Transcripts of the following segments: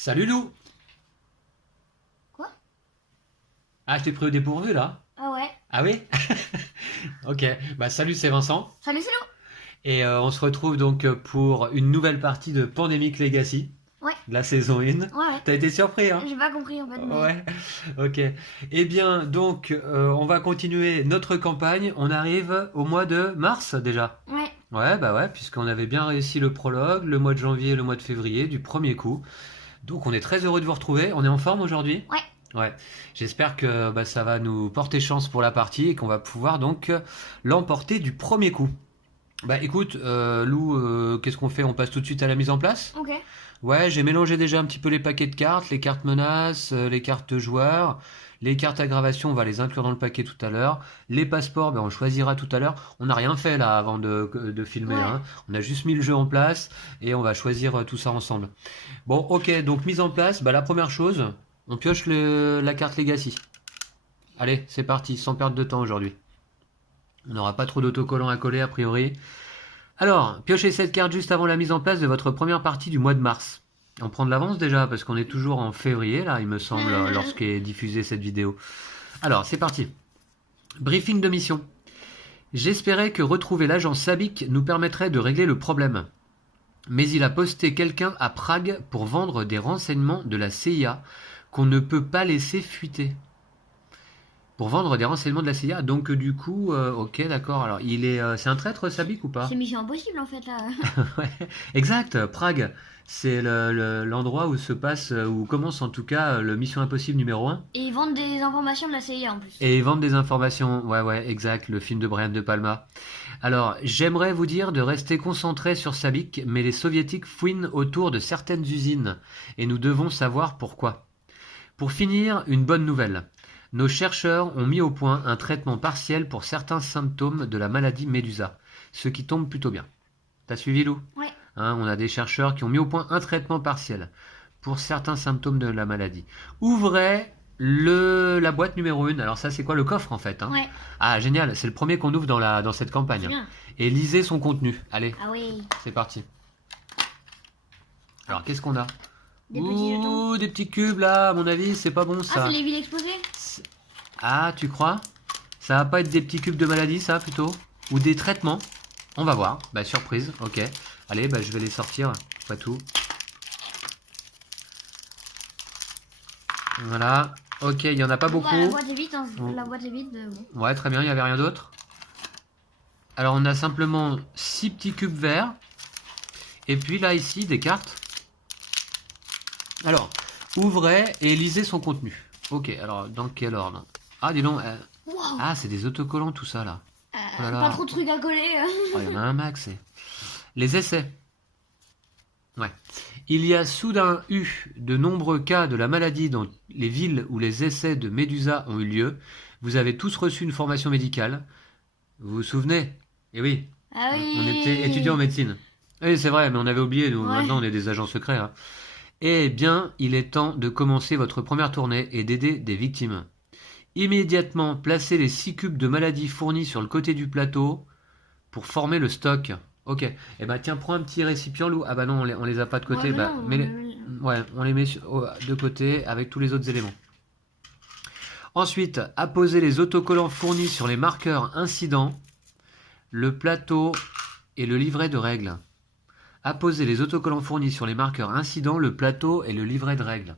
Salut Lou! Quoi? Ah, je t'ai pris au dépourvu là? Ah ouais. Ah oui? Ok, bah salut, c'est Vincent. Salut, c'est Et on se retrouve donc pour une nouvelle partie de Pandemic Legacy, nous. Ouais, de la saison 1. ouais, T'as été surpris, hein? ouais. J'ai pas compris en fait, mais. Ouais, ok. Eh bien, donc, on va continuer notre campagne. On arrive au mois de mars déjà. Ouais. Ouais, bah ouais, puisqu'on avait bien réussi le prologue, le mois de janvier et le mois de février du premier coup. Donc on est très heureux de vous retrouver. On est en forme aujourd'hui? Ouais. Ouais. J'espère que bah, ça va nous porter chance pour la partie et qu'on va pouvoir donc l'emporter du premier coup. Bah écoute, Lou, qu'est-ce qu'on fait? On passe tout de suite à la mise en place? Ok. Ouais, j'ai mélangé déjà un petit peu les paquets de cartes, les cartes menaces, les cartes joueurs, les cartes aggravation, on va les inclure dans le paquet tout à l'heure. Les passeports, ben, on choisira tout à l'heure. On n'a rien fait là avant de filmer, Ouais. hein. On a juste mis le jeu en place et on va choisir tout ça ensemble. Bon, ok, donc mise en place, bah, la première chose, on pioche la carte Legacy. Allez, c'est parti, sans perdre de temps aujourd'hui. On n'aura pas trop d'autocollants à coller a priori. Alors, piochez cette carte juste avant la mise en place de votre première partie du mois de mars. On prend de l'avance déjà parce qu'on est toujours en février là, il me semble, lorsqu'est diffusée cette vidéo. Alors, c'est parti. Briefing de mission. J'espérais que retrouver l'agent Sabik nous permettrait de régler le problème. Mais il a posté quelqu'un à Prague pour vendre des renseignements de la CIA qu'on ne peut pas laisser fuiter. Pour vendre des renseignements de la CIA, donc du coup, ok, d'accord. Alors, c'est un traître Sabik ou pas? C'est Mission Impossible en fait là. Ouais, exact, Prague. C'est l'endroit où se passe, où commence en tout cas le Mission Impossible numéro 1. Et ils vendent des informations de la CIA en plus. Et ils vendent des informations. Ouais, ouais, exact, le film de Brian De Palma. Alors, j'aimerais vous dire de rester concentré sur Sabik, mais les soviétiques fouinent autour de certaines usines, et nous devons savoir pourquoi. Pour finir, une bonne nouvelle. Nos chercheurs ont mis au point un traitement partiel pour certains symptômes de la maladie Médusa, ce qui tombe plutôt bien. T'as suivi, Lou? Ouais. Hein, on a des chercheurs qui ont mis au point un traitement partiel pour certains symptômes de la maladie. Ouvrez la boîte numéro 1. Alors ça, c'est quoi? Le coffre, en fait, hein? Ouais. Ah, génial. C'est le premier qu'on ouvre dans cette C'est campagne. bien. Et lisez son contenu. Allez, Ah oui. c'est parti. Alors, qu'est-ce qu'on a? Des petits jetons. Ouh, des petits cubes, là. À mon avis, c'est pas bon, Ah, ça. c'est les villes exposées? Ah, tu crois? Ça va pas être des petits cubes de maladie, ça, plutôt? Ou des traitements? On va voir. Bah, surprise, ok. Allez, bah, je vais les sortir. Pas tout. Voilà. Ok, il y en a pas Bon, bah, la beaucoup. boîte est vide. Hein. Oh. La boîte est vide. Bon. Ouais, très bien, il n'y avait rien d'autre. Alors, on a simplement 6 petits cubes verts. Et puis là, ici, des cartes. Alors, ouvrez et lisez son contenu. Ok, alors, dans quel ordre? Ah, dis donc. Wow. Ah, c'est des autocollants, tout ça, là. Oh là là. Pas trop de trucs à coller. Oh, il y en a un max. Les essais. Ouais. Il y a soudain eu de nombreux cas de la maladie dans les villes où les essais de Médusa ont eu lieu. Vous avez tous reçu une formation médicale. Vous vous souvenez? Eh oui, Ah on était oui. étudiants en médecine. Oui, c'est vrai, mais on avait oublié, nous. Ouais. Maintenant, on est des agents secrets, hein. Eh bien, il est temps de commencer votre première tournée et d'aider des victimes. Immédiatement, placez les 6 cubes de maladie fournis sur le côté du plateau pour former le stock. Ok. Eh ben tiens, prends un petit récipient, Lou. Ah bah non, on les a pas de côté. Ouais, mais Bah, non. ouais, on les met de côté avec tous les autres éléments. Ensuite, apposez les autocollants fournis sur les marqueurs incidents, le plateau et le livret de règles. Apposez les autocollants fournis sur les marqueurs incidents, le plateau et le livret de règles.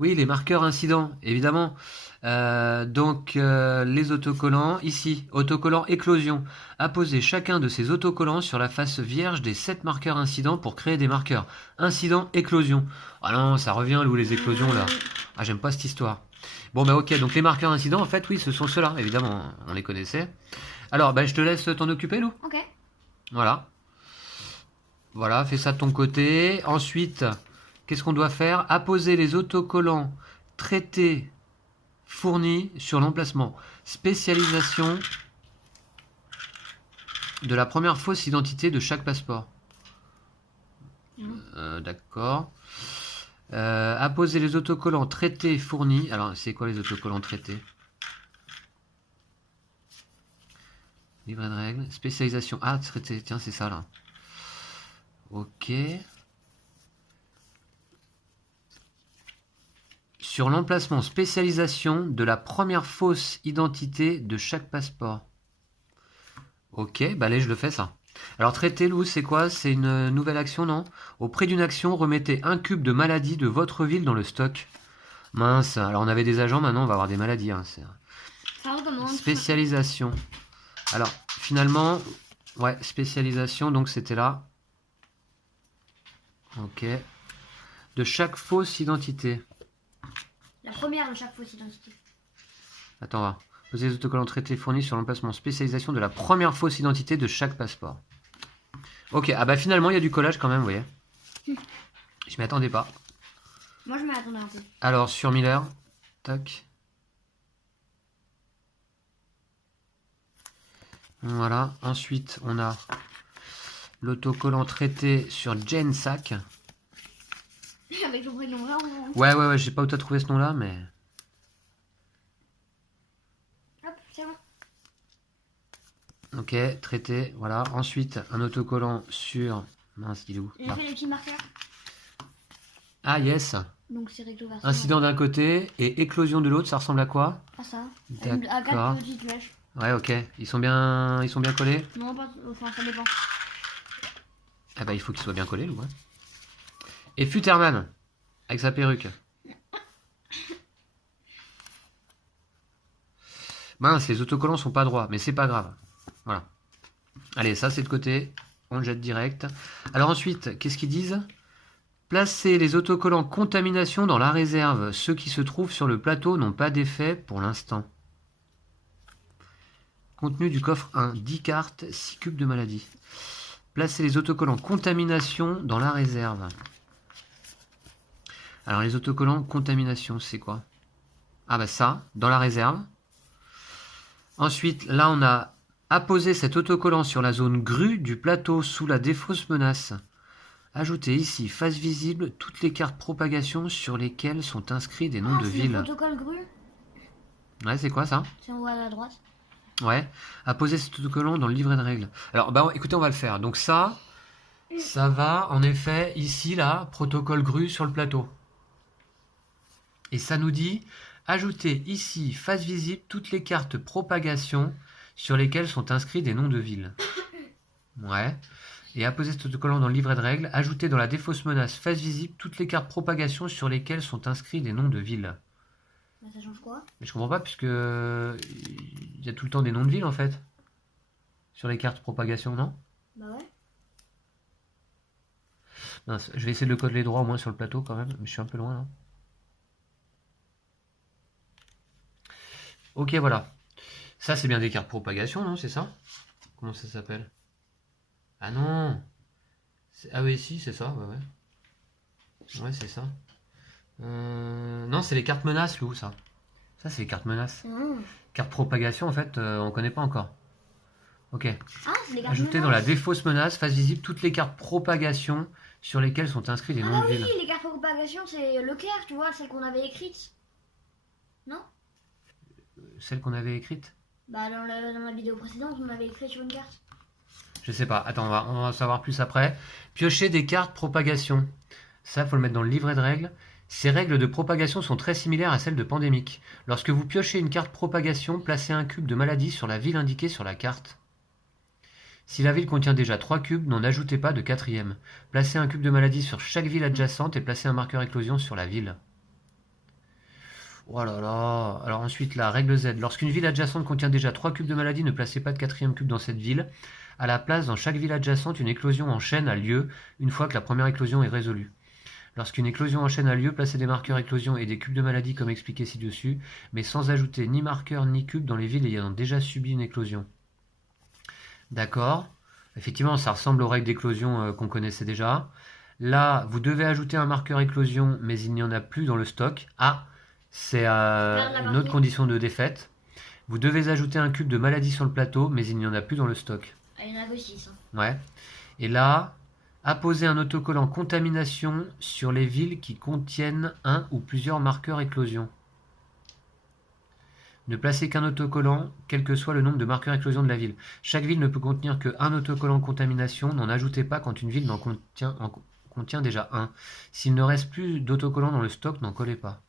Oui, les marqueurs incidents, évidemment. Les autocollants, ici, autocollants éclosion. Apposez chacun de ces autocollants sur la face vierge des 7 marqueurs incidents pour créer des marqueurs. Incident, éclosion. Ah non, ça revient, Lou, les éclosions, là. Ah, j'aime pas cette histoire. Bon, bah ok, donc les marqueurs incidents, en fait, oui, ce sont ceux-là, évidemment, on les connaissait. Alors, bah, je te laisse t'en occuper, Lou. Ok. Voilà. Voilà, fais ça de ton côté. Ensuite, qu'est-ce qu'on doit faire? Apposer les autocollants traités fournis sur l'emplacement. Spécialisation de la première fausse identité de chaque passeport. D'accord. Apposer les autocollants traités fournis. Alors, c'est quoi les autocollants traités? Livret de règles. Spécialisation. Ah, traité. Tiens, c'est ça là. Ok. sur l'emplacement spécialisation de la première fausse identité de chaque passeport. Ok, bah allez, je le fais ça. Alors traiter, Lou, c'est quoi? C'est une nouvelle action, non? Au prix d'une action, remettez un cube de maladie de votre ville dans le stock. Mince, alors on avait des agents, maintenant on va avoir des maladies. Hein. Ça recommence. Spécialisation. Alors, finalement, ouais, spécialisation, donc c'était là. Ok. De chaque fausse identité. La première de chaque fausse identité. Attends, on va poser les autocollants traités fournis sur l'emplacement spécialisation de la première fausse identité de chaque passeport. Ok, ah bah finalement il y a du collage quand même, vous voyez. Je m'y attendais pas. Moi je m'y attendais un peu. Alors sur Miller, tac. Voilà, ensuite on a l'autocollant traité sur Jane Sack. Avec le prénom là. Ouais, je sais pas où t'as trouvé ce nom-là, mais... Hop, c'est bon. Ok, traité, voilà. Ensuite, un autocollant sur... Mince, il est où? J'ai fait les petits marqueurs. Ah, yes. Donc c'est recto verso. Incident d'un côté et éclosion de l'autre, ça ressemble à quoi? Ah ça. D'accord. À 4 petites flèches. Ouais, ok. Ils sont bien collés? Non, pas... Enfin, ça dépend. Ah bah, il faut qu'ils soient bien collés, ouais. Et Futterman, avec sa perruque. Mince, les autocollants sont pas droits, mais c'est pas grave. Voilà. Allez, ça c'est de côté. On le jette direct. Alors ensuite, qu'est-ce qu'ils disent? Placez les autocollants contamination dans la réserve. Ceux qui se trouvent sur le plateau n'ont pas d'effet pour l'instant. Contenu du coffre 1. 10 cartes, 6 cubes de maladie. Placez les autocollants contamination dans la réserve. Alors les autocollants contamination, c'est quoi? Ah bah ça, dans la réserve. Ensuite, là on a apposé cet autocollant sur la zone grue du plateau sous la défausse menace. Ajoutez ici, face visible, toutes les cartes propagation sur lesquelles sont inscrits des noms de villes. Le protocole grue. Ouais, c'est quoi ça? C'est en haut à la droite. Ouais, apposer cet autocollant dans le livret de règles. Alors, bah écoutez, on va le faire. Donc ça va en effet ici, là, protocole grue sur le plateau. Et ça nous dit, ajoutez ici, face visible, toutes les cartes propagation sur lesquelles sont inscrits des noms de villes. Ouais. Et apposer cet autocollant dans le livret de règles. Ajoutez dans la défausse menace, face visible, toutes les cartes propagation sur lesquelles sont inscrits des noms de villes. Bah, ça change quoi? Mais je comprends pas, puisque il y a tout le temps des noms de villes, en fait. Sur les cartes propagation, non? Bah ouais. Mince, je vais essayer de le coder droit au moins sur le plateau quand même, mais je suis un peu loin là. Ok, voilà. Ça, c'est bien des cartes propagation, non? C'est ça? Comment ça s'appelle? Ah non! Ah oui, si, c'est ça, ouais. Ouais, c'est ça. Non, c'est les cartes menaces, Lou, ça. Ça, c'est les cartes menaces. Cartes propagation, en fait, on connaît pas encore. Ok. Ah, c'est les cartes Ajoutez dans la défausse menace, face visible, toutes les cartes propagation sur lesquelles sont inscrits des noms de villes. Ah oui, les cartes propagation, c'est Leclerc, tu vois, celle qu'on avait écrite. Non? Celle qu'on avait écrite? Bah, dans la vidéo précédente, on avait écrit sur une carte. Je sais pas. Attends, on va en savoir plus après. Piocher des cartes propagation. Ça, faut le mettre dans le livret de règles. Ces règles de propagation sont très similaires à celles de pandémique. Lorsque vous piochez une carte propagation, placez un cube de maladie sur la ville indiquée sur la carte. Si la ville contient déjà 3 cubes, n'en ajoutez pas de 4e. Placez un cube de maladie sur chaque ville adjacente et placez un marqueur éclosion sur la ville. Oh là là. Alors ensuite, la règle Z. Lorsqu'une ville adjacente contient déjà 3 cubes de maladie, ne placez pas de 4e cube dans cette ville. À la place, dans chaque ville adjacente, une éclosion en chaîne a lieu une fois que la première éclosion est résolue. Lorsqu'une éclosion en chaîne a lieu, placez des marqueurs éclosion et des cubes de maladie comme expliqué ci-dessus, mais sans ajouter ni marqueur ni cube dans les villes ayant déjà subi une éclosion. D'accord. Effectivement, ça ressemble aux règles d'éclosion qu'on connaissait déjà. Là, vous devez ajouter un marqueur éclosion, mais il n'y en a plus dans le stock. Ah, c'est une autre condition de défaite. Vous devez ajouter un cube de maladie sur le plateau, mais il n'y en a plus dans le stock. Il y en a que 6. Ouais. Et là, apposer un autocollant contamination sur les villes qui contiennent un ou plusieurs marqueurs éclosion. Ne placez qu'un autocollant, quel que soit le nombre de marqueurs éclosion de la ville. Chaque ville ne peut contenir qu'un autocollant contamination. N'en ajoutez pas quand une ville en contient déjà un. S'il ne reste plus d'autocollants dans le stock, n'en collez pas.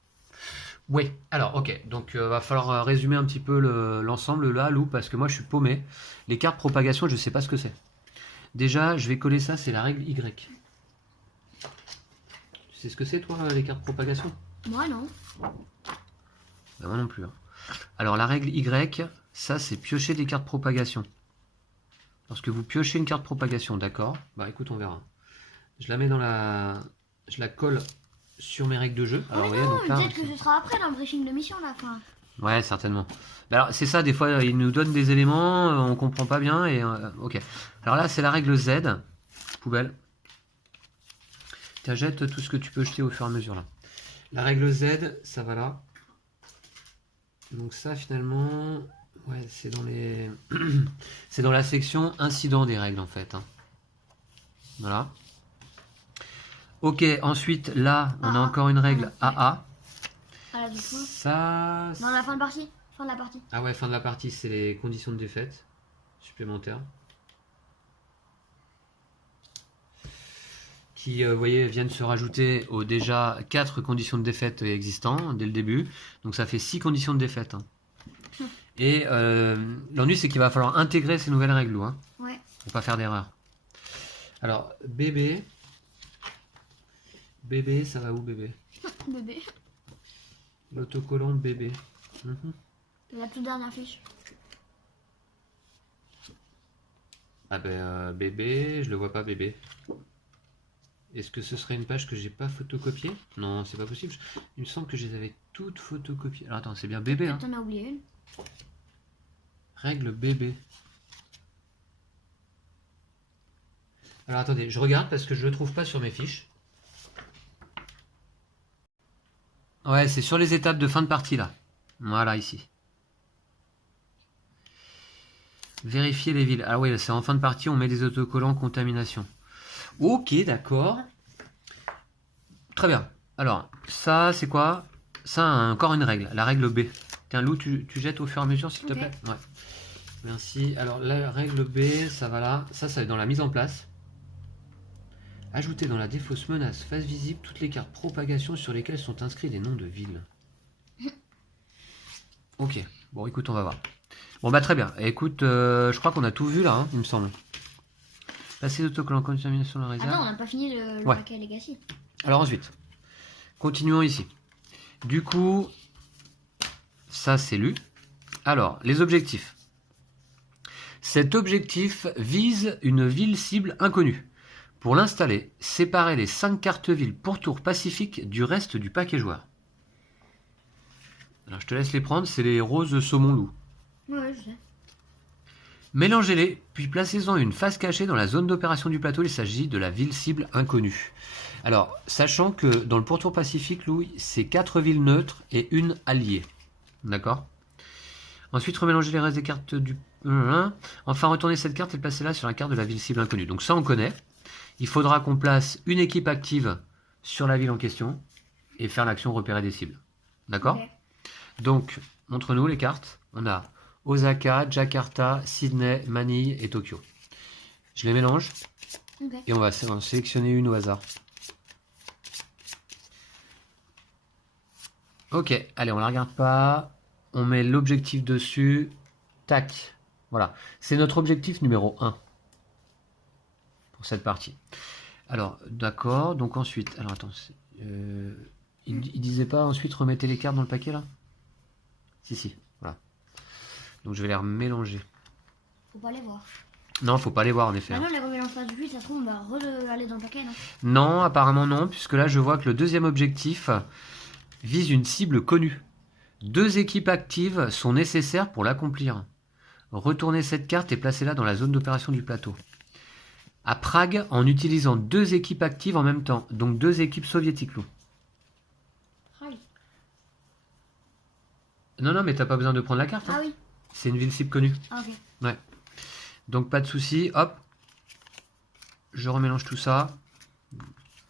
Oui, alors ok, donc va falloir résumer un petit peu l'ensemble là, Lou, parce que moi je suis paumé. Les cartes propagation, je sais pas ce que c'est. Déjà, je vais coller ça, c'est la règle Y. Tu sais ce que c'est toi, les cartes propagation? Moi, non. Bah, moi non plus, hein. Alors la règle Y, ça c'est piocher des cartes propagation. Lorsque vous piochez une carte propagation, d'accord? Bah écoute, on verra. Je la mets dans la... Je la colle sur mes règles de jeu. Alors, Mais vous voyez, non, donc là, peut-être que ce sera après dans le briefing de mission, là. Enfin, ouais, certainement. Bah alors, c'est ça, des fois, ils nous donnent des éléments, on comprend pas bien, et ok. Alors là, c'est la règle Z, poubelle. Jette tout ce que tu peux jeter au fur et à mesure, là. La règle Z, ça va là. Donc ça, finalement, ouais, c'est dans les... c'est dans la section incident des règles, en fait, hein. Voilà. Ok, ensuite, là, on a encore une règle AA. à la fin. Ça... Dans la fin de partie. Fin de la partie. Ah ouais, fin de la partie, c'est les conditions de défaite supplémentaires. Qui, vous voyez, viennent se rajouter aux déjà 4 conditions de défaite existantes dès le début. Donc ça fait 6 conditions de défaite, hein. Et l'ennui, c'est qu'il va falloir intégrer ces nouvelles règles, hein, Ouais. pour pas faire d'erreur. Alors, bébé. Bébé, ça va où, bébé? Bébé. L'autocollant bébé. Mhm. La toute dernière fiche. Ah ben, bébé, je le vois pas, bébé. Est-ce que ce serait une page que j'ai pas photocopiée? Non, c'est pas possible. Il me semble que je les avais toutes photocopiées. Alors attends, c'est bien bébé, hein. T'en as oublié une. Règle bébé. Alors attendez, je regarde parce que je le trouve pas sur mes fiches. Ouais, c'est sur les étapes de fin de partie là. Voilà, ici. Vérifier les villes. Ah oui, c'est en fin de partie, on met des autocollants contamination. Ok, d'accord. Très bien. Alors, ça, c'est quoi? Ça, encore une règle. La règle B. Tiens, Lou, tu jettes au fur et à mesure, s'il te plaît? Ouais. Merci. Alors, la règle B, ça va là. Ça va être dans la mise en place. Ajouter dans la défausse menace face visible toutes les cartes propagation sur lesquelles sont inscrits des noms de villes. Ok. Bon, écoute, on va voir. Bon, bah très bien. Écoute, je crois qu'on a tout vu là, hein, il me semble. Passer l'autocollant contamination dans la réserve. Attends, on n'a pas fini le Ouais. paquet Legacy. Alors ensuite, continuons ici. Du coup, ça c'est lu. Alors, les objectifs. Cet objectif vise une ville cible inconnue. Pour l'installer, séparez les 5 cartes villes pour tour pacifique du reste du paquet joueur. Alors je te laisse les prendre, c'est les roses saumon loup. Ouais, je sais. Mélangez-les, puis placez-en une face cachée dans la zone d'opération du plateau. Il s'agit de la ville cible inconnue. Alors, sachant que dans le pourtour pacifique, Louis, c'est 4 villes neutres et une alliée. D'accord? Ensuite, remélangez les restes des cartes du... Enfin, retournez cette carte et placez-la sur la carte de la ville cible inconnue. Donc ça, on connaît. Il faudra qu'on place une équipe active sur la ville en question et faire l'action repérer des cibles. D'accord? Ok. Donc, montre-nous les cartes. On a Osaka, Jakarta, Sydney, Manille et Tokyo. Je les mélange Ok. et on va en sélectionner une au hasard. Ok, allez, on la regarde pas. On met l'objectif dessus. Tac. Voilà. C'est notre objectif numéro 1 pour cette partie. Alors, d'accord. Donc ensuite... Alors, attends. Il disait pas ensuite remettez les cartes dans le paquet, là? Si. Voilà. Donc, je vais les remélanger. Faut pas les voir. Non, faut pas les voir, en effet. Maintenant, les remélange pas du tout, ça se trouve, on va aller dans le paquet, non? Non, apparemment non, puisque là, je vois que le deuxième objectif vise une cible connue. 2 équipes actives sont nécessaires pour l'accomplir. Retournez cette carte et placez-la dans la zone d'opération du plateau. À Prague, en utilisant 2 équipes actives en même temps, donc 2 équipes soviétiques, Lou. Ah oui. Non, mais t'as pas besoin de prendre la carte, hein. Ah oui. C'est une ville cible connue. Ah ok. Ouais. Donc pas de souci, hop. Je remélange tout ça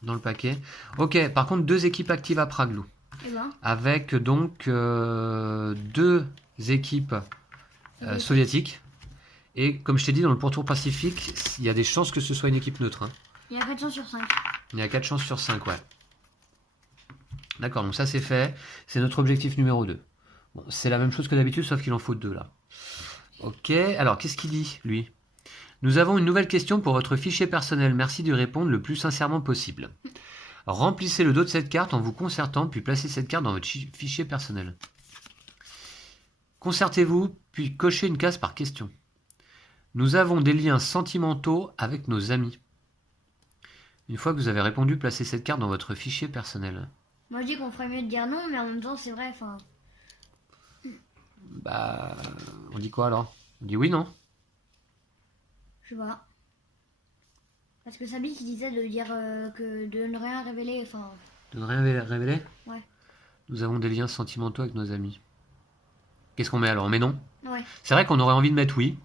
dans le paquet. Ok, par contre, 2 équipes actives à Prague, Lou. Et ben. Avec donc 2 équipes soviétiques. Et comme je t'ai dit, dans le pourtour pacifique, il y a des chances que ce soit une équipe neutre, hein. Il y a 4 chances sur 5. Il y a 4 chances sur 5, ouais. D'accord, donc ça c'est fait. C'est notre objectif numéro 2. Bon, c'est la même chose que d'habitude, sauf qu'il en faut 2 là. Ok, alors qu'est-ce qu'il dit, lui? Nous avons une nouvelle question pour votre fichier personnel. Merci d'y répondre le plus sincèrement possible. Remplissez le dos de cette carte en vous concertant, puis placez cette carte dans votre fichier personnel. Concertez-vous, puis cochez une case par question. Nous avons des liens sentimentaux avec nos amis. Une fois que vous avez répondu, placez cette carte dans votre fichier personnel. Moi je dis qu'on ferait mieux de dire non, mais en même temps c'est vrai, enfin... Bah... On dit quoi alors? On dit oui, non? Je sais pas. Parce que Sabi qui disait de dire que de ne rien révéler, enfin... De ne rien révéler? Ouais. Nous avons des liens sentimentaux avec nos amis. Qu'est-ce qu'on met alors? On met non? Ouais. C'est vrai qu'on aurait envie de mettre oui.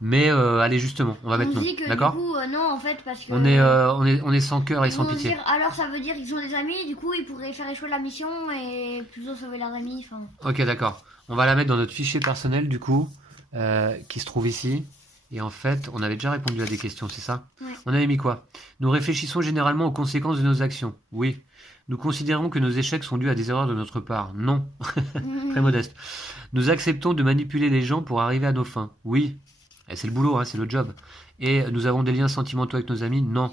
Mais allez justement, on va mettre On non. dit que D'accord? du coup, non en fait, parce que... On est sans cœur et ils sans vont pitié. dire, alors ça veut dire qu'ils sont des amis, du coup ils pourraient faire échouer la mission et plutôt sauver leurs amis, enfin... Ok, d'accord. On va la mettre dans notre fichier personnel du coup, qui se trouve ici. Et en fait, on avait déjà répondu à des questions, c'est ça? Ouais. On avait mis quoi? Nous réfléchissons généralement aux conséquences de nos actions. Oui. Nous considérons que nos échecs sont dus à des erreurs de notre part. Non. Très modeste. Nous acceptons de manipuler les gens pour arriver à nos fins. Oui. Et c'est le boulot, hein, c'est le job. Et nous avons des liens sentimentaux avec nos amis? Non.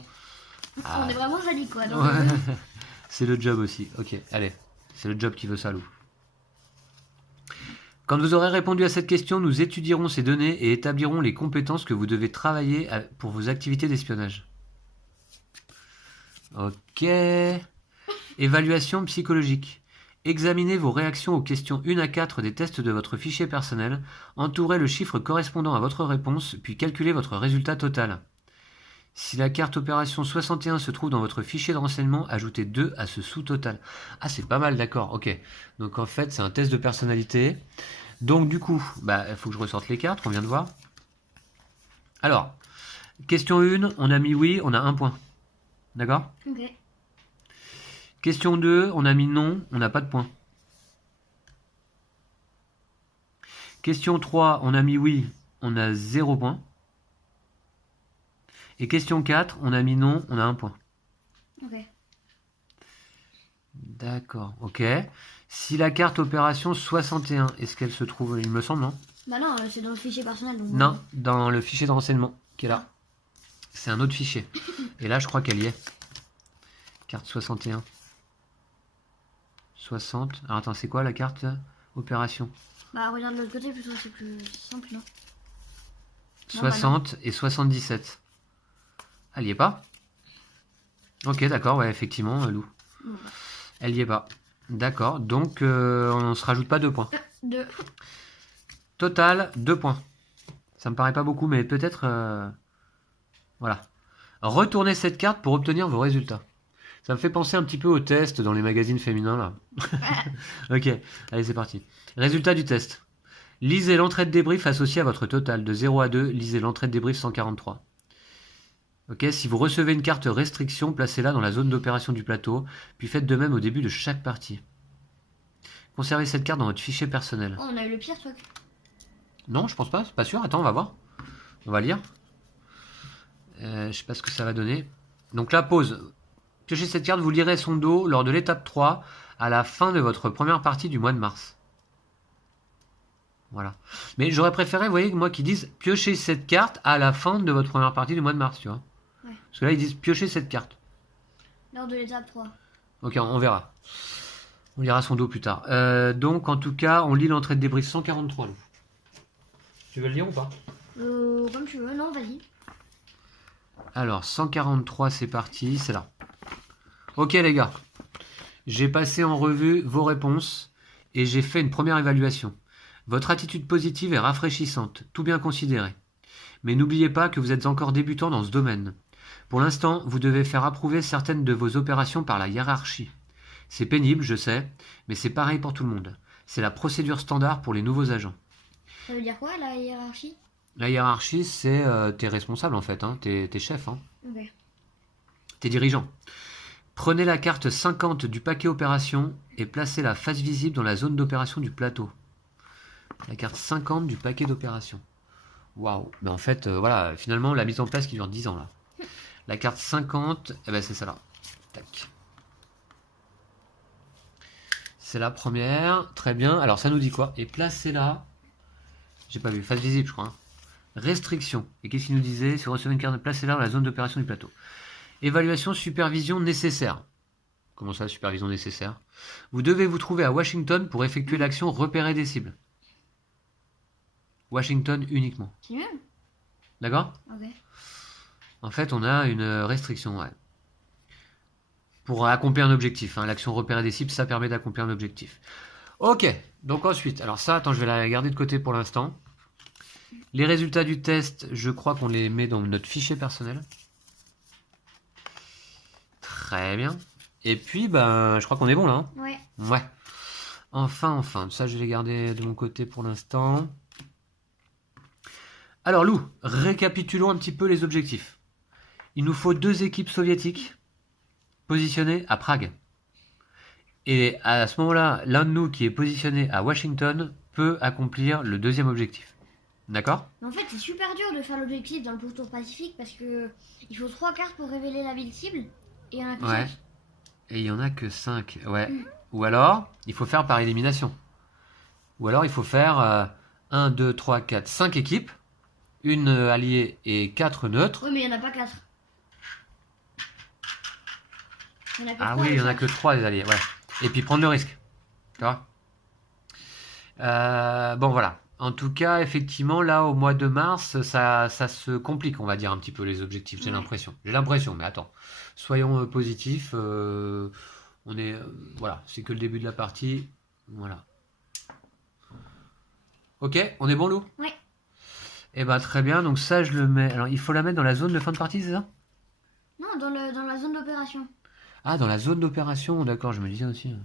On est vraiment sadiques quoi. Donc, Ouais. C'est le job aussi. Ok, allez. C'est le job qui veut ça, Lou. Quand vous aurez répondu à cette question, nous étudierons ces données et établirons les compétences que vous devez travailler pour vos activités d'espionnage. Ok. Évaluation psychologique. Examinez vos réactions aux questions 1 à 4 des tests de votre fichier personnel, entourez le chiffre correspondant à votre réponse, puis calculez votre résultat total. Si la carte opération 61 se trouve dans votre fichier de renseignement, ajoutez 2 à ce sous-total. Ah, c'est pas mal, d'accord, ok. Donc en fait, c'est un test de personnalité. Donc du coup, il faut que je ressorte les cartes qu'on vient de voir. Alors, question 1, on a mis oui, on a 1 point. D'accord? Ok. Question 2, on a mis non, on n'a pas de point. Question 3, on a mis oui, on a 0 point. Et question 4, on a mis non, on a 1 point. Ok. D'accord, ok. Si la carte opération 61, est-ce qu'elle se trouve, il me semble, non? Bah non, c'est dans le fichier personnel. Donc... Non, dans le fichier de renseignement qui est là. C'est un autre fichier. Et là, je crois qu'elle y est. Carte 61. 60. Alors attends, c'est quoi la carte opération? Bah regarde de l'autre côté, plutôt c'est plus simple, non? 60 et 77. Elle y est pas? Ok, d'accord, ouais, effectivement, Lou. Bon, Elle y est pas. D'accord, donc on se rajoute pas 2 points. 2. Total, 2 points. Ça me paraît pas beaucoup, mais peut-être... Voilà. Retournez cette carte pour obtenir vos résultats. Ça me fait penser un petit peu au test dans les magazines féminins, là. Ok, allez, c'est parti. Résultat du test. Lisez l'entrée de débrief associée à votre total. De 0 à 2, lisez l'entrée de débrief 143. Ok, si vous recevez une carte restriction, placez-la dans la zone d'opération du plateau, puis faites de même au début de chaque partie. Conservez cette carte dans votre fichier personnel. Oh, on a eu le pire truc. Non, je pense pas, c'est pas sûr. Attends, on va voir. On va lire. Je sais pas ce que ça va donner. Donc là, pause. Piochez cette carte, vous lirez son dos lors de l'étape 3 à la fin de votre première partie du mois de mars. Voilà. Mais j'aurais préféré, vous voyez, moi qui disent piochez cette carte à la fin de votre première partie du mois de mars, tu vois. Ouais. Parce que là, ils disent piochez cette carte. Lors de l'étape 3. Ok, on verra. On lira son dos plus tard. Donc, en tout cas, on lit l'entrée de débrief 143. Lou. Tu veux le lire ou pas? Comme tu veux, non, vas-y. Alors, 143, c'est parti, c'est là. Ok, les gars. J'ai passé en revue vos réponses et j'ai fait une première évaluation. Votre attitude positive est rafraîchissante, tout bien considéré. Mais n'oubliez pas que vous êtes encore débutant dans ce domaine. Pour l'instant, vous devez faire approuver certaines de vos opérations par la hiérarchie. C'est pénible, je sais, mais c'est pareil pour tout le monde. C'est la procédure standard pour les nouveaux agents. Ça veut dire quoi, la hiérarchie? La hiérarchie, c'est tes responsables en fait, hein, tes chefs, hein, Ok. tes dirigeants. Prenez la carte 50 du paquet opération et placez la face visible dans la zone d'opération du plateau. La carte 50 du paquet d'opération. Waouh. Mais en fait, voilà, finalement, la mise en place qui dure 10 ans là. La carte 50, eh ben, c'est ça là. Tac. C'est la première. Très bien. Alors, ça nous dit quoi? Et placer là. J'ai pas vu. Face visible, je crois. Hein. Restriction. Et qu'est-ce qu'il nous disait? Si vous recevez une carte, placez là dans la zone d'opération du plateau. Évaluation, supervision nécessaire. Comment ça, supervision nécessaire? Vous devez vous trouver à Washington pour effectuer l'action repérer des cibles. Washington uniquement. C'est mieux. D'accord? Ok. En fait, on a une restriction, ouais. Pour accomplir un objectif. Hein. L'action repérer des cibles, ça permet d'accomplir un objectif. Ok, donc ensuite, alors ça, attends, je vais la garder de côté pour l'instant. Les résultats du test, je crois qu'on les met dans notre fichier personnel. Très bien. Et puis, ben, je crois qu'on est bon là. Hein. Ouais. Ouais. Enfin. Ça, je vais les garder de mon côté pour l'instant. Alors, Lou, récapitulons un petit peu les objectifs. Il nous faut 2 équipes soviétiques positionnées à Prague. Et à ce moment-là, l'un de nous qui est positionné à Washington peut accomplir le 2e objectif. D'accord? Mais en fait, c'est super dur de faire l'objectif dans le pourtour pacifique parce que il faut 3 cartes pour révéler la ville cible et il y en a que Ouais. 5. Et il y en a que 5. Ouais. Ou alors, il faut faire par élimination. Ou alors, il faut faire 1, 2, 3, 4, 5 équipes. Une alliée et 4 neutres. Oui, mais il n'y en a pas 4. Il y en a que Ah 3, oui, il les n'y en a cinq. que 3 des alliés. Ouais. Et puis prendre le risque. Tu vois? Bon, voilà. En tout cas, effectivement, là, au mois de mars, ça se complique, on va dire, un petit peu les objectifs. J'ai Ouais. l'impression. J'ai l'impression, mais attends. Soyons positifs. On est. Voilà, c'est que le début de la partie. Voilà. Ok, on est bon, Lou? Ouais. Eh ben, très bien. Donc, ça, je le mets. Alors, il faut la mettre dans la zone de fin de partie, c'est ça? Non, dans la zone d'opération. Ah, dans la zone d'opération. D'accord, je me disais aussi.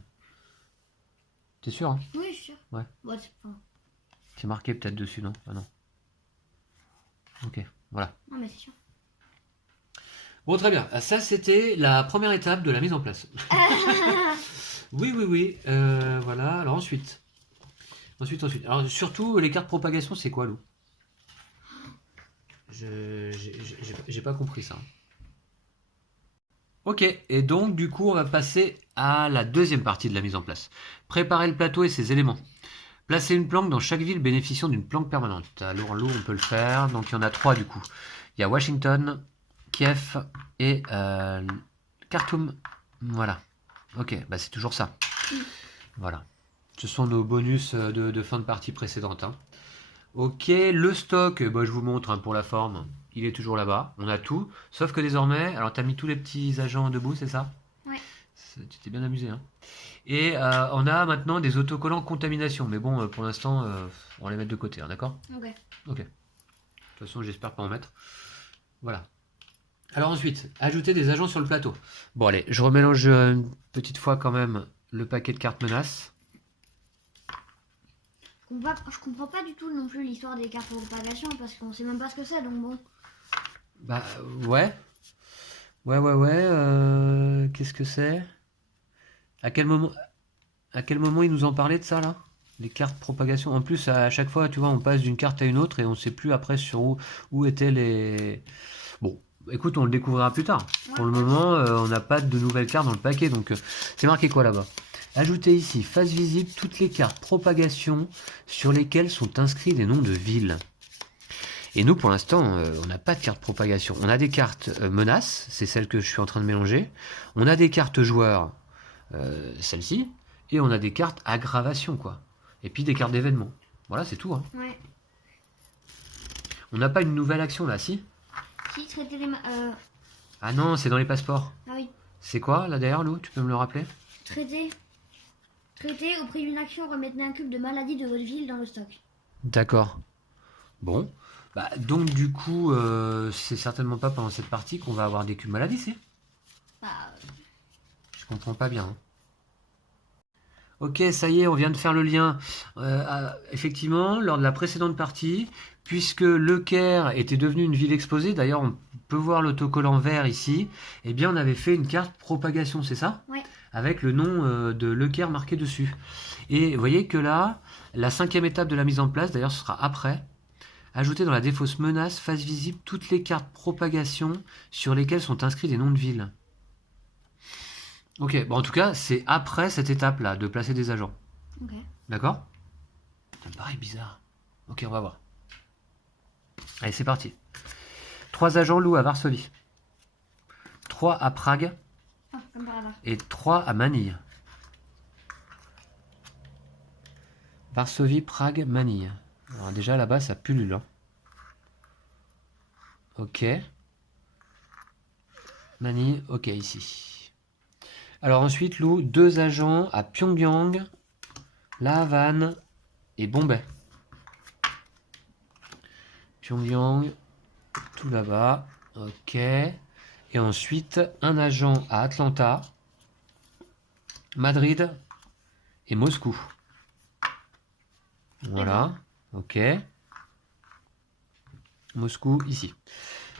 T'es sûr, hein? Oui, je suis sûr. Ouais. Bon, C'est marqué peut-être dessus, non? Ah non. Ok, voilà. non, mais c'est sûr. Bon, très bien. Ça, c'était la première étape de la mise en place. Oui. Voilà. Alors ensuite. Alors surtout, les cartes propagation, c'est quoi, Lou? J'ai pas compris ça. Ok, et donc du coup, on va passer à la 2e partie de la mise en place. Préparer le plateau et ses éléments. Placer une planque dans chaque ville bénéficiant d'une planque permanente. Alors Lou, on peut le faire. Donc il y en a 3 du coup. Il y a Washington, Kiev et Khartoum. Voilà. Ok, bah c'est toujours ça. Voilà. Ce sont nos bonus de fin de partie précédente. Hein. Ok, le stock, bah, je vous montre hein, pour la forme. Il est toujours là-bas. On a tout. Sauf que désormais, alors tu as mis tous les petits agents debout, c'est ça? Ouais. Tu t'es bien amusé. Hein. Et on a maintenant des autocollants contamination. Mais bon, pour l'instant, on va les mettre de côté. Hein, d'accord? Ok. Ok. De toute façon, j'espère pas en mettre. Voilà. Alors ensuite, ajouter des agents sur le plateau. Bon allez, je remélange une petite fois quand même le paquet de cartes menaces. Je comprends pas du tout non plus l'histoire des cartes de propagation parce qu'on sait même pas ce que c'est, donc bon. Bah ouais. Qu'est-ce que c'est? À quel moment ils nous en parlaient de ça là? Les cartes propagation. En plus, à chaque fois, tu vois, on passe d'une carte à une autre et on sait plus après sur où étaient les... Bon, écoute, on le découvrira plus tard. Pour le moment, on n'a pas de nouvelles cartes dans le paquet, donc c'est marqué quoi là-bas? Ajoutez ici, face visible, toutes les cartes propagation sur lesquelles sont inscrits des noms de villes. Et nous, pour l'instant, on n'a pas de carte propagation. On a des cartes menaces, c'est celle que je suis en train de mélanger. On a des cartes joueurs, celle-ci. Et on a des cartes aggravation, quoi. Et puis des cartes d'événements. Voilà, c'est tout. Hein. Ouais. On n'a pas une nouvelle action là, si? Si, traiter les... Ah non, c'est dans les passeports. Ah oui. C'est quoi, là derrière, Lou? Tu peux me le rappeler? Traiter. Traiter, au prix d'une action, remettez un cube de maladie de votre ville dans le stock. D'accord. Bon. Bah, donc, du coup, c'est certainement pas pendant cette partie qu'on va avoir des cubes maladies, si? Bah... Je comprends pas bien. Hein. Ok, ça y est, on vient de faire le lien. Effectivement, lors de la précédente partie, puisque Le Caire était devenu une ville exposée, d'ailleurs on peut voir l'autocollant vert ici, eh bien on avait fait une carte propagation, c'est ça? Ouais. Avec le nom de Le Caire marqué dessus. Et vous voyez que là, la 5e étape de la mise en place, d'ailleurs ce sera après, ajouter dans la défausse menace, face visible, toutes les cartes propagation sur lesquelles sont inscrits des noms de villes. Ok, bon en tout cas, c'est après cette étape-là, de placer des agents. Ok. D'accord? Ça me paraît bizarre. Ok, on va voir. Allez, c'est parti. 3 agents loups à Varsovie. 3 à Prague Ah, comme par hasard. et 3 à Manille. Varsovie, Prague, Manille. Alors déjà là-bas, ça pullule. Hein. Ok. Manille, ok, ici. Alors ensuite, loup, 2 agents à Pyongyang, La Havane et Bombay. Pyongyang, tout là-bas. Ok. Et ensuite, un agent à Atlanta, Madrid et Moscou. Voilà. Ok. Moscou, ici.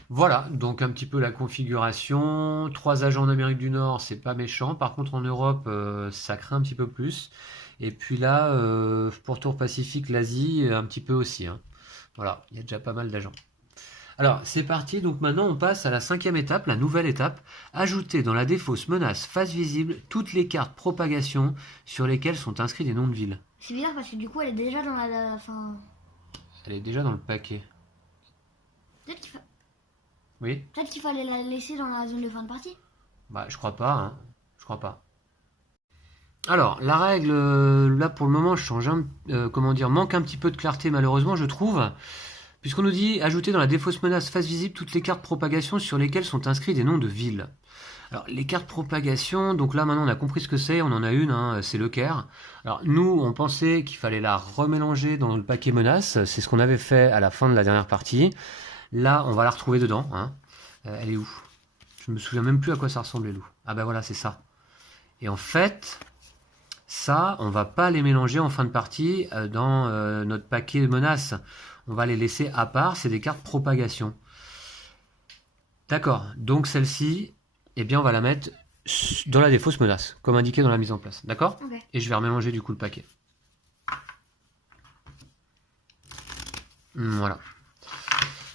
Voilà, donc un petit peu la configuration. 3 agents en Amérique du Nord, c'est pas méchant. Par contre, en Europe, ça craint un petit peu plus. Et puis là, pour Tour Pacifique, l'Asie, un petit peu aussi. Hein. Voilà, il y a déjà pas mal d'agents. Alors, c'est parti. Donc maintenant, on passe à la 5e étape, la nouvelle étape. Ajouter dans la défausse menace face visible toutes les cartes propagation sur lesquelles sont inscrits des noms de villes. C'est bizarre parce que du coup, elle est déjà dans la. Enfin. Elle est déjà dans le paquet. Peut-être qu'il Oui? peut-être qu'il fallait la laisser dans la zone de fin de partie. Bah, je crois pas, hein. Je crois pas. Alors, la règle, là pour le moment, change comment dire, manque un petit peu de clarté malheureusement, je trouve, puisqu'on nous dit ajouter dans la défausse menace face visible toutes les cartes propagation sur lesquelles sont inscrits des noms de villes. Alors, les cartes propagation, donc là maintenant on a compris ce que c'est, on en a une, hein, c'est le Caire. Alors, nous, on pensait qu'il fallait la remélanger dans le paquet menace, c'est ce qu'on avait fait à la fin de la dernière partie. Là, on va la retrouver dedans, hein. Elle est où? Je me souviens même plus à quoi ça ressemble les loups. Ah ben voilà, c'est ça. Et en fait, ça, on va pas les mélanger en fin de partie dans notre paquet menace. On va les laisser à part, c'est des cartes propagation. D'accord, donc celle-ci, eh bien on va la mettre dans la défausse menace, comme indiqué dans la mise en place. D'accord? Ok. Et je vais remélanger du coup le paquet. Voilà.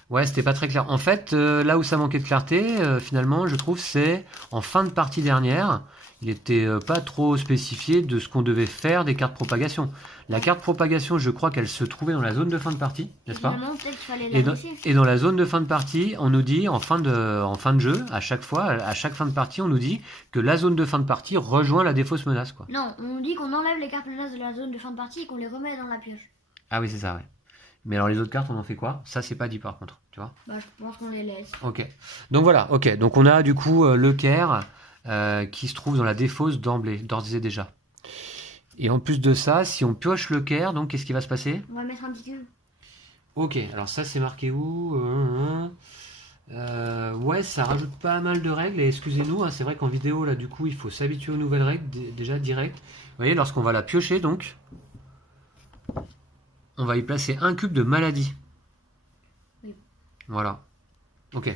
Ouais, c'était pas très clair. En fait, là où ça manquait de clarté, finalement, je trouve, c'est en fin de partie dernière. Il était pas trop spécifié de ce qu'on devait faire des cartes propagation. La carte propagation, je crois qu'elle se trouvait dans la zone de fin de partie, n'est-ce pas? Finalement, peut-être qu'il fallait Et la dans, laisser. et dans la zone de fin de partie, on nous dit, en fin de jeu, à chaque fois, à chaque fin de partie, on nous dit que la zone de fin de partie rejoint la défausse menace, quoi. Non, on dit qu'on enlève les cartes menaces de la zone de fin de partie et qu'on les remet dans la pioche. Ah oui, c'est ça, ouais. Mais alors les autres cartes, on en fait quoi? Ça, c'est pas dit par contre, tu vois? Bah, je pense qu'on les laisse. Ok. Donc voilà, ok. Donc on a du coup le Caire qui se trouve dans la défausse d'emblée, d'ores et déjà. Et en plus de ça, si on pioche le Caire, donc qu'est-ce qui va se passer? On va mettre un petit cube. Ok, alors ça c'est marqué où? Ouais, ça rajoute pas mal de règles. Et excusez-nous, hein, c'est vrai qu'en vidéo, là, du coup, il faut s'habituer aux nouvelles règles déjà direct. Vous voyez, lorsqu'on va la piocher, donc, on va y placer un cube de maladie. Oui. Voilà. Ok.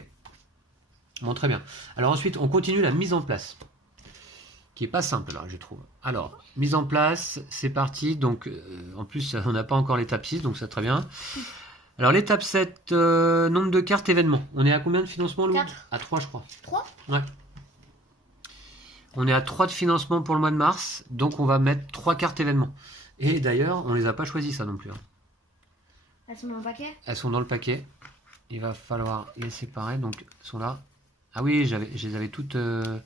Bon, très bien. Alors ensuite, on continue la mise en place. Qui est pas simple, là, je trouve. Alors, mise en place, c'est parti. Donc, en plus, on n'a pas encore l'étape 6, donc c'est très bien. Alors, l'étape 7, nombre de cartes événements. On est à combien de financement, Lou? 4. À 3, je crois. 3. Ouais. On est à 3 de financement pour le mois de mars, donc on va mettre 3 cartes événements. Et d'ailleurs, on les a pas choisies, ça non plus. Hein. Elles sont dans le paquet. Elles sont dans le paquet. Il va falloir les séparer, donc elles sont là. Ah oui, je les avais toutes... je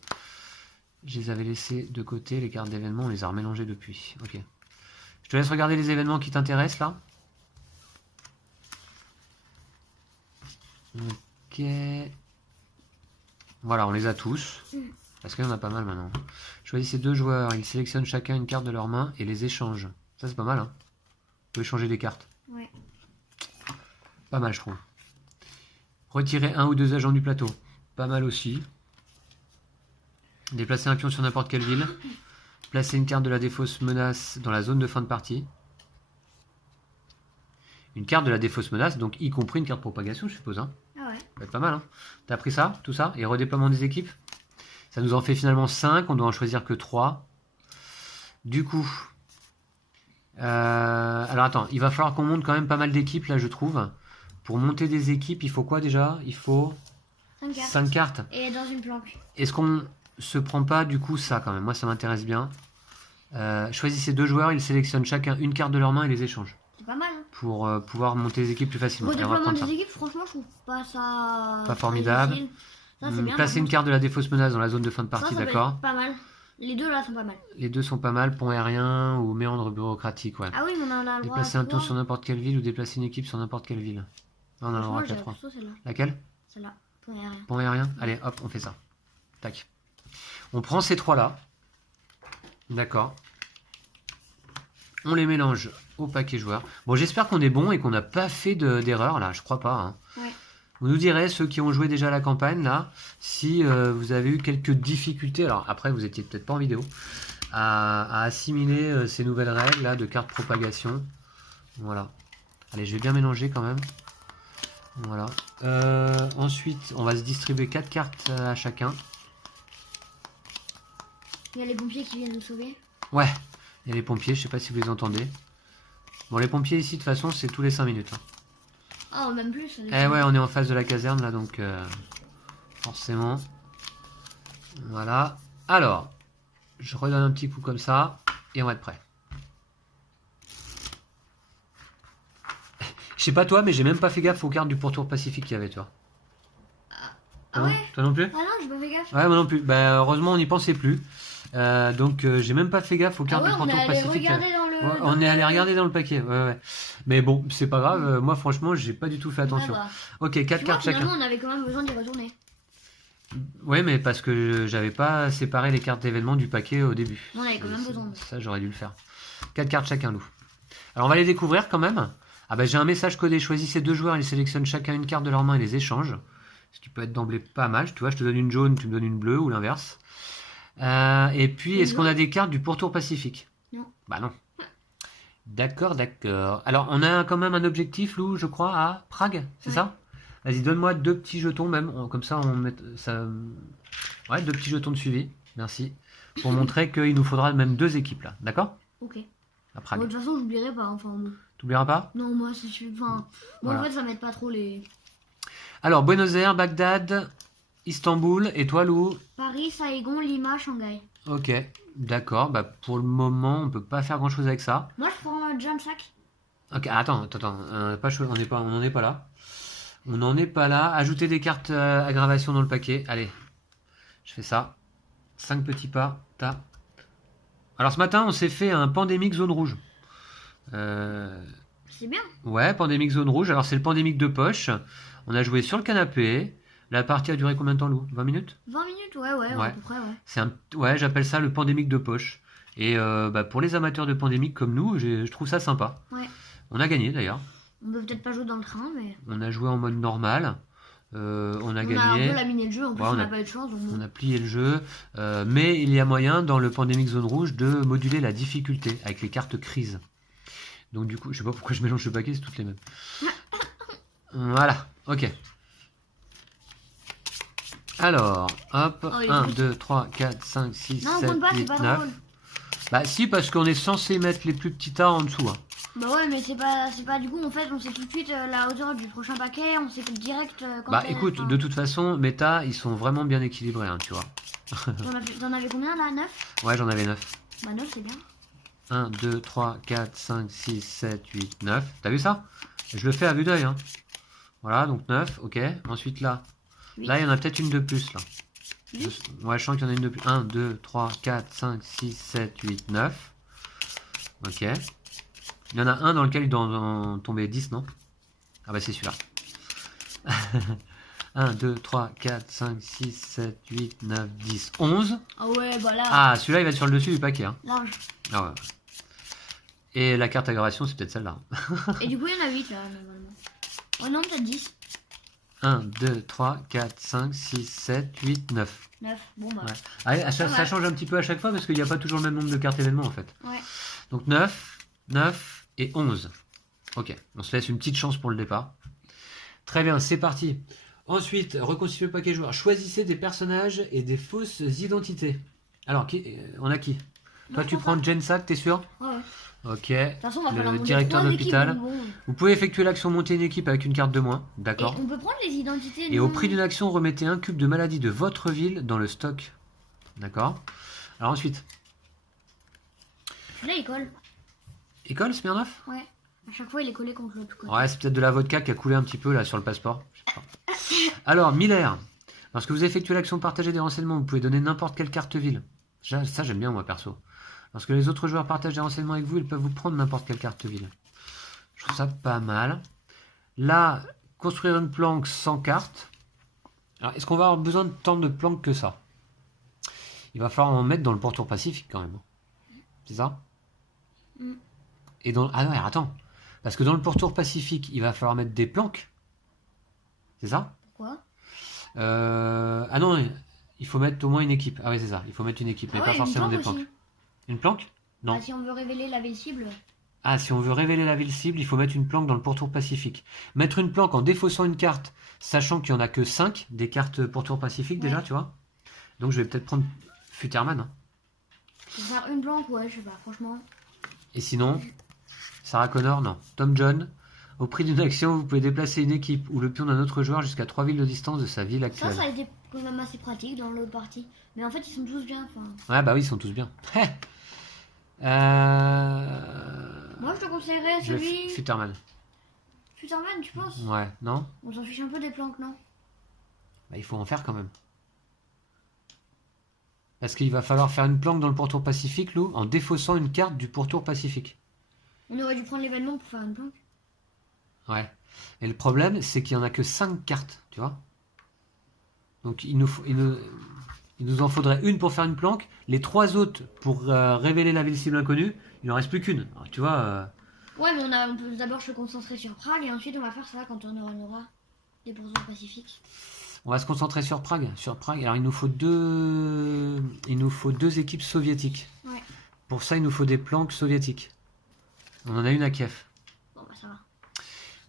les avais laissées de côté, les cartes d'événements, on les a remélangées depuis. Ok. Je te laisse regarder les événements qui t'intéressent, là. Ok. Voilà, on les a tous. Parce qu'il y en a pas mal maintenant. Choisissez 2 joueurs, ils sélectionnent chacun une carte de leur main et les échangent. Ça c'est pas mal, hein. On peut échanger des cartes. Ouais. Pas mal, je trouve. Retirer 1 ou 2 agents du plateau. Pas mal aussi. Déplacer un pion sur n'importe quelle ville. Placer une carte de la défausse menace dans la zone de fin de partie. Une carte de la défausse menace, donc y compris une carte propagation, je suppose. Hein. Ah ouais. Ça va être pas mal, hein. T'as appris ça, tout ça? Et redéploiement des équipes? Ça nous en fait finalement 5, on doit en choisir que 3. Du coup, alors attends, il va falloir qu'on monte quand même pas mal d'équipes là je trouve. Pour monter des équipes, il faut quoi déjà? Il faut 5 cartes. 5 cartes. Et dans une planque. Est-ce qu'on se prend pas du coup ça quand même. Moi, ça m'intéresse bien. Choisissez 2 joueurs, ils sélectionnent chacun une carte de leur main et les échangent. C'est pas mal. Hein. Pour pouvoir monter les équipes plus facilement. Et on va Redéploiement prendre des ça. équipes, franchement, je trouve pas ça. Pas formidable. difficile. Ça, c'est bien. Placer une carte de la défausse menace dans la zone de fin de partie, ça peut d'accord. être pas mal. Les deux là sont pas mal. Les deux sont pas mal, pont aérien ou méandre bureaucratique, ouais. Ah oui, mais on a le droit Déplacer à un tour 3. sur n'importe quelle ville ou déplacer une équipe sur n'importe quelle ville. Non, on a le droit Franchement, qu'à 3. plutôt celle-là. Laquelle? Celle-là. Pont aérien. Pont aérien. Allez, hop, on fait ça. Tac. On prend ces 3 là. D'accord. On les mélange au paquet joueur. Bon, j'espère qu'on est bon et qu'on n'a pas fait d'erreur là. Je crois pas. Hein. Ouais. Vous nous direz, ceux qui ont joué déjà la campagne là, si vous avez eu quelques difficultés. Alors après, vous étiez peut-être pas en vidéo. À assimiler ces nouvelles règles là de carte propagation. Voilà. Allez, je vais bien mélanger quand même. Voilà. Ensuite, on va se distribuer 4 cartes à chacun. Il y a les pompiers qui viennent nous sauver. Ouais, il y a les pompiers, je sais pas si vous les entendez. Bon, les pompiers ici, de toute façon, c'est tous les 5 minutes. Hein. Oh, même plus. Ça Eh ouais, on est en face de la caserne là, donc forcément. Voilà. Alors, je redonne un petit coup comme ça, et on va être prêt. Je sais pas toi, mais j'ai même pas fait gaffe aux cartes du pourtour pacifique qu'il y avait, toi. Ah ouais? Toi non plus? Ah non, j'ai pas fait gaffe. Ouais, moi non plus. Bah, heureusement, on n'y pensait plus. Donc, j'ai même pas fait gaffe aux cartes du on est pourtour allé pacifique. regarder dans le. Ouais, on est allé regarder dans le paquet. Ouais. Mais bon, c'est pas grave. Moi, franchement, j'ai pas du tout fait attention. Ah bah. Ok, 4 cartes chacun. Finalement, on avait quand même besoin d'y retourner. Ouais, mais parce que j'avais pas séparé les cartes d'événements du paquet au début. On avait quand même besoin. Ça, j'aurais dû le faire. 4 cartes chacun, Lou. Alors, on va les découvrir quand même. Ah bah, j'ai un message codé. Choisissez 2 joueurs, ils sélectionnent chacun une carte de leur main et les échangent. Ce qui peut être d'emblée pas mal. Tu vois, je te donne une jaune, tu me donnes une bleue ou l'inverse. Et puis, est-ce qu'on a des cartes du pourtour pacifique? Non. Bah non. D'accord. Alors, on a quand même un objectif, Lou, je crois, à Prague, c'est ça? Vas-y, donne-moi 2 petits jetons même. Comme ça, on met ça. Ouais, 2 petits jetons de suivi. Merci. Pour montrer qu'il nous faudra même 2 équipes là. D'accord? Ok. À Prague. Bon, de toute façon, j'oublierai pas. Enfin, bon. T'oublieras pas? Non, moi, si tu. Enfin. Bon, Voilà. en fait, ça m'aide pas trop les. Alors, Buenos Aires, Bagdad, Istanbul. Et toi, Lou? Paris, Saigon, Lima, Shanghai. Ok. D'accord. Bah, pour le moment, on peut pas faire grand chose avec ça. Moi, je prends un jump sack. Ok, attends. On n'en est pas là. On n'en est pas là. Ajouter des cartes aggravation dans le paquet. Allez, je fais ça. 5 petits pas. Ta. Alors ce matin, on s'est fait un pandémique zone rouge. C'est bien. Ouais, pandémique zone rouge. Alors c'est le pandémique de poche. On a joué sur le canapé. La partie a duré combien de temps, Lou? 20 minutes? 20 minutes, ouais, à peu près, ouais. Ouais, j'appelle ça le pandémique de poche. Et pour les amateurs de pandémique comme nous, je trouve ça sympa. Ouais. On a gagné d'ailleurs. On peut peut-être pas jouer dans le train, mais. On a joué en mode normal. On a On a un gagné. peu laminé le jeu, en plus, Ouais, on n'a pas eu de chance. Donc On a plié le jeu. Mais il y a moyen, dans le pandémique zone rouge, de moduler la difficulté avec les cartes crise. Donc du coup, je sais pas pourquoi je mélange ce paquet, c'est toutes les mêmes. Voilà, ok. Alors, hop, Oh, 1, 2, 3, 4, 5, 6, non, on 7, compte pas, c'est 8, pas 9. drôle. Bah si, parce qu'on est censé mettre les plus petits tas en dessous. Hein. Bah ouais, mais c'est pas du coup, en fait, on sait tout de suite la hauteur du prochain paquet, on sait direct quand Bah écoute, de toute façon, mes tas, ils sont vraiment bien équilibrés, hein, tu vois. T'en avais combien là? 9? Ouais, j'en avais 9. Bah 9, c'est bien. 1, 2, 3, 4, 5, 6, 7, 8, 9. T'as vu ça? Je le fais à vue d'œil. Hein. Voilà, donc 9, ok. Ensuite là, 8. là il y en a peut-être une de plus là. 8. Ouais, je sens qu'il y en a une de plus. 1, 2, 3, 4, 5, 6, 7, 8, 9. Ok. Il y en a un dans lequel il doit en tomber 10, non? Ah bah c'est celui-là. 1, 2, 3, 4, 5, 6, 7, 8, 9, 10, 11. Ah ouais, bah là, Ah, celui-là il va être sur le dessus du paquet. Hein. large. Ah ouais. Et la carte aggravation, c'est peut-être celle-là. Et du coup, il y en a 8 là, normalement. Oh non, peut-être 10. 1, 2, 3, 4, 5, 6, 7, 8, 9. 9. Bon bah. Ouais. Ah, ça change un petit peu à chaque fois parce qu'il n'y a pas toujours le même nombre de cartes événements en fait. Ouais. Donc 9, 9 et 11. Ok, on se laisse une petite chance pour le départ. Très bien, c'est parti. Ensuite, reconstituer le paquet joueur. Choisissez des personnages et des fausses identités. Alors, on a qui? Toi, tu prends Gensack, t'es sûr? Ouais, ouais. Ok. De toute façon, on va falloir Le monter directeur 3 d'hôpital. équipes, donc bon. Vous pouvez effectuer l'action monter une équipe avec une carte de moins. D'accord. Et on peut prendre les identités. Et au non- prix d'une action, remettez un cube de maladie de votre ville dans le stock. D'accord. Alors ensuite, Là, il colle. il colle Smirnoff? Ouais. À chaque fois, il est collé contre l'autre côté. Ouais, c'est peut-être de la vodka qui a coulé un petit peu là sur le passeport. Je sais pas. Alors, Miller, lorsque vous effectuez l'action de partager des renseignements, vous pouvez donner n'importe quelle carte ville. Ça, j'aime bien moi perso. Lorsque les autres joueurs partagent des renseignements avec vous, ils peuvent vous prendre n'importe quelle carte ville. Je trouve ça pas mal. Là, construire une planque sans carte. Alors, est-ce qu'on va avoir besoin de tant de planques que ça? Il va falloir en mettre dans le pourtour pacifique quand même. C'est ça? Mm. Et dans... Ah ouais, attends. Parce que dans le pourtour pacifique, il va falloir mettre des planques. C'est ça? Pourquoi? Ah non, il faut mettre au moins une équipe. Ah oui, c'est ça. Il faut mettre une équipe, mais Ah pas ouais, forcément une des planque planques. aussi. Une planque? Non. Bah, si on veut révéler la ville cible. Ah, si on veut révéler la ville cible, il faut mettre une planque dans le pourtour pacifique. Mettre une planque en défaussant une carte, sachant qu'il n'y en a que 5 des cartes pourtour pacifique déjà, Ouais. tu vois. Donc je vais peut-être prendre Futterman. Hein. Pour faire une planque, ouais, je sais pas, franchement. Et sinon, Sarah Connor, non. Tom John. Au prix d'une action, vous pouvez déplacer une équipe ou le pion d'un autre joueur jusqu'à 3 villes de distance de sa ville actuelle. Ça a été quand même assez pratique dans l'autre partie. Mais en fait, ils sont tous bien. Enfin, Ouais, bah oui, ils sont tous bien. moi, je te conseillerais Je vais celui. Futterman. Futurman, tu penses? Ouais, non? On s'en fiche un peu des planques, non? Bah, il faut en faire quand même. Parce qu'il va falloir faire une planque dans le pourtour pacifique, Lou, en défaussant une carte du pourtour pacifique. On aurait dû prendre l'événement pour faire une planque. Ouais. Et le problème, c'est qu'il n'y en a que 5 cartes, tu vois. Donc il nous en faudrait une pour faire une planque, les 3 autres pour révéler la ville cible inconnue, il n'en reste plus qu'une. Alors, tu vois, Ouais, mais on peut d'abord se concentrer sur Prague et ensuite on va faire ça quand on aura des pourtours pacifiques. on va se concentrer sur Prague. Sur Prague, alors il nous faut deux équipes soviétiques. Ouais. Pour ça, il nous faut des planques soviétiques. On en a une à Kiev. Bon, bah ça va.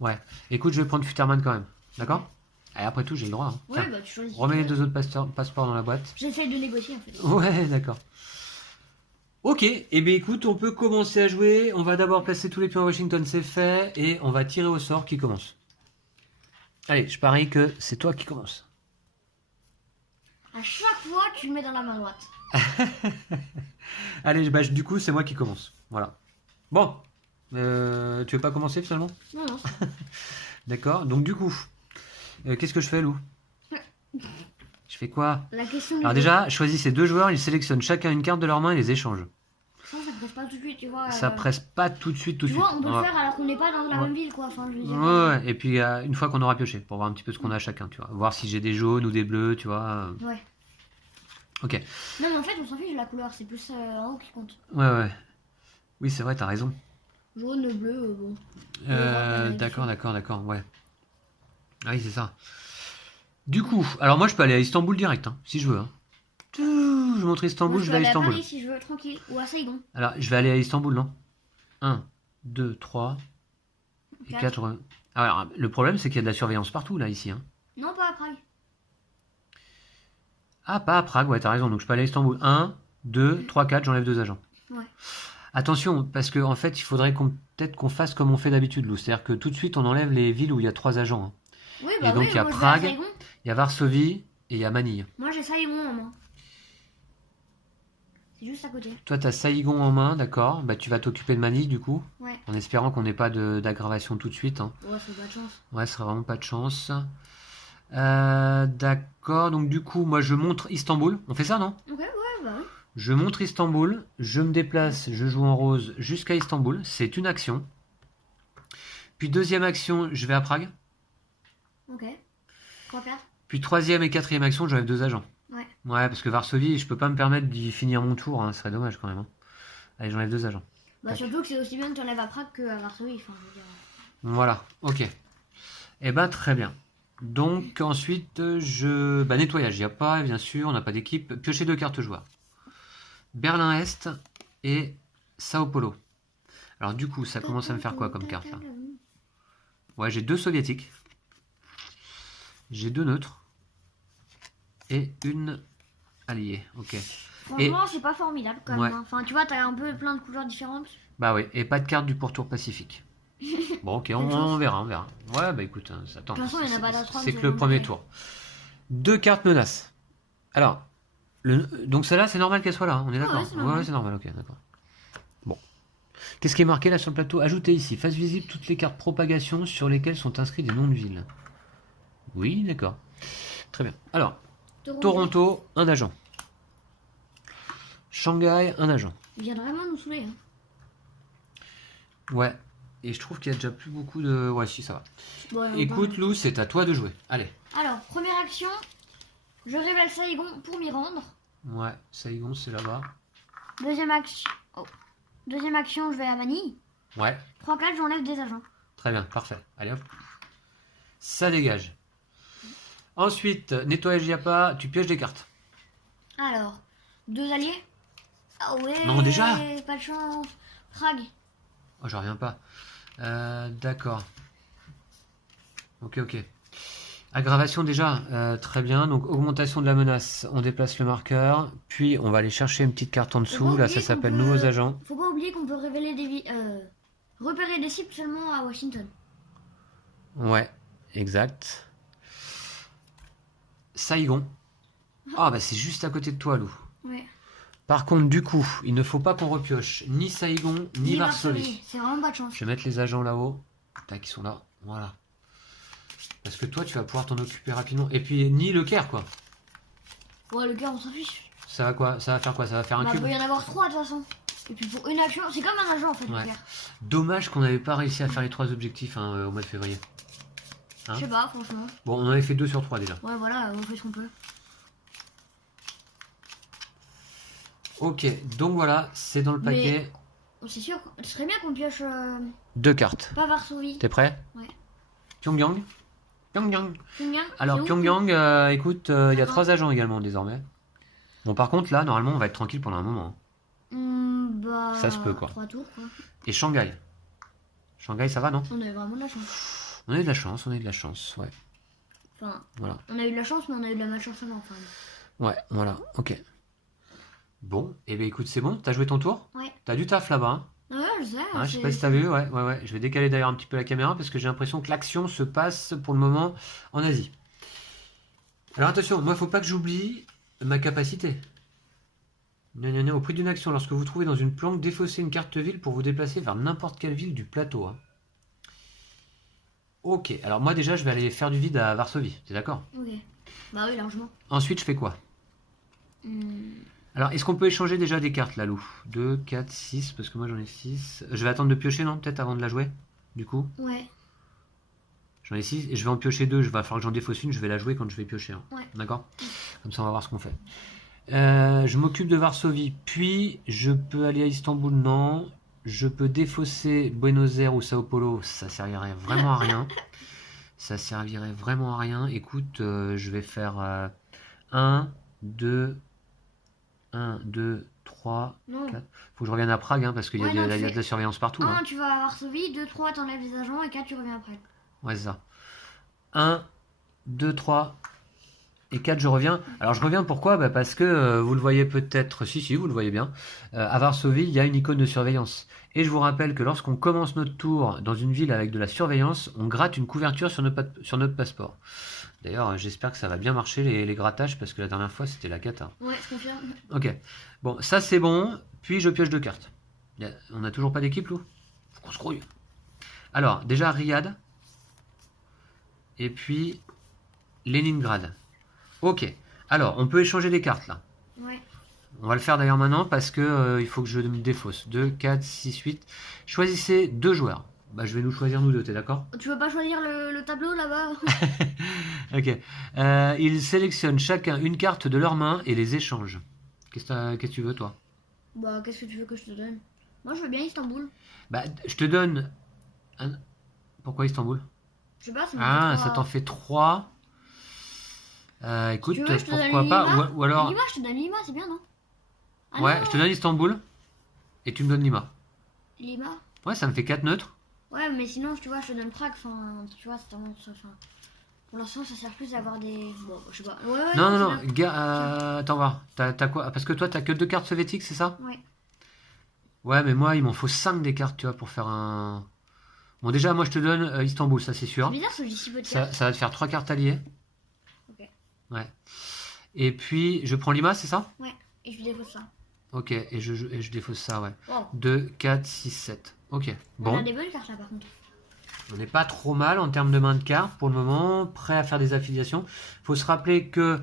Ouais. Écoute, je vais prendre Futterman quand même. D'accord? Et après tout, j'ai le droit. Hein. Ouais, Tiens, bah tu choisis. remets les 2 autres passeports dans la boîte. J'essaie de négocier en fait. Ouais, d'accord. Ok, et bien écoute, on peut commencer à jouer. On va d'abord placer tous les pions à Washington, c'est fait. Et on va tirer au sort qui commence. Allez, je parie que c'est toi qui commence. À chaque fois, tu le mets dans la main droite. Allez, bah, du coup, c'est moi qui commence. Voilà. Bon. Tu veux pas commencer finalement? Non, non. D'accord. Donc du coup, qu'est-ce que je fais, Lou? Je fais quoi? La question du Alors déjà, choisissez 2 joueurs, ils sélectionnent chacun une carte de leur main et les échangent. Ça presse pas tout de suite, tu vois. Ça presse pas tout de suite, tout de Tu suite. vois, on peut le faire alors qu'on n'est pas dans la Ouais. même ville, quoi. Enfin, je veux dire. Ouais, et puis une fois qu'on aura pioché, pour voir un petit peu ce qu'on a chacun, tu vois. Voir si j'ai des jaunes ou des bleus, tu vois. Ouais. Ok. Non, mais en fait, on s'en fiche de la couleur, c'est plus en haut qui compte. Ouais. Oui, c'est vrai, t'as raison. Jaune, bleu, bon. D'accord, ouais. Ah oui, c'est ça. Du coup, alors moi je peux aller à Istanbul direct, hein, si je veux. Hein. Je montre Istanbul, Moi, je je vais à peux aller à Istanbul. Paris si je veux, tranquille. Ou à Saigon. Alors, je vais aller à Istanbul, non? 1, 2, 3 et 4. Alors, le problème, c'est qu'il y a de la surveillance partout, là, ici. Hein. Non, pas à Prague. Ah, pas à Prague, ouais, t'as raison. Donc, je peux aller à Istanbul. 1, 2, 3, 4, j'enlève 2 agents. Ouais. Attention, parce qu'en fait, il faudrait peut-être qu'on fasse comme on fait d'habitude, Lou. C'est-à-dire que tout de suite, on enlève les villes où il y a 3 agents. Hein. Oui, Et donc, il y a moi, je vais à Prague, Saigon. il y a Varsovie et il y a Manille. Moi, j'ai Saigon en main. C'est juste à côté. Toi, t'as Saïgon en main, d'accord. Bah, tu vas t'occuper de Manille, du coup. Ouais. En espérant qu'on n'ait pas d'aggravation tout de suite. Hein. Ouais, c'est pas de chance. Ouais, ce serait vraiment pas de chance. D'accord, donc du coup, moi je montre Istanbul. On fait ça, non? Ok, ouais, bah oui. Je montre Istanbul, je me déplace, je joue en rose jusqu'à Istanbul. C'est une action. Puis deuxième action, je vais à Prague. Ok. Quoi faire? Puis troisième et quatrième action, j'enlève 2 agents. Ouais. Ouais, parce que Varsovie, je peux pas me permettre d'y finir mon tour. Hein, ce serait dommage quand même. Hein. Allez, j'enlève 2 agents. Bah, Tac. surtout que c'est aussi bien que tu enlèves à Prague qu'à Varsovie. Enfin, je veux dire. Voilà, ok. Eh ben très bien. Donc ensuite, nettoyage, il n'y a pas, bien sûr, on n'a pas d'équipe. Piocher 2 cartes joueurs. Berlin-Est et Sao Paulo. Alors du coup, ça commence à me faire quoi comme carte là? Ouais, j'ai 2 soviétiques. J'ai 2 neutres. Et une alliée, ok. Franchement, c'est pas formidable quand même. Ouais. Hein. Enfin, tu vois, t'as un peu plein de couleurs différentes. Bah oui, et pas de carte du pourtour pacifique. Bon, ok, on verra, on verra. Ouais, bah écoute, attends. De toute façon, il y en a pas d'autres. C'est que le premier tour. 2 cartes menaces. Alors, Donc celle-là, c'est normal qu'elle soit là, hein, on est d'accord? ouais, c'est normal. Ouais, c'est normal, ok, d'accord. Bon. Qu'est-ce qui est marqué là sur le plateau? Ajoutez ici, face visible toutes les cartes propagation sur lesquelles sont inscrits des noms de villes. Oui, d'accord. Très bien. Alors, Toronto, un agent. Shanghai, un agent. Il vient vraiment nous saouler. Hein. Ouais. Et je trouve qu'il y a déjà plus beaucoup de... Ouais, si, ça va. Bon, Écoute, Lou, c'est à toi de jouer. Allez. Alors, première action, je révèle Saigon pour m'y rendre. Ouais, Saigon, c'est là-bas. Deuxième action, Deuxième action, je vais à Manille. Ouais, 3-4, j'enlève des agents. très bien, parfait. Allez hop. Ça dégage. Ensuite, nettoyage Yapa, tu pioches des cartes. Alors, 2 alliés. Ah ouais. Non, déjà. Pas de chance. Prague. Oh, j'en reviens pas. D'accord. Ok. Aggravation déjà, très bien. Donc augmentation de la menace, on déplace le marqueur, puis on va aller chercher une petite carte en dessous. Là, ça s'appelle nouveaux agents. Faut pas oublier qu'on peut révéler repérer des cibles seulement à Washington. Ouais, exact. Saigon. Ah bah c'est juste à côté de toi, Lou. Ouais. Par contre, du coup, il ne faut pas qu'on repioche ni Saigon, ni Varsovie. C'est vraiment pas de chance. Je vais mettre les agents là-haut. Tac, ils sont là. Voilà. Parce que toi, tu vas pouvoir t'en occuper rapidement. Et puis, ni le Caire, quoi. Ouais, le gars, on s'en fiche. Ça va quoi? Ça va faire quoi? Ça va faire un Bah, cube? il peut y en avoir 3 de toute façon. Et puis pour une action, c'est comme un agent en fait, Ouais. le Caire. Dommage qu'on n'avait pas réussi à faire les 3 objectifs hein, au mois de février. Hein? Je sais pas, franchement. Bon, on en avait fait 2 sur 3 déjà. Ouais, voilà, on fait ce qu'on peut. Ok, donc voilà, c'est dans le paquet. C'est sûr, ce serait bien qu'on pioche 2 cartes. pas Varsovie. T'es prêt? Ouais. Pyongyang. Pyongyang. Pyongyang. Alors c'est où Pyongyang, écoute, il y a D'accord. 3 agents également désormais. Bon, par contre, là, normalement, on va être tranquille pendant un moment. hein. Bah. Ça se peut, quoi. 3 tours, quoi. Et Shanghai. Shanghai, ça va, non? On a eu vraiment de la chance. On a eu de la chance, ouais. Enfin, Voilà. on a eu de la chance, mais on a eu de la malchance avant. Enfin, Ouais, voilà, ok. Bon, et bien écoute, c'est bon, t'as joué ton tour? ouais. T'as du taf là-bas, hein? Ouais, je sais. Ouais, je sais pas si t'as vu, ouais. Je vais décaler d'ailleurs un petit peu la caméra parce que j'ai l'impression que l'action se passe pour le moment en Asie. Alors attention, moi, faut pas que j'oublie ma capacité. Au prix d'une action, lorsque vous trouvez dans une planque, défaussez une carte ville pour vous déplacer vers n'importe quelle ville du plateau. hein. Ok, alors moi déjà, je vais aller faire du vide à Varsovie, t'es d'accord? Ok. Bah oui, largement. Ensuite, je fais quoi? Alors, est-ce qu'on peut échanger déjà des cartes là, Lou? 2, 4, 6, parce que moi j'en ai 6. Je vais attendre de piocher, non? Peut-être avant de la jouer, du coup? Ouais. J'en ai 6 et je vais en piocher 2. Il va falloir que j'en défausse une, je vais la jouer quand je vais piocher. hein. Ouais. D'accord? Comme ça, on va voir ce qu'on fait. Je m'occupe de Varsovie, puis je peux aller à Istanbul, non. Je peux défausser Buenos Aires ou Sao Paulo, ça servirait vraiment à rien. Ça servirait vraiment à rien. Écoute, je vais faire 1, 2, 3, Non. 4. Faut que je revienne à Prague, hein, parce qu'il y a, Ouais, non, il y a tu de la surveillance partout. hein. 1, tu vas à Varsovie. 2, 3, t'enlèves les agents. Et 4, tu reviens après. Ouais, c'est ça. 1, 2, 3 et 4, je reviens. Alors, je reviens pourquoi? Bah, parce que vous le voyez peut-être, si, vous le voyez bien. À Varsovie, il y a une icône de surveillance. Et je vous rappelle que lorsqu'on commence notre tour dans une ville avec de la surveillance, on gratte une couverture sur notre passeport. D'ailleurs, j'espère que ça va bien marcher les grattages, parce que la dernière fois, c'était la cata. Ouais, je confirme. Ok. Bon, ça c'est bon. Puis je pioche 2 cartes. On n'a toujours pas d'équipe, Lou? Faut qu'on se grouille. Alors, déjà Riyad. Et puis Leningrad. Ok. Alors, on peut échanger des cartes là. Ouais. On va le faire d'ailleurs maintenant parce que il faut que je me défausse. 2, 4, 6, 8. Choisissez 2 joueurs. Bah, je vais nous choisir nous deux, t'es d'accord? Tu veux pas choisir le tableau là-bas? Ok. Ils sélectionnent chacun une carte de leur main et les échangent. Qu'est-ce que tu veux, toi? Bah, qu'est-ce que tu veux que je te donne? Moi, je veux bien Istanbul. Bah, je te donne... Pourquoi Istanbul? Je sais pas, ça Ah, me ça t'en fait 3. Écoute, Tu veux, je te donne pourquoi pas? Lima Ou alors... Lima, je te donne Lima, c'est bien, non? Ah Ouais, non, je te donne Istanbul et tu me donnes Lima. Lima? Ouais, ça me fait 4 neutres. Ouais, mais sinon, tu vois, je te donne Prague. Enfin, tu vois, c'est vraiment ça. Enfin, pour l'instant, ça sert plus à avoir des. Bon, je sais pas. Ouais, Non, c'est bien. attends voir. T'as quoi? Parce que toi, t'as que 2 cartes soviétiques, c'est ça? Ouais. Ouais, mais moi, il m'en faut 5 des cartes, tu vois, pour faire un... Bon, déjà, moi, je te donne Istanbul, ça c'est sûr. C'est bizarre ce que je dis si peu de Ça cartes. va te faire 3 cartes alliées. Ok. Ouais. Et puis, je prends Lima, c'est ça? Ouais, et je défausse ça. Ok, et je défausse ça, ouais. Wow. 2, 4, 6, 7. Ok, On bon. a des bonnes cartes là par contre. On n'est pas trop mal en termes de main de cartes pour le moment. Prêt à faire des affiliations. Faut se rappeler que...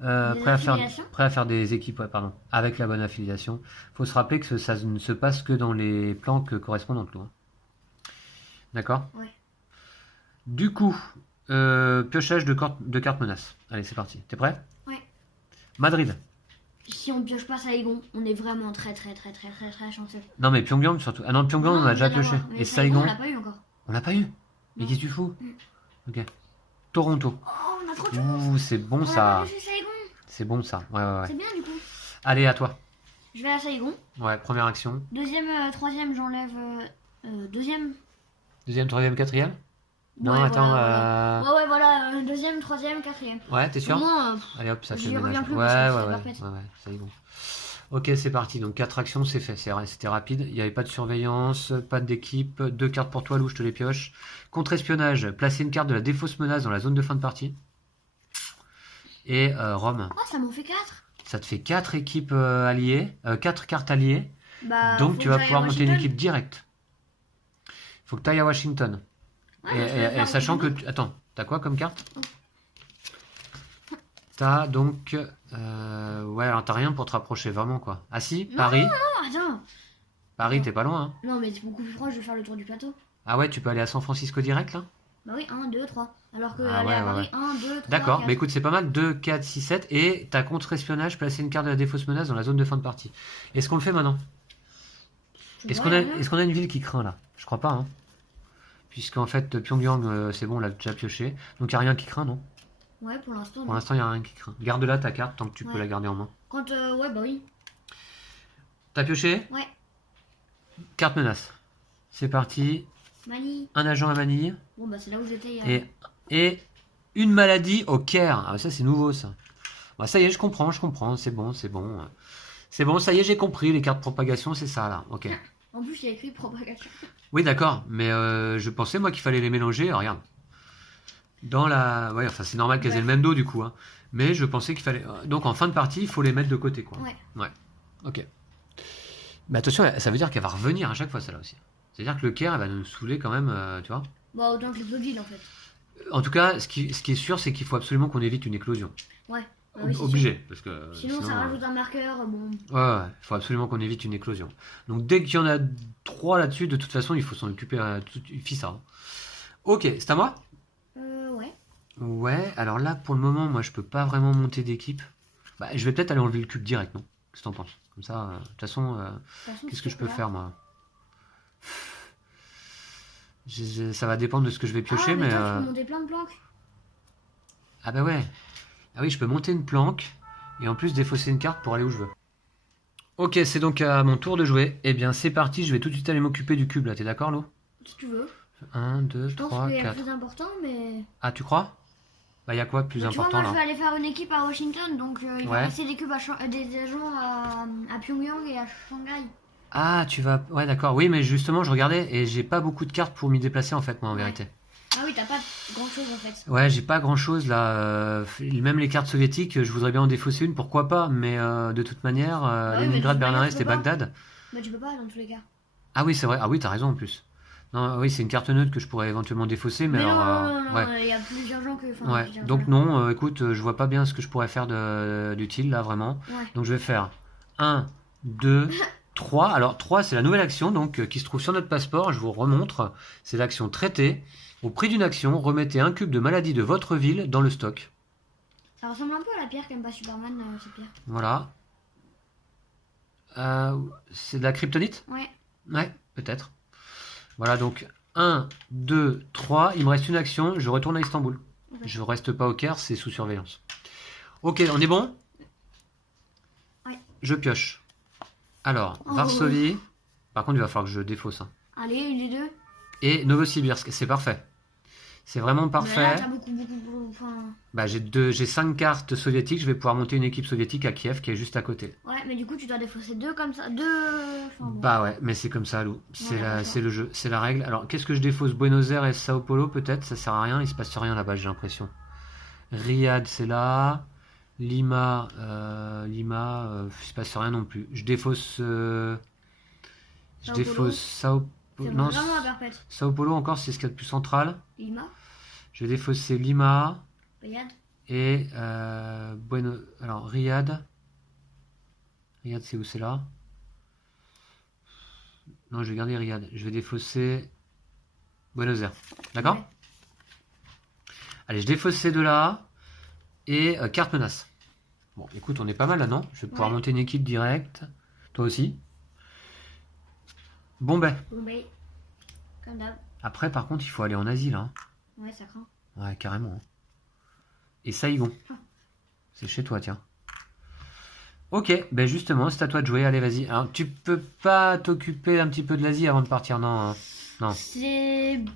Des affiliations prêt à faire des équipes, ouais, pardon, avec la bonne affiliation. Faut se rappeler que ça ne se passe que dans les planques correspondantes, là. D'accord? Ouais. Du coup, piochage de cartes menaces. Allez, c'est parti. T'es prêt? Ouais. Madrid. Si on pioche pas Saigon, on est vraiment très chanceux. Non, mais Pyongyang surtout. Ah non, Pyongyang, on a déjà pioché. Et Saigon, on l'a pas eu encore. on l'a pas eu. Mais Non. qu'est-ce que tu fous? Mm. Ok. Toronto. Oh, on a trop de chance. Ouh, c'est bon On a ça. pas pioché Saigon. C'est bon ça. Ouais, ouais, ouais. C'est bien du coup. Allez, à toi. Je vais à Saigon. Ouais, première action. Deuxième, troisième, j'enlève. Deuxième. Deuxième, troisième, quatrième? Non, Ouais, attends. voilà, Ouais, voilà. Deuxième, troisième, quatrième. Ouais, t'es sûr? Au moins, Allez hop, ça fait j'y le reviens ménage. plus Ouais, parce que ouais, c'est ouais, parfait. ouais, ça y est bon. Ok, c'est parti. Donc 4 actions, c'est fait. C'était rapide. Il n'y avait pas de surveillance, pas d'équipe. 2 cartes pour toi, Lou, je te les pioche. Contre-espionnage, placer une carte de la défausse menace dans la zone de fin de partie. Et Rome, Oh, ça m'en fait 4. ça te fait 4 équipes alliées, 4 cartes alliées. Bah, Donc faut tu que vas j'aille pouvoir à monter une Washington. équipe directe. Faut que tu ailles à Washington. Ouais, mais je vais faire Sachant que... Washington. Attends, t'as quoi comme carte? T'as donc... ouais, alors t'as rien pour te rapprocher, vraiment, quoi. Ah si, Non, Paris. Oh, attends. Paris, t'es pas loin, hein. Non, mais c'est beaucoup plus proche de faire le tour du plateau. Ah ouais, tu peux aller à San Francisco direct, là? Bah oui, 1, 2, 3. Alors que Ah aller ouais, à ouais, Paris, 1, 2, 3. D'accord, 4. mais écoute, c'est pas mal. 2, 4, 6, 7. Et t'as contre-espionnage, placer une carte de la défausse menace dans la zone de fin de partie. Est-ce qu'on le fait maintenant? Est-ce qu'on a une ville qui craint, là? Je crois pas, hein. Puisqu'en fait, Pyongyang, c'est bon, on l'a déjà pioché. Donc il a rien qui craint, non? Ouais, pour l'instant. Pour non. l'instant, il a rien qui craint. Garde-la, ta carte, tant que tu peux Ouais. la garder en main. Quand, ouais, bah oui. T'as pioché? Ouais. Carte menace. C'est parti. Mali. Un agent à Manille. Bon, bah c'est là où j'étais. Et une maladie au Caire. Ah, ça, c'est nouveau, ça. Bah, ça y est, je comprends. C'est bon, c'est bon. C'est bon, ça y est, j'ai compris. Les cartes propagation, c'est ça, là. Ok. En plus, il y a écrit propagation. Oui, d'accord. Mais je pensais, moi, qu'il fallait les mélanger. Regarde. Dans la... Ouais, enfin, c'est normal qu'elles aient le même dos, du coup. Hein. Mais je pensais qu'il fallait... Donc, en fin de partie, il faut les mettre de côté, quoi. Ouais. Ouais. Ok. Mais attention, ça veut dire qu'elle va revenir à chaque fois, celle-là aussi. C'est-à-dire que le Caire, elle va nous saouler quand même, tu vois. Bah, autant que les autres villes en fait. En tout cas, ce qui est sûr, c'est qu'il faut absolument qu'on évite une éclosion. Ouais. Bah oui, c'est Obligé. Parce que Sinon, ça rajoute un marqueur. Bon. Ouais, il faut absolument qu'on évite une éclosion. Donc dès qu'il y en a 3 là-dessus, de toute façon, il faut s'en occuper. Il fit ça. Hein. Ok, c'est à moi? Ouais. Ouais, alors là, pour le moment, moi, je peux pas vraiment monter d'équipe. Bah, je vais peut-être aller enlever le cube direct, non? Qu'est-ce que t'en penses? Comme ça, de toute façon, De toute façon, qu'est-ce c'est que je peux là. faire, moi? Ça va dépendre de ce que je vais piocher, mais... Toi, tu peux monter plein de planques. Ah bah ouais. Ah oui, je peux monter une planque et en plus défausser une carte pour aller où je veux. Ok, c'est donc à mon tour de jouer. Eh bien, c'est parti, je vais tout de suite aller m'occuper du cube là. T'es d'accord, Lo? Si tu veux. 1, 2, Je pense 3, qu'il y a 4. plus important, mais. Ah, tu crois? Bah, y a quoi de plus Mais tu vois, important moi, je là? vais aller faire une équipe à Washington, donc il va Ouais. rester des cubes des agents à Pyongyang et à Shanghai. Ah, tu vas. Ouais, d'accord. Oui, mais justement, je regardais et j'ai pas beaucoup de cartes pour m'y déplacer en fait, moi, en Ouais. vérité. Ah oui, t'as pas grand chose en fait. Ouais, j'ai pas grand chose là. Même les cartes soviétiques, je voudrais bien en défausser une, pourquoi pas, mais de toute manière, oui, mais de Leningrad, toute Berlin manière, Est tu et peux pas. Bagdad. Bah, tu peux pas dans tous les cas. Ah oui, c'est vrai. Ah oui, t'as raison en plus. Non, oui, c'est une carte neutre que je pourrais éventuellement défausser, mais Mais alors. non, Ouais. il y a plusieurs gens que. Enfin, Ouais, plusieurs donc gens. non, écoute, je vois pas bien ce que je pourrais faire d'utile là, vraiment. Ouais. Donc je vais faire 1, 2, 3. Alors 3, c'est la nouvelle action donc qui se trouve sur notre passeport. Je vous remontre. C'est l'action traitée. Au prix d'une action, remettez un cube de maladie de votre ville dans le stock. Ça ressemble un peu à la pierre qu'aime pas Superman, cette pierre. Voilà. C'est de la kryptonite? Ouais. Ouais, peut-être. Voilà, donc 1, 2, 3. Il me reste une action. Je retourne à Istanbul. Ok. Je reste pas au Caire, c'est sous surveillance. Ok, on est bon? Ouais. Je pioche. Alors, Oh. Varsovie. Par contre, il va falloir que je défausse. Hein. Allez, une des deux. Et Novosibirsk, c'est parfait. C'est vraiment Mais là, parfait. t'as beaucoup. Enfin. Bah, j'ai 5 cartes soviétiques. Je vais pouvoir monter une équipe soviétique à Kiev qui est juste à côté. Ouais, mais du coup, tu dois défausser deux comme ça. Deux. Enfin, bon. Bah ouais, mais c'est comme ça, Lou. Ouais, d'accord. C'est le jeu, c'est la règle. Alors, qu'est-ce que je défausse? Buenos Aires et Sao Paulo, peut-être? Ça sert à rien, il se passe rien là-bas, j'ai l'impression. Riyad, c'est là. Lima, il se passe rien non plus. Je défausse. Je Sao défausse Sao Paulo. C'est Non, vraiment à perpète. Sao Paulo encore, c'est ce qu'il y a de plus central. Lima, Je vais défausser Lima Riyad. et Alors, Riyad. Riyad, c'est où? C'est là? Non, je vais garder Riyad. Je vais défausser Buenos Aires. D'accord? Ouais. Allez, je défausse ces deux-là. Et carte menace. Bon, écoute, on est pas mal là, non? Je vais pouvoir Ouais. monter une équipe directe. Toi aussi. Bon ben. Bombay. Comme d'hab. Après, par contre, il faut aller en Asie là. Ouais, ça craint. Ouais, carrément. Hein. Et Saïgon. C'est chez toi, tiens. Ok, ben justement, c'est à toi de jouer. Allez, vas-y. Alors, tu peux pas t'occuper un petit peu de l'Asie avant de partir, non? Hein. Non.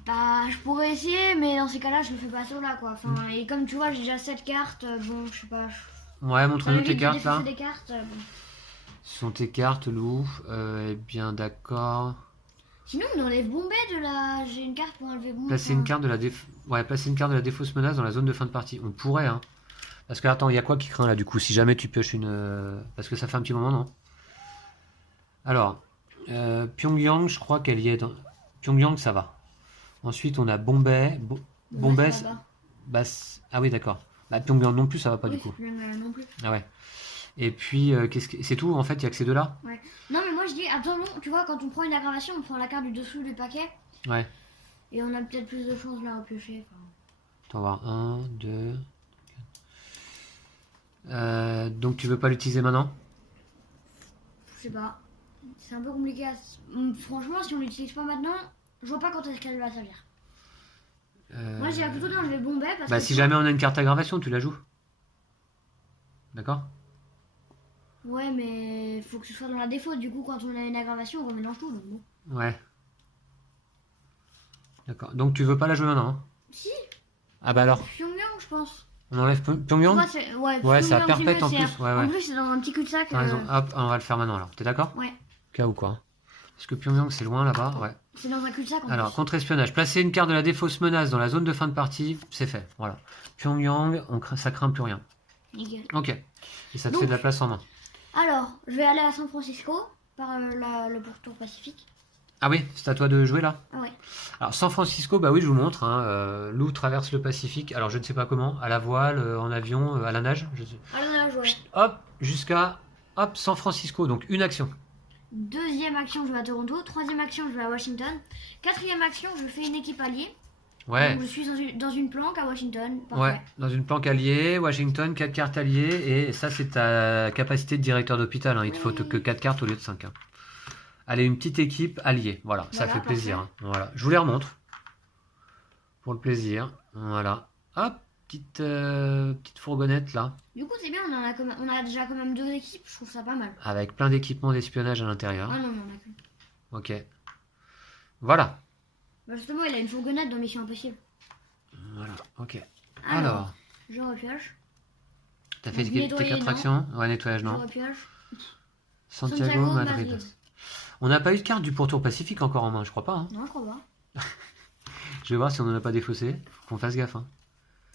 Bah, je pourrais essayer, mais dans ces cas-là, je le fais pas sur là, quoi. Enfin, et comme tu vois, j'ai déjà 7 cartes, bon, je sais pas. Ouais, Ça montre-nous tes m'évite de cartes là. défausser des cartes, bon. Ce sont tes cartes, Lou. Eh bien, d'accord. Sinon, on enlève Bombay de la. J'ai une carte pour enlever Bombay. Placer une carte de la placer une carte de la défausse menace dans la zone de fin de partie. On pourrait, hein. Parce que, attends, il y a quoi qui craint là du coup? Si jamais tu pioches une. Parce que ça fait un petit moment, non? Alors, Pyongyang, je crois qu'elle y est. Pyongyang, ça va. Ensuite, on a Bombay. Bombay. c'est là-bas. Bah, ah oui, d'accord. Bah, Pyongyang non plus, ça va pas Oui, du coup. non plus. Ah ouais. Et puis, c'est tout en fait, il y a que ces deux-là? Ouais. Non, mais moi je dis, attends, non, tu vois, quand on prend une aggravation, on prend la carte du dessous du paquet. Ouais. Et on a peut-être plus de chances de la repiocher. Enfin. Attends, on va voir. 1, 2. Donc, tu veux pas l'utiliser maintenant? Je sais pas. C'est un peu compliqué. Franchement, si on l'utilise pas maintenant, je vois pas quand est-ce qu'elle va servir. Moi, j'irais plutôt d'enlever Bombay parce Bah, que. si jamais on a une carte aggravation, tu la joues. D'accord? Ouais, mais faut que ce soit dans la défaut. Du coup, quand on a une aggravation, on remélange tout. Donc bon. Ouais. D'accord. Donc, tu veux pas la jouer maintenant, hein? Si, Ah bah alors, Pyongyang, je pense. on enlève Tu Pyongyang? vois, c'est. Ouais, c'est à Pyongyang, perpète mieux, en c'est- plus. Ouais, ouais. En plus, c'est dans un petit cul-de-sac. T'as raison. Hop, on va le faire maintenant alors. T'es d'accord? Ouais, Cas ou quoi? Hein. Parce que Pyongyang, c'est loin là-bas. Ouais. c'est dans un cul-de-sac en Alors, plus. contre-espionnage. Placer une carte de la défausse menace dans la zone de fin de partie, c'est fait. Voilà. Pyongyang, ça craint plus rien. Nickel. Ok. Et ça te Donc- fait de la place en main. Alors, je vais aller à San Francisco par le pourtour Pacifique. Ah oui, c'est à toi de jouer là? Ah ouais. Alors, San Francisco, bah oui, je vous montre. Hein, Lou traverse le Pacifique. Alors, je ne sais pas comment. À la voile, en avion, à la nage. Je sais. Alors là, je vois. Hop, jusqu'à San Francisco. Donc, une action. Deuxième action, je vais à Toronto. Troisième action, je vais à Washington. Quatrième action, je fais une équipe alliée. Ouais. Donc, je suis dans une planque à Washington. Ouais, Parfait. dans une planque alliée, Washington, 4 cartes alliées, et ça c'est ta capacité de directeur d'hôpital, hein. Il te faut que 4 cartes au lieu de 5. Hein. Allez, une petite équipe alliée, voilà, ça Voilà, fait plaisir. parfait. Hein. Voilà. Je vous les remontre, pour le plaisir, voilà. Hop, petite fourgonnette là, Du coup, c'est bien, on a déjà quand même 2 équipes. Je trouve ça pas mal. avec plein d'équipements d'espionnage à l'intérieur. Ah non, mais on a qu'une. Ok, voilà. Bah, justement, il a une fourgonnette dans Mission Impossible. Voilà, ok. Alors, Alors, je repioche. t'as fait donc, tes nettoyer, 4 non. actions? Ouais, nettoyage, Je non. repioche. Santiago, Madrid. On n'a pas eu de carte du pourtour Pacifique encore en main, je crois pas. Hein. Non, je crois pas. Je vais voir si on n'en a pas défaussé. Faut qu'on fasse gaffe. Hein.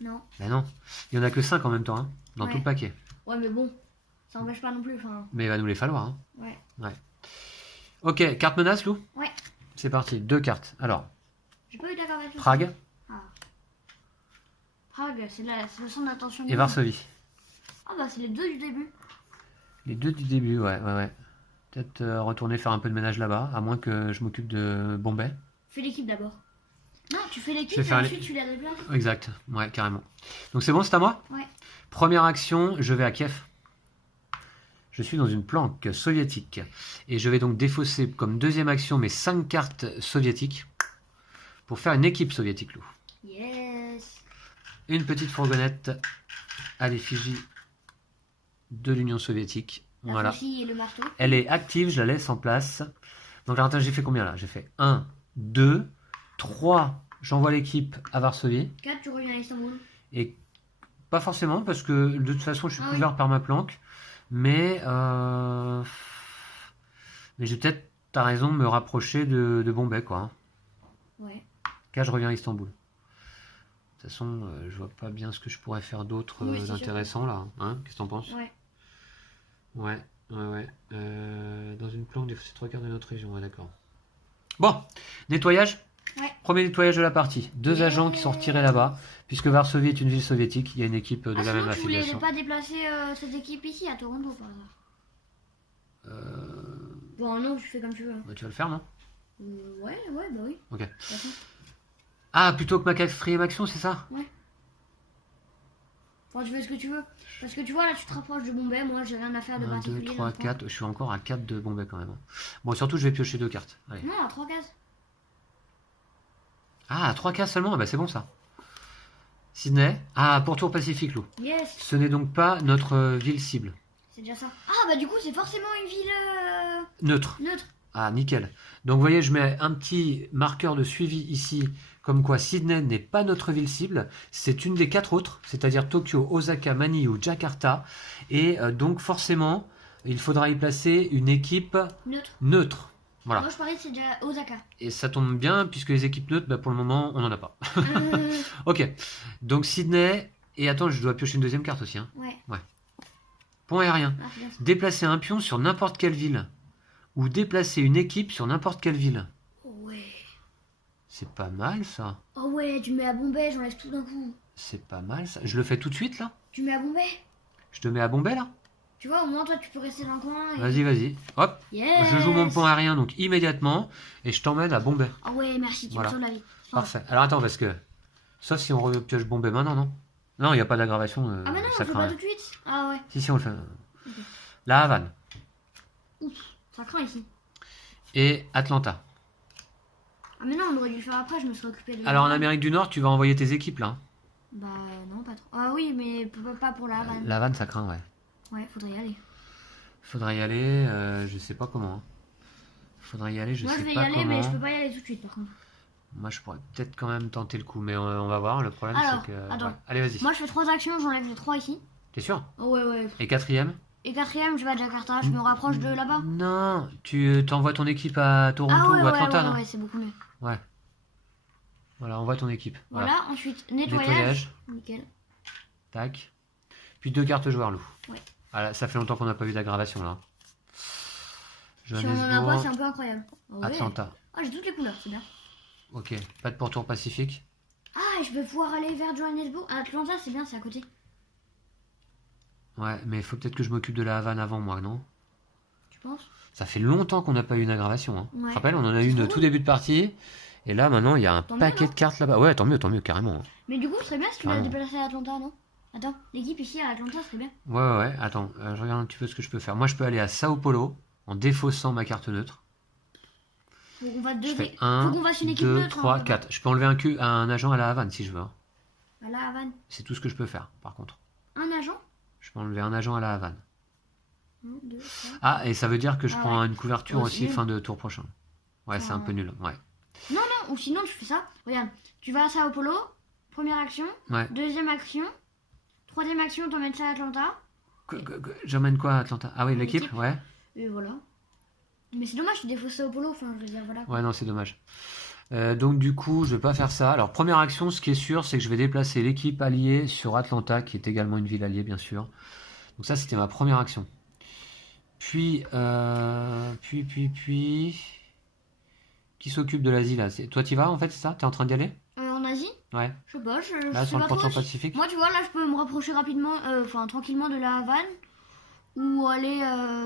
Non. Ben non. Il y en a que 5 en même temps, hein, dans Ouais. tout le paquet. Ouais, mais bon, ça empêche pas non plus. Enfin, Mais il va nous les falloir. Hein. ouais. Ok, carte menace, Lou? Ouais. C'est parti, 2 cartes. Alors, J'ai pas eu d'aggravation. Prague Ah. Prague, c'est le centre d'attention. et du monde. Varsovie. Ah bah, c'est les 2 du début. Les 2 du début, ouais. Peut-être retourner faire un peu de ménage là-bas, à moins que je m'occupe de Bombay. Fais l'équipe d'abord. Non, tu fais Je l'équipe vais et faire ensuite tu la déplaces. Exact, ouais, carrément. Donc c'est bon, c'est à moi? Ouais. Première action, je vais à Kiev. Je suis dans une planque soviétique. Et je vais donc défausser comme deuxième action mes 5 cartes soviétiques pour faire une équipe soviétique, Lou. Yes. Une petite fourgonnette à l'effigie de l'Union soviétique. La Voilà. faucille et le marteau. Elle est active, je la laisse en place. Donc alors, attends, j'ai fait combien là? J'ai fait 1, 2, 3. J'envoie l'équipe à Varsovie. 4, tu reviens à Istanbul. Et pas forcément, parce que de toute façon, je suis Ah couvert par ma planque. Mais je vais peut-être, t'as raison, me rapprocher de Bombay, quoi. Hein. Ouais. Là, je reviens à Istanbul. toute façon, je vois pas bien ce que je pourrais faire d'autre Oui, c'est sûr. d'intéressant là. Hein, qu'est-ce que t'en penses? Ouais. Ouais. Dans une planque, c'est 3 quarts de notre région, ouais, d'accord. Bon, nettoyage. Ouais. Premier nettoyage de la partie. 2 Yeah. agents qui sont retirés là-bas. Puisque Varsovie est une ville soviétique, il y a une équipe de la Sinon, même tu voulais affiliation. pas déplacer cette équipe ici, à Toronto, par hasard? Bon, non, tu fais comme tu veux. Bah, tu vas le faire, non? Ouais, bah oui. Ok. De toute façon. Ah, plutôt que ma quatrième action, c'est ça? Enfin, tu fais ce que tu veux. Parce que tu vois, là, tu te rapproches de Bombay. Moi, j'ai rien à faire de 1, 2, particulier. 3, dans le coin. 4. Je suis encore à 4 de Bombay quand même. Bon, surtout, je vais piocher 2 cartes. Allez. Non, à 3 cases. Ah, 3 cases seulement? Bah, c'est bon ça. Sydney. Ah, pourtour Pacifique, Lou. Yes. Ce n'est donc pas notre ville cible. C'est déjà ça. Ah, bah du coup, c'est forcément une ville Neutre. neutre. Ah, nickel. Donc, vous voyez, je mets un petit marqueur de suivi ici, comme quoi Sydney n'est pas notre ville cible. C'est une des 4 autres, c'est-à-dire Tokyo, Osaka, Manille ou Jakarta. Et donc, forcément, il faudra y placer une équipe neutre. Voilà. Moi, je parlais que c'est déjà Osaka. Et ça tombe bien, puisque les équipes neutres, bah, pour le moment, on n'en a pas. Ok. Donc, Sydney. Et attends, je dois piocher une deuxième carte aussi. Hein. Ouais. Point aérien. Ah, c'est bien ça. Déplacer un pion sur n'importe quelle ville. Ou déplacer une équipe sur n'importe quelle ville. Oh ouais. C'est pas mal ça. Oh ouais, tu mets à Bombay, j'enlève tout d'un coup. C'est pas mal ça. Je le fais tout de suite là. Tu mets à Bombay. Je te mets à Bombay là. Tu vois, au moins, toi, tu peux rester dans le coin. Et... Vas-y. Hop. Yes. Je joue mon point aérien donc immédiatement. Et je t'emmène à Bombay. Oh ouais, merci, tu Voilà. me sauves la vie. Parfait. Alors attends, parce que. Sauf si on repioche Bombay maintenant, non? Non, il n'y a pas d'aggravation. Ah, mais non, on ça le fait craint pas rien. tout de suite. Ah ouais. Si, on le fait. La Havane. Ouf, ça craint ici. Et Atlanta. Ah, mais non, on aurait dû le faire après, je me serais occupé de. Alors en Amérique du Nord, tu vas envoyer tes équipes là. Hein. Bah, non, pas trop. Ah oui, mais pas pour la Havane. La Havane, ça craint, ouais. Ouais, faudrait y aller. Faudrait y aller, je sais pas comment. Hein. Faudrait y aller, je Moi, sais je vais y pas aller, comment. mais je peux pas y aller tout de suite, par contre. Moi, je pourrais peut-être quand même tenter le coup, mais on va voir. Le problème, Alors, c'est que. attends. Ouais. Allez, vas-y. Moi, je fais 3 actions, j'enlève les 3 ici. T'es sûr? Oh, ouais. Et quatrième? Et quatrième, je vais à Jakarta, je me rapproche de là-bas. Non, tu t'envoies ton équipe à Toronto Ah ouais, ou Atlanta, non? ouais, c'est beaucoup mieux. Ouais. Voilà, envoie ton équipe. Voilà, ensuite, nettoyage. Nickel. Tac. Puis 2 cartes joueurs loup. Ouais. Voilà, ça fait longtemps qu'on n'a pas vu d'aggravation là. Si on en a pas, Johannesburg, c'est un peu incroyable. Oh, ouais. Atlanta. Ah, j'ai toutes les couleurs, c'est bien. Ok, pas de pourtour Pacifique. Ah, et je vais pouvoir aller vers Johannesburg. Atlanta, c'est bien, c'est à côté. Ouais, mais il faut peut-être que je m'occupe de la Havane avant moi, non? Tu penses? Ça fait longtemps qu'on n'a pas eu une aggravation. Hein. Ouais. Tu te rappelles, on en a C'est eu trop une cool. tout début de partie. Et là, maintenant, il y a un Tant paquet mieux, de cartes là-bas. Ouais, tant mieux, carrément. Hein. Mais du coup, ce serait bien si tu l'as Carrément. déplacé à Atlanta, non? Attends, l'équipe ici à Atlanta, ce serait bien. Ouais. Attends, je regarde un petit peu ce que je peux faire. Moi, je peux aller à Sao Paulo en défaussant ma carte neutre. Faut qu'on fasse Je deux. fais Faut 1, qu'on fasse une équipe 2, neutre. 3, hein, 4. Je peux enlever un agent à la Havane si je veux. Hein. À la Havane. C'est tout ce que je peux faire, par contre. Un agent. Je peux enlever un agent à la Havane. 1, 2, 3. Ah, et ça veut dire que je Ah prends ouais. une couverture Ouais, c'est aussi nul. fin de tour prochain. Ouais, c'est un Ah. peu nul. Ouais. Non, ou sinon, tu fais ça. Regarde, tu vas à Sao Paulo, première action, Ouais. deuxième action, troisième action, t'emmènes ça à Atlanta. J'emmène quoi à Atlanta? Ah oui, l'équipe? L'équipe. Ouais. Et voilà. Mais c'est dommage, tu défausses Sao Paulo, enfin, je veux dire, voilà. Ouais, non, c'est dommage. Donc du coup, je vais pas faire ça. Alors, première action, ce qui est sûr, c'est que je vais déplacer l'équipe alliée sur Atlanta, qui est également une ville alliée, bien sûr. Donc ça, c'était ma première action. Puis... Qui s'occupe de l'Asie, là? Toi, t'y vas, en fait, c'est ça? T'es en train d'y aller? En Asie, Ouais. je sais pas, je Là, sais sur le pas trop. pourtour Pacifique? Moi, tu vois, là, je peux me rapprocher rapidement, enfin, tranquillement de la Havane, ou aller,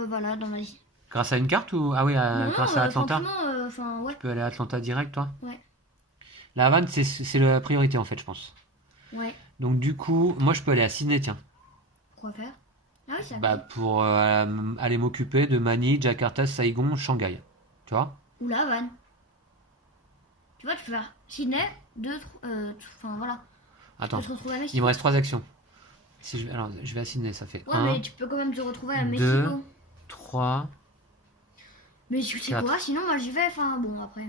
voilà, dans l'Asie. Grâce à une carte ou... Ah oui, Non, grâce à Atlanta? tranquillement, enfin, ouais. Tu peux aller à Atlanta direct, toi? Ouais. La Havane, c'est la priorité, en fait, je pense. Ouais. Donc du coup, moi, je peux aller à Sydney, tiens. Quoi faire? Ah oui, c'est à Bah, côté. pour aller m'occuper de Manille, Jakarta, Saigon, Shanghai. Tu vois? Ou la Havane. Tu vois, tu peux faire Sydney, enfin, voilà. Attends, Tu peux te retrouver à il Mexico. me reste 3 actions. Alors, je vais à Sydney, ça fait Ouais, 1, mais tu peux quand même te retrouver à 2, Mexico. 3... Mais tu sais 4. quoi, sinon moi j'y vais, enfin bon après.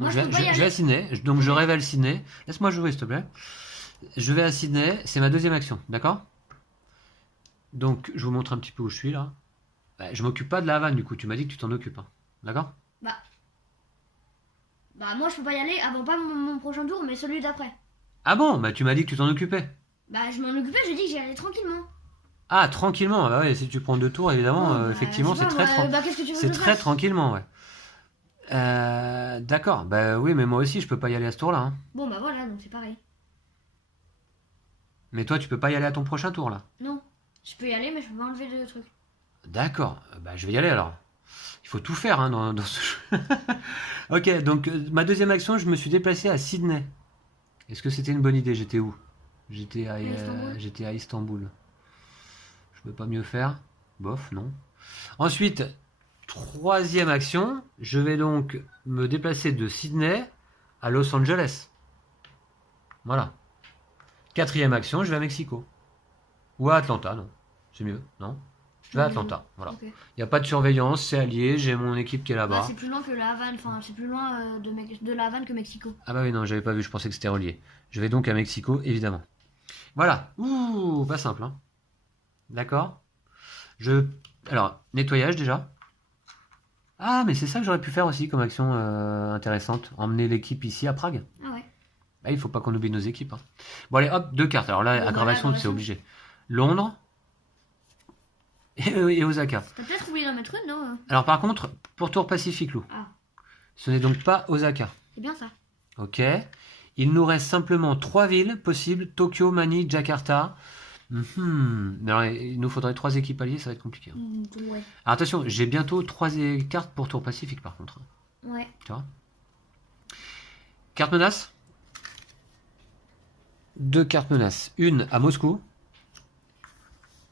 Moi, je je peux pas y vais aller. à Sydney, donc je révèle Sydney. Laisse-moi jouer, s'il te plaît. Je vais à Sydney, c'est ma deuxième action, d'accord? Donc, je vous montre un petit peu où je suis, là. Bah, je m'occupe pas de la Havane, du coup. Tu m'as dit que tu t'en occupes, hein. D'accord? Bah moi je peux pas y aller avant pas mon prochain tour, mais celui d'après. Ah bon, bah tu m'as dit que tu t'en occupais. Bah, je m'en occupais, j'ai dit que j'y allais tranquillement. Ah, tranquillement. Bah ouais, si tu prends 2 tours, évidemment, Bon, bah, effectivement, je sais c'est pas, très, moi, bah, qu'est-ce que tu veux que c'est je très fasse? tranquillement, ouais. D'accord. Bah oui, mais moi aussi, je peux pas y aller à ce tour-là, hein. Bon, bah voilà, donc c'est pareil. Mais toi, tu peux pas y aller à ton prochain tour, là. Non, je peux y aller, mais je peux pas enlever de trucs. D'accord. Bah je vais y aller alors. Il faut tout faire hein, dans ce jeu. Ok, donc ma deuxième action, je me suis déplacé à Sydney. Est-ce que c'était une bonne idée? J'étais où? À Istanbul. J'étais à Istanbul. Je peux pas mieux faire? Bof, non. Ensuite, troisième action, je vais donc me déplacer de Sydney à Los Angeles. Voilà. Quatrième action, je vais à Mexico. Ou à Atlanta, non. C'est mieux, non? Je vais à Atlanta, voilà. Ok. Il n'y a pas de surveillance, c'est allié, j'ai mon équipe qui est Bah, là-bas. c'est plus loin que la Havane, enfin, c'est plus loin de la Havane que Mexico. Ah bah oui, non, j'avais pas vu, je pensais que c'était relié. Je vais donc à Mexico, évidemment. Voilà. Ouh, pas simple, hein. D'accord. Alors, nettoyage déjà. Ah, mais c'est ça que j'aurais pu faire aussi comme action intéressante. Emmener l'équipe ici à Prague. Ah ouais. Ah, il faut pas qu'on oublie nos équipes, hein. Bon, allez, hop, 2 cartes. Alors là, Bon, aggravation, voilà, c'est aggravation. obligé. Londres et Osaka. T'as peut-être oublié d'en mettre une, non? Alors par contre, pour tour Pacific, Lou, Ah, ce n'est donc pas Osaka. c'est bien ça. Ok. Il nous reste simplement 3 villes possibles, Tokyo, Manille, Jakarta. Mais alors, il nous faudrait 3 équipes alliées, ça va être compliqué, hein. Ouais. Alors attention, j'ai bientôt 3 cartes pour tour Pacifique par contre, hein. Ouais. Tu vois. Carte menace. 2 cartes menaces. Une à Moscou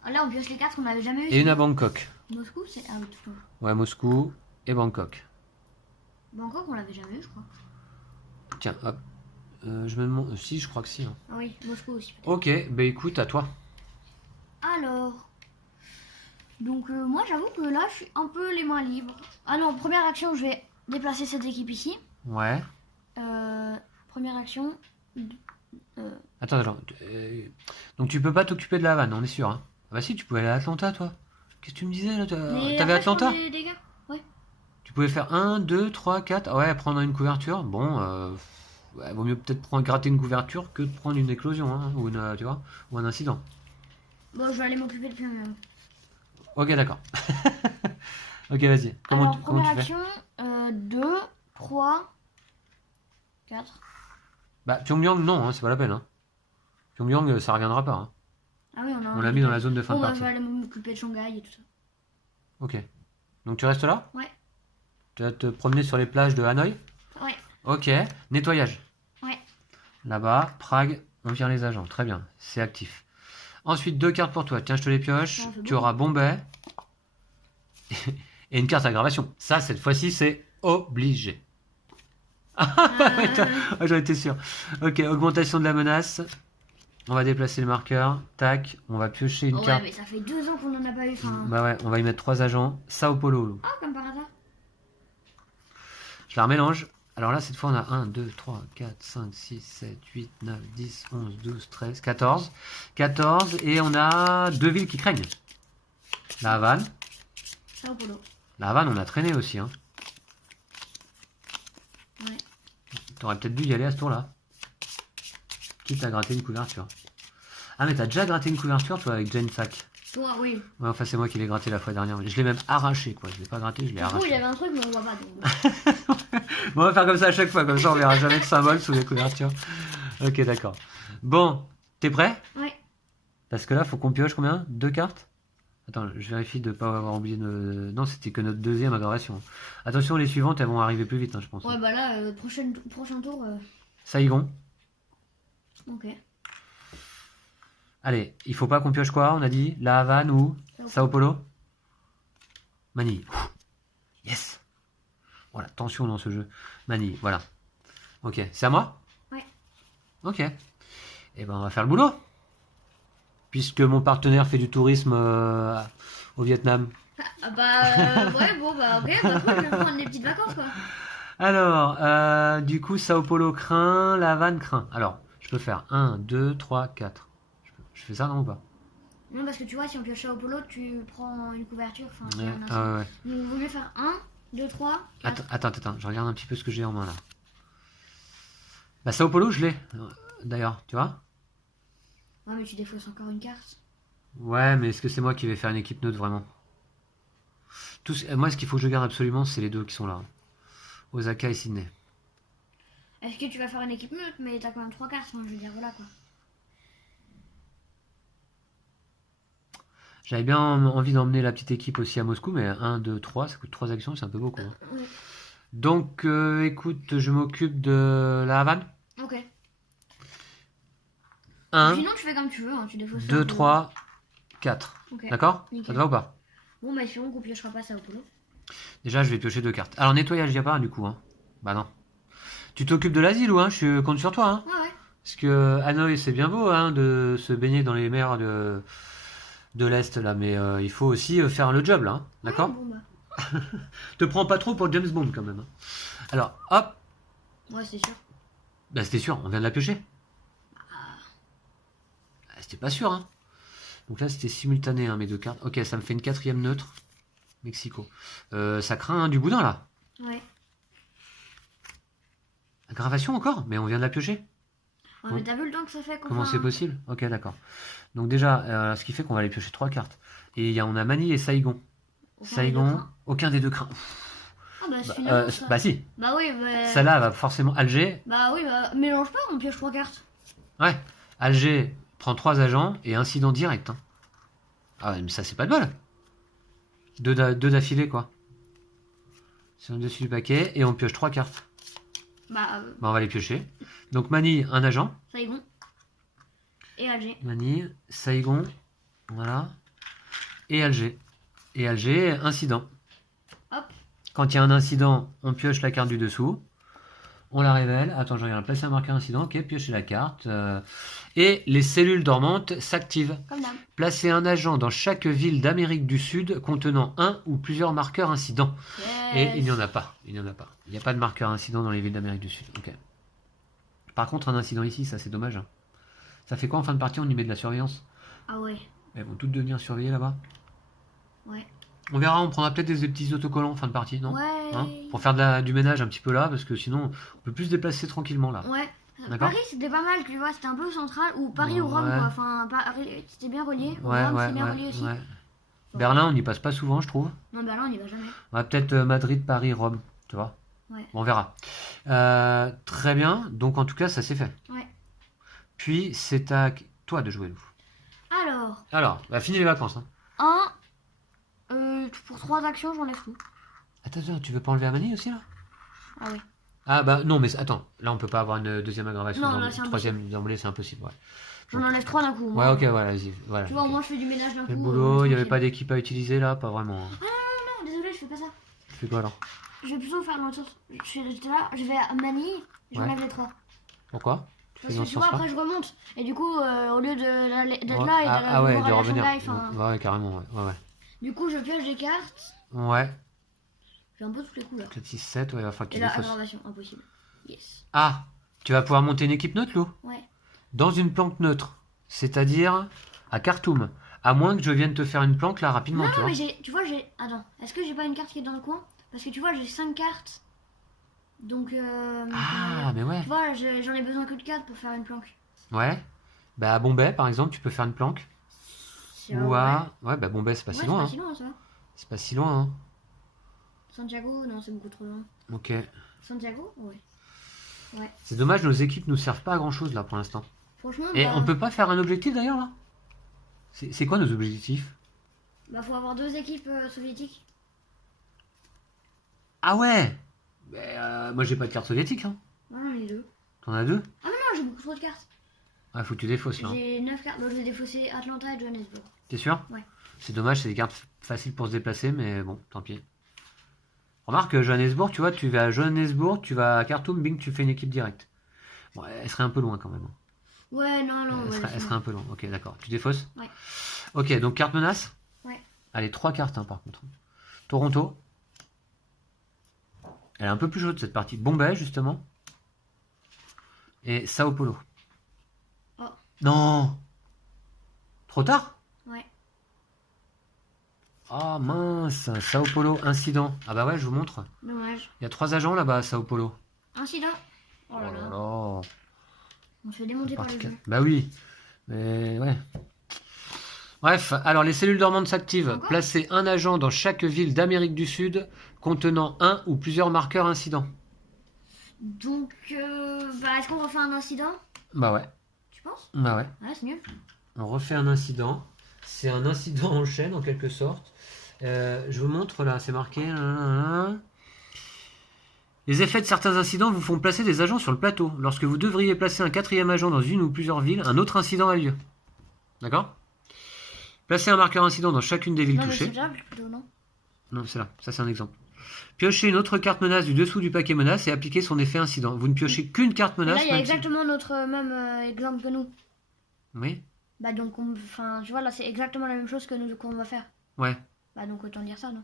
Ah, là, on pioche les cartes qu'on n'avait jamais eues. et une à Bangkok. Moscou, c'est. Ah oui, tout. Ouais, Moscou et Bangkok. Bangkok, on l'avait jamais eu, je crois. Tiens, hop. Je me demande... Si, je crois que si, hein. Ah oui, Moscou aussi. Ok, bah écoute, à toi. Alors. Donc, moi, j'avoue que là, je suis un peu les mains libres. Ah non, première action, je vais déplacer cette équipe ici. Ouais. Première action. Attends. Donc tu peux pas t'occuper de la Havane, on est sûr, hein. Ah bah si, tu pouvais aller à Atlanta, toi. Qu'est-ce que tu me disais, là? Mais T'avais après, je prends Atlanta? des dégâts. Ouais. Tu pouvais faire 1, 2, 3, 4. Ah ouais, prendre une couverture. Bon, ouais, vaut mieux peut-être gratter une couverture que de prendre une éclosion, hein, ou une, tu vois, ou un incident. Bon, je vais aller m'occuper de Pyongyang. Ok, d'accord. Ok, vas-y. Alors, Comment première tu fais? action, 2, 3, 4. Bah, Pyongyang, non, hein, c'est pas la peine, hein. Pyongyang, ça reviendra pas, hein. Ah oui, on a On l'a mis dans la zone de fin Bon, de bah, partie. je vais aller m'occuper de Shanghai et tout ça. Ok. Donc tu restes là? Ouais. Tu vas te promener sur les plages de Hanoï? Ouais. Ok. Nettoyage. Ouais. Là-bas, Prague, on vire les agents. Très bien, c'est actif. Ensuite, 2 cartes pour toi. Tiens, je te les pioche. Ah, c'est Tu bon. auras Bombay. Et une carte aggravation. Ça, cette fois-ci, c'est obligé. Ouais, j'en étais sûr. Ok, augmentation de la menace. On va déplacer le marqueur. Tac, on va piocher une Oh ouais, carte. mais ça fait 2 ans qu'on en a pas eu. Enfin... Bah ouais, on va y mettre 3 agents. Sao Paulo. Ah, comme par hasard. Je la remélange. Alors là, cette fois, on a 1, 2, 3, 4, 5, 6, 7, 8, 9, 10, 11, 12, 13, 14. 14. Et on a 2 villes qui craignent. La Havane. Sao Paulo. La Havane, on a traîné aussi, hein. Ouais. T'aurais peut-être dû y aller à ce tour-là. Quitte à gratter une couverture. Ah, mais t'as déjà gratté une couverture, toi, avec Jane Sack. Toi, oui. Ouais, enfin, c'est moi qui l'ai gratté la fois dernière. Je l'ai même arraché, quoi. Je l'ai pas gratté, je l'ai Du coup, il y arraché. avait un truc, mais on voit pas. Donc... Bon, on va faire comme ça à chaque fois. Comme ça, on verra jamais de symbole sous les couvertures. Ok, d'accord. Bon, t'es prêt? Ouais. Parce que là, faut qu'on pioche combien? 2 cartes? Attends, je vérifie de ne pas avoir oublié de... Non, c'était que notre deuxième aggravation. Attention, les suivantes, elles vont arriver plus vite, hein, je pense. Ouais, bah là, prochain tour. Saigon. Ok. Allez, il faut pas qu'on pioche quoi, on a dit? La Havane ou Sao Paulo? Manille. Ouh. Yes. Voilà, tension dans ce jeu. Manille, voilà. Ok, c'est à moi? Ouais. Ok. Et ben, on va faire le boulot. Puisque mon partenaire fait du tourisme au Vietnam. Ah bah, ouais, bon, bah, ok, bah, cool, je vais prendre des petites vacances, quoi. Alors, du coup, Sao Paulo craint, La Havane craint. Alors, je peux faire 1, 2, 3, 4. Je fais ça, non ou pas? Non, parce que tu vois, si on pioche au polo, tu prends une couverture. Enfin, Ouais, un ah ouais, ouais. Donc, il vaut mieux faire 1, 2, 3, 4. Attends, je regarde un petit peu ce que j'ai en main là. Bah, Sao Paulo, je l'ai. d'ailleurs, tu vois? Ouais, mais tu défausses encore une carte. Ouais, mais est-ce que c'est moi qui vais faire une équipe neutre vraiment? Moi, ce qu'il faut que je garde absolument, c'est les deux qui sont là. Osaka et Sydney. Est-ce que tu vas faire une équipe neutre, mais t'as quand même 3 cartes, je veux dire, voilà quoi. J'avais bien envie d'emmener la petite équipe aussi à Moscou, mais 1, 2, 3, ça coûte 3 actions, c'est un peu beaucoup. Hein. Ouais. Donc, écoute, je m'occupe de la Havane. Ok. 1, Sinon, tu fais comme tu veux, hein, tu défausses. 2, 3, 4. Ok. D'accord? Nickel. Ça te va ou pas? Bon, bah, espérons qu'on piochera pas ça au polo. Déjà, je vais piocher 2 cartes. Alors, nettoyage, il n'y a pas du coup. Hein. Bah non. Tu t'occupes de l'asile ou hein? Je compte sur toi. Hein. Ouais. Parce que Hanoï, c'est bien beau hein, de se baigner dans les mers de l'Est, là, mais il faut aussi faire le job, là. Hein. D'accord? Ouais, bon, bah. Te prends pas trop pour James Bond, quand même. Hein. Alors, hop. Ouais, c'est sûr. Bah, c'était sûr, on vient de la piocher. Ah, c'était pas sûr, hein. Donc là, c'était simultané, hein, mes 2 cartes. Ok, ça me fait une 4e neutre. Mexico. Ça craint hein, du boudin, là. Ouais. Aggravation encore? Mais on vient de la piocher. Ouais, mais t'as vu le temps que ça fait qu'on Comment c'est possible? Ok, d'accord. Donc déjà, ce qui fait qu'on va aller piocher 3 cartes. Et on a Manille et Saigon. Saigon, aucun des deux craint. Ah bah, c'est finalement ça. Bah si. Bah oui, bah. Celle-là va forcément Alger. Bah oui, bah mélange pas, on pioche 3 cartes. Ouais. Alger prend 3 agents et incident direct. Hein. Ah ouais, mais ça c'est pas de bol. 2 d'affilée quoi. Sur le dessus du paquet et on pioche 3 cartes. Bah on va les piocher. Donc Manille, un agent. Saigon. Et Alger. Manille, Saigon. Voilà. Et Alger. Et Alger, incident. Hop. Quand il y a un incident, on pioche la carte du dessous. On la révèle. Attends, je regarde. Placer un marqueur incident. Ok, piocher la carte. Et les cellules dormantes s'activent. Comme d'hab. Placer un agent dans chaque ville d'Amérique du Sud contenant un ou plusieurs marqueurs incidents. Yes. Et il n'y en a pas. Il n'y en a pas. Il n'y a pas de marqueur incident dans les villes d'Amérique du Sud. Ok. Par contre, un incident ici, ça c'est dommage. Hein. Ça fait quoi en fin de partie? On y met de la surveillance. Ah ouais. Elles vont toutes devenir surveillées là-bas. Ouais. On verra, on prendra peut-être des petits autocollants en fin de partie, non? Ouais. Hein, pour faire du ménage un petit peu là, parce que sinon, on peut plus se déplacer tranquillement là. Ouais. D'accord. Paris c'était pas mal, tu vois, c'était un peu central, ou Paris ou Rome Ouais. quoi, enfin Paris, c'était bien relié, Ouais, Rome ouais, c'est bien ouais, relié aussi. ouais. Berlin, on n'y passe pas souvent, je trouve. Non, Berlin on y va jamais. Ouais, peut-être Madrid, Paris, Rome, tu vois. Ouais. Bon, on verra. Très bien, donc en tout cas, ça c'est fait. Ouais. Puis, c'est à toi de jouer, Lou. Alors, bah, fini les vacances. Hein. pour 3 actions j'enlève tout. Attends, tu veux pas enlever Amani aussi là? Ah oui. Ah bah non, mais attends, là on peut pas avoir une deuxième aggravation. Non, d'emblée. là, c'est Troisième d'emblée, c'est impossible. Ouais. J'en enlève 3 d'un coup. Ouais, moi. ok, voilà, vas-y. Voilà, Tu vois, ok. moi je fais du ménage d'un coup. Le boulot, il n'y avait tranquille. pas d'équipe à utiliser là, pas vraiment. Hein. Non, désolé, je fais pas ça. Tu fais quoi alors? Je vais plutôt faire dans l'autre sens. J'étais là, je vais à Manille, j'enlève les 3. Pourquoi? Tu fais Parce dans que ce tu vois, sens-là? après je remonte. Et du coup, au lieu d'être Ouais. là et Ah ouais, voir de à la revenir. Shanghai, enfin, Ouais, carrément, ouais. du coup, je pioche des cartes. Ouais. J'ai un peu tous les coups là. 4, 6, 7, ouais, il va falloir que Et tu là, défausses. aggravation, impossible. Yes. Ah, tu vas pouvoir monter une équipe neutre, Lou? Ouais. Dans une planque neutre, c'est-à-dire à Khartoum. À moins que je vienne te faire une planque là rapidement, Non, tu vois. mais tu vois, j'ai. Attends, est-ce que j'ai pas une carte qui est dans le coin? Parce que tu vois, j'ai 5 cartes. Donc, Ah, mais ouais. tu vois, j'en ai besoin que de 4 pour faire une planque. Ouais. Bah à Bombay, par exemple, tu peux faire une planque. C'est Ou à... Ouais, bah Bombay, c'est pas Ouais, si c'est loin. pas Hein. si loin, ça. C'est pas si loin, hein. Santiago, non, c'est beaucoup trop loin. Ok. Santiago? Ouais. C'est dommage, nos équipes nous servent pas à grand chose là pour l'instant. Franchement, Et bah, on peut pas faire un objectif d'ailleurs là? C'est quoi nos objectifs? bah, faut avoir 2 équipes soviétiques. Ah ouais! Moi j'ai pas de carte soviétique, hein. Non, j'en ai 2. T'en as 2? Ah, mais non, j'ai beaucoup trop de cartes. Ah, faut que tu défausses là. Hein. J'ai 9 cartes, donc je vais défausser Atlanta et Johannesburg. T'es sûr? Ouais. C'est dommage, c'est des cartes faciles pour se déplacer, mais bon, tant pis. Remarque, Johannesburg, tu vois, tu vas à Johannesburg, tu vas à Khartoum, bing, tu fais une équipe directe. Bon, elle serait un peu loin quand même. Hein. Ouais, non, Elle serait un peu loin. Ok, d'accord. Tu défausses? Ouais. Ok, donc carte menace? Ouais. Allez, 3 cartes hein, par contre. Toronto. Elle est un peu plus chaude cette partie. Bombay, justement. Et Sao Paulo. Oh. Non! Trop tard? Ouais. Ah mince, Sao Paulo, incident. Ah bah ouais, je vous montre. Dommage. Il y a 3 agents là-bas à Sao Paulo. Incident. Oh là là. On se fait démonter par Partie le 4. jeu. Bah oui. Mais ouais. Bref, alors les cellules dormantes s'activent. Encore Placez un agent dans chaque ville d'Amérique du Sud contenant un ou plusieurs marqueurs incidents. Donc, est-ce qu'on refait un incident? Bah ouais. Tu penses? Bah ouais. Ouais, c'est mieux. On refait un incident. C'est un incident en chaîne en quelque sorte. Je vous montre là, c'est marqué. Les effets de certains incidents vous font placer des agents sur le plateau. Lorsque vous devriez placer un quatrième agent dans une ou plusieurs villes, un autre incident a lieu. D'accord? Placez un marqueur incident dans chacune des villes Non, mais touchées. c'est déjà plutôt, non? Non, c'est là. Ça, c'est un exemple. Piochez une autre carte menace du dessous du paquet menace et appliquez son effet incident. Vous ne piochez qu'une carte Mais menace. là, il y a même si- exactement notre même exemple que nous. Oui. Bah, donc, tu vois, là, c'est exactement la même chose que nous qu'on va faire. Ouais. Bah, donc, autant dire ça, non?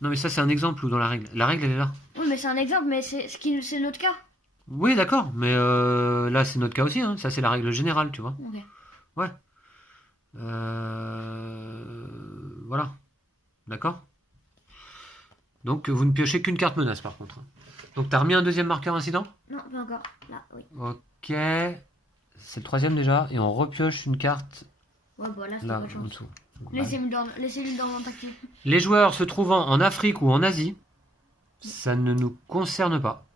Non, mais ça, c'est un exemple ou dans la règle. La règle, elle est là. Oui, mais c'est un exemple, mais c'est notre cas. Oui, d'accord. Mais là, c'est notre cas aussi. Hein. Ça, c'est la règle générale, tu vois. Ok. Ouais. Voilà. D'accord. Donc, vous ne piochez qu'une carte menace, par contre. Donc, t'as remis un deuxième marqueur incident? Non, pas encore. Là, oui. Ok. C'est le troisième déjà. Et on repioche une carte Ouais, bah là, c'est là, pas de en chance. dessous. Les cellules dormantes actives. Les joueurs se trouvant en Afrique ou en Asie, ça ne nous concerne pas,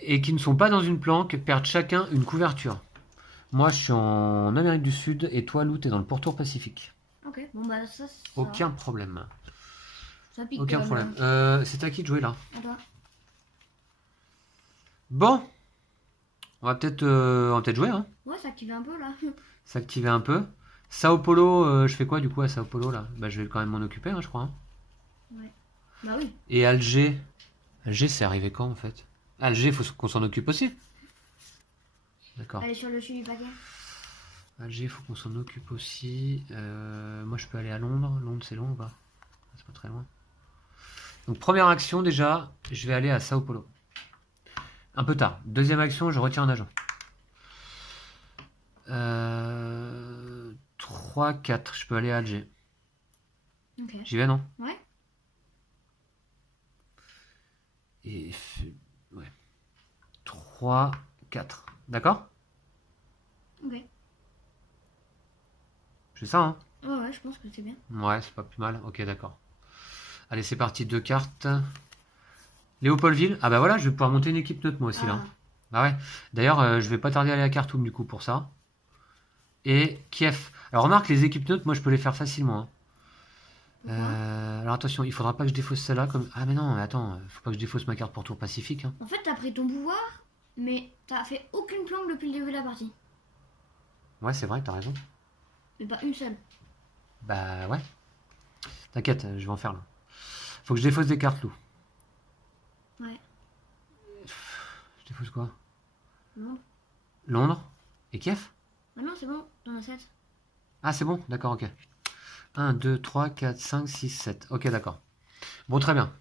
et qui ne sont pas dans une planque perdent chacun une couverture. Moi, je suis en Amérique du Sud et toi, Lou, t'es dans le pourtour Pacifique. Ok, bon, bah, ça. Aucun problème. Ça pique. Aucun problème. C'est à qui de jouer là? À toi. Bon, on va peut-être jouer, hein. Ouais, ça active un peu là. S'activer un peu. Sao Paulo, je fais quoi du coup à Sao Paulo là? Bah, je vais quand même m'en occuper, hein, je crois. Hein. Ouais. Bah oui. Et Alger. Alger, c'est arrivé quand en fait? Alger, faut qu'on s'en occupe aussi. D'accord. Allez sur le dessus du paquet. Alger, faut qu'on s'en occupe aussi. Moi, je peux aller à Londres. Londres, c'est long ou pas? C'est pas très loin. Donc, première action, déjà, je vais aller à Sao Paulo. Un peu tard. Deuxième action, je retire un agent. 3, 4. Je peux aller à Alger. Ok. J'y vais, non? Ouais. Et... Ouais. 3, 4. D'accord? Ok. C'est ça, hein? Ouais, je pense que c'est bien. Ouais, c'est pas plus mal. Ok, d'accord. Allez, c'est parti. 2 cartes. Léopoldville. Ah bah voilà, je vais pouvoir monter une équipe neutre moi aussi là. Bah ouais. D'ailleurs, je vais pas tarder à aller à Khartoum du coup pour ça. Et Kiev. Alors remarque, les équipes neutres, moi je peux les faire facilement. Hein. Alors attention, il faudra pas que je défausse celle-là comme. Ah mais non, mais attends, faut pas que je défausse ma carte pour tour pacifique. Hein. En fait, t'as pris ton pouvoir, mais t'as fait aucune planque depuis le début de la partie. Ouais, c'est vrai, t'as raison. Mais pas une seule. Bah ouais. T'inquiète, je vais en faire là. Faut que je défausse des cartes, Lou. Ouais. Je défausse quoi? Londres. Londres et Kiev? Ah non, c'est bon, t'en as 7. Ah, c'est bon, d'accord, ok. 1, 2, 3, 4, 5, 6, 7. Ok, d'accord. Bon, très bien.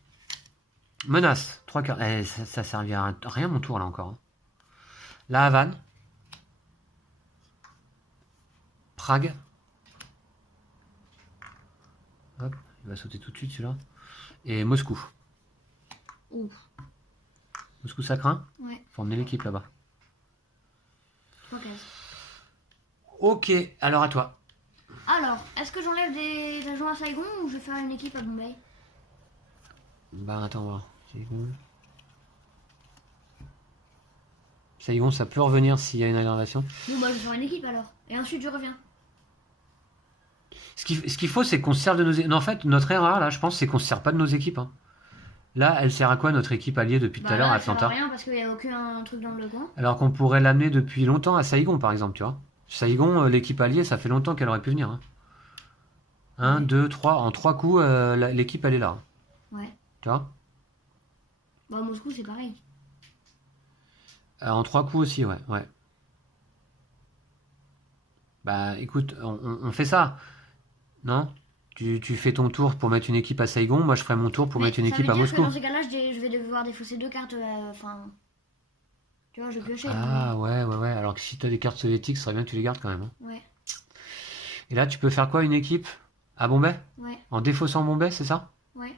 Menace, 3 cartes. Eh, ça servira à rien mon tour là encore. Hein. La Havane. Prague. Hop, il va sauter tout de suite celui-là. Et Moscou. Ouf. Moscou, ça craint? Ouais, Faut emmener l'équipe là-bas. 3 cases. Ok, alors à toi. Alors, est-ce que j'enlève des agents à Saigon ou je vais faire une équipe à Bombay? Bah attends, on va voir. Saigon, ça peut revenir s'il y a une aggravation. Bon, bah, je vais faire une équipe alors. Et ensuite, je reviens. Ce qu'il faut, c'est qu'on se serve de nos équipes. Non, en fait, notre erreur, là, je pense, c'est qu'on se sert pas de nos équipes. Hein. Là, elle sert à quoi, notre équipe alliée, depuis tout à l'heure à Ça sert Atlanta? à rien parce qu'il n'y a aucun truc dans le coin. Alors qu'on pourrait l'amener depuis longtemps à Saigon, par exemple, tu vois. Saigon, l'équipe alliée, ça fait longtemps qu'elle aurait pu venir. Hein. 1, 2, 3. En 3 coups, l'équipe, elle est là. Ouais. Tu vois? Bah, Moscou, c'est pareil. En 3 coups aussi, ouais. Bah, écoute, on fait ça. Non? Tu fais ton tour pour mettre une équipe à Saigon, moi je ferai mon tour pour mettre une équipe à Moscou. Dans ces cas-là, je vais devoir défausser 2 cartes. Enfin. Tu vois, je piochais. Ah ouais. Alors que si t'as des cartes soviétiques, ce serait bien que tu les gardes quand même. Hein. Ouais. Et là, tu peux faire quoi, une équipe à Bombay? Ouais. En défaussant Bombay, c'est ça? Ouais.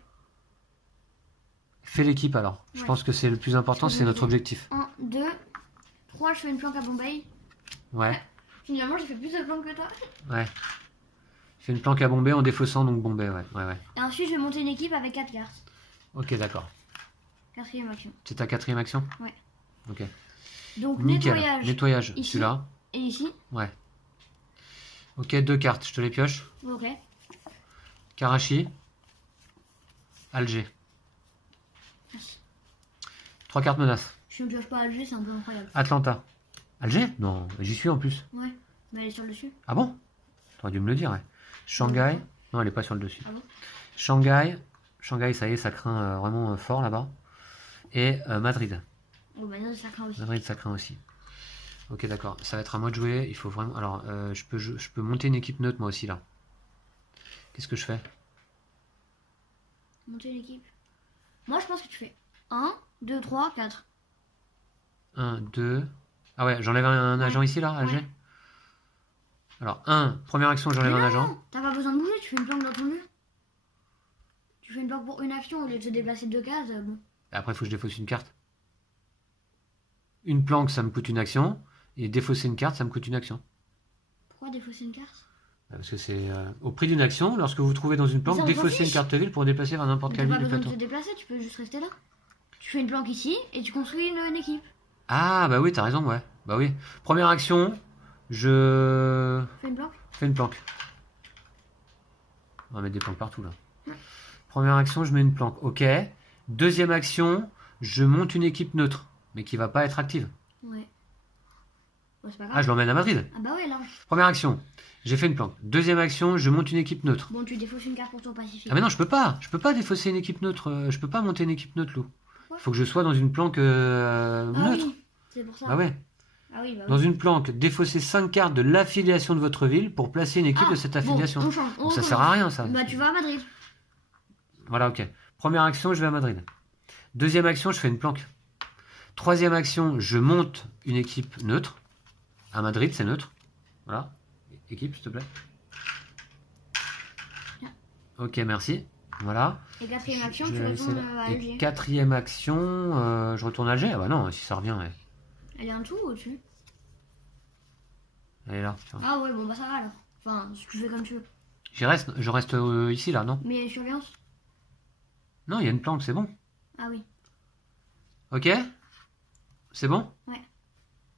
Fais l'équipe alors. Je pense que c'est le plus important, c'est notre objectif. 1, 2, 3, je fais une planque à Bombay. Ouais, Finalement, j'ai fait plus de planques que toi. ouais. Fais une planque à Bombay en défaussant donc Bombay, ouais, ouais, ouais. Et ensuite, je vais monter une équipe avec 4 cartes. Ok, d'accord. 4e action. C'est ta 4e action? Ouais. Ok. Donc, Nickel. nettoyage. Nettoyage, Ici. celui-là. Et ici. Ouais. Ok, 2 cartes, je te les pioche. Ok. Karachi. Alger. Merci. 3 cartes menaces. Je ne pioche pas Alger, c'est un peu incroyable. Atlanta. Alger? Non, j'y suis en plus. Ouais. Mais elle est sur le dessus. Ah bon? T'aurais dû me le dire, ouais. Shanghai. Non, elle est pas sur le dessus. Ah bon? Shanghai. Shanghai, ça y est, ça craint vraiment fort là-bas. Et Madrid. Oh, bah non, ça craint aussi. Madrid, ça craint aussi. Ok, d'accord. Ça va être à moi de jouer. Il faut vraiment. Alors, je peux monter une équipe neutre moi aussi là. Qu'est-ce que je fais? Monter une équipe. Moi, je pense que tu fais 1, 2, 3, 4. 1, 2. Ah ouais, j'enlève un agent ici là, Alger. Ouais. Alors, 1, première action, j'enlève un agent. T'as pas besoin de bouger, tu fais une planque dans ton lieu. Tu fais une planque pour une action au lieu de se déplacer de 2 cases. Bon. Après, il faut que je défausse une carte. Une planque, ça me coûte une action. Et défausser une carte, ça me coûte une action. Pourquoi défausser une carte? Parce que c'est au prix d'une action, lorsque vous trouvez dans une ça, planque, on s'en défausser une fiche. carte ville pour déplacer vers n'importe T'as quelle pas ville du besoin de plateau. te déplacer, tu peux juste rester là. Tu fais une planque ici et tu construis une équipe. Ah, bah oui, t'as raison, ouais. Bah oui. Première action, je Fais une planque. fais une planque. On va mettre des planques partout là. Ouais. Première action, je mets une planque. Ok. Deuxième action, je monte une équipe neutre, mais qui va pas être active. Ouais. Bon, c'est pas grave. Ah, je l'emmène à Madrid. Ah bah ouais, là. Première action, j'ai fait une planque. Deuxième action, je monte une équipe neutre. Bon, tu défausses une carte pour ton Pacifique. Ah mais non, je peux pas. Je peux pas défausser une équipe neutre. Je peux pas monter une équipe neutre, Lou. Pourquoi? Il faut que je sois dans une planque Ah neutre. oui, c'est pour ça. Ah ouais. Ah oui, bah oui. Dans une planque, défausser 5 cartes de l'affiliation de votre ville pour placer une équipe de cette affiliation. Bon, on change. Donc ça sert à rien, ça. Bah tu vas à Madrid. Voilà, ok. Première action, je vais à Madrid. Deuxième action, je fais une planque. Troisième action, je monte une équipe neutre. À Madrid, c'est neutre. Voilà. Équipe, s'il te plaît. Ok, merci. Voilà. Et quatrième action, Je tu vais retournes laisser là. à Et Alger. quatrième action, je retourne à Alger. Ah bah non, si ça revient, ouais. Elle est en dessous ou au-dessus? Elle est là. tu vois. Ah ouais, bon bah ça va alors. Enfin, tu fais comme tu veux. Je reste ici, là, non? Mais surveillance. Non, il y a une planque, c'est bon. Ah oui. Ok? C'est bon? Ouais.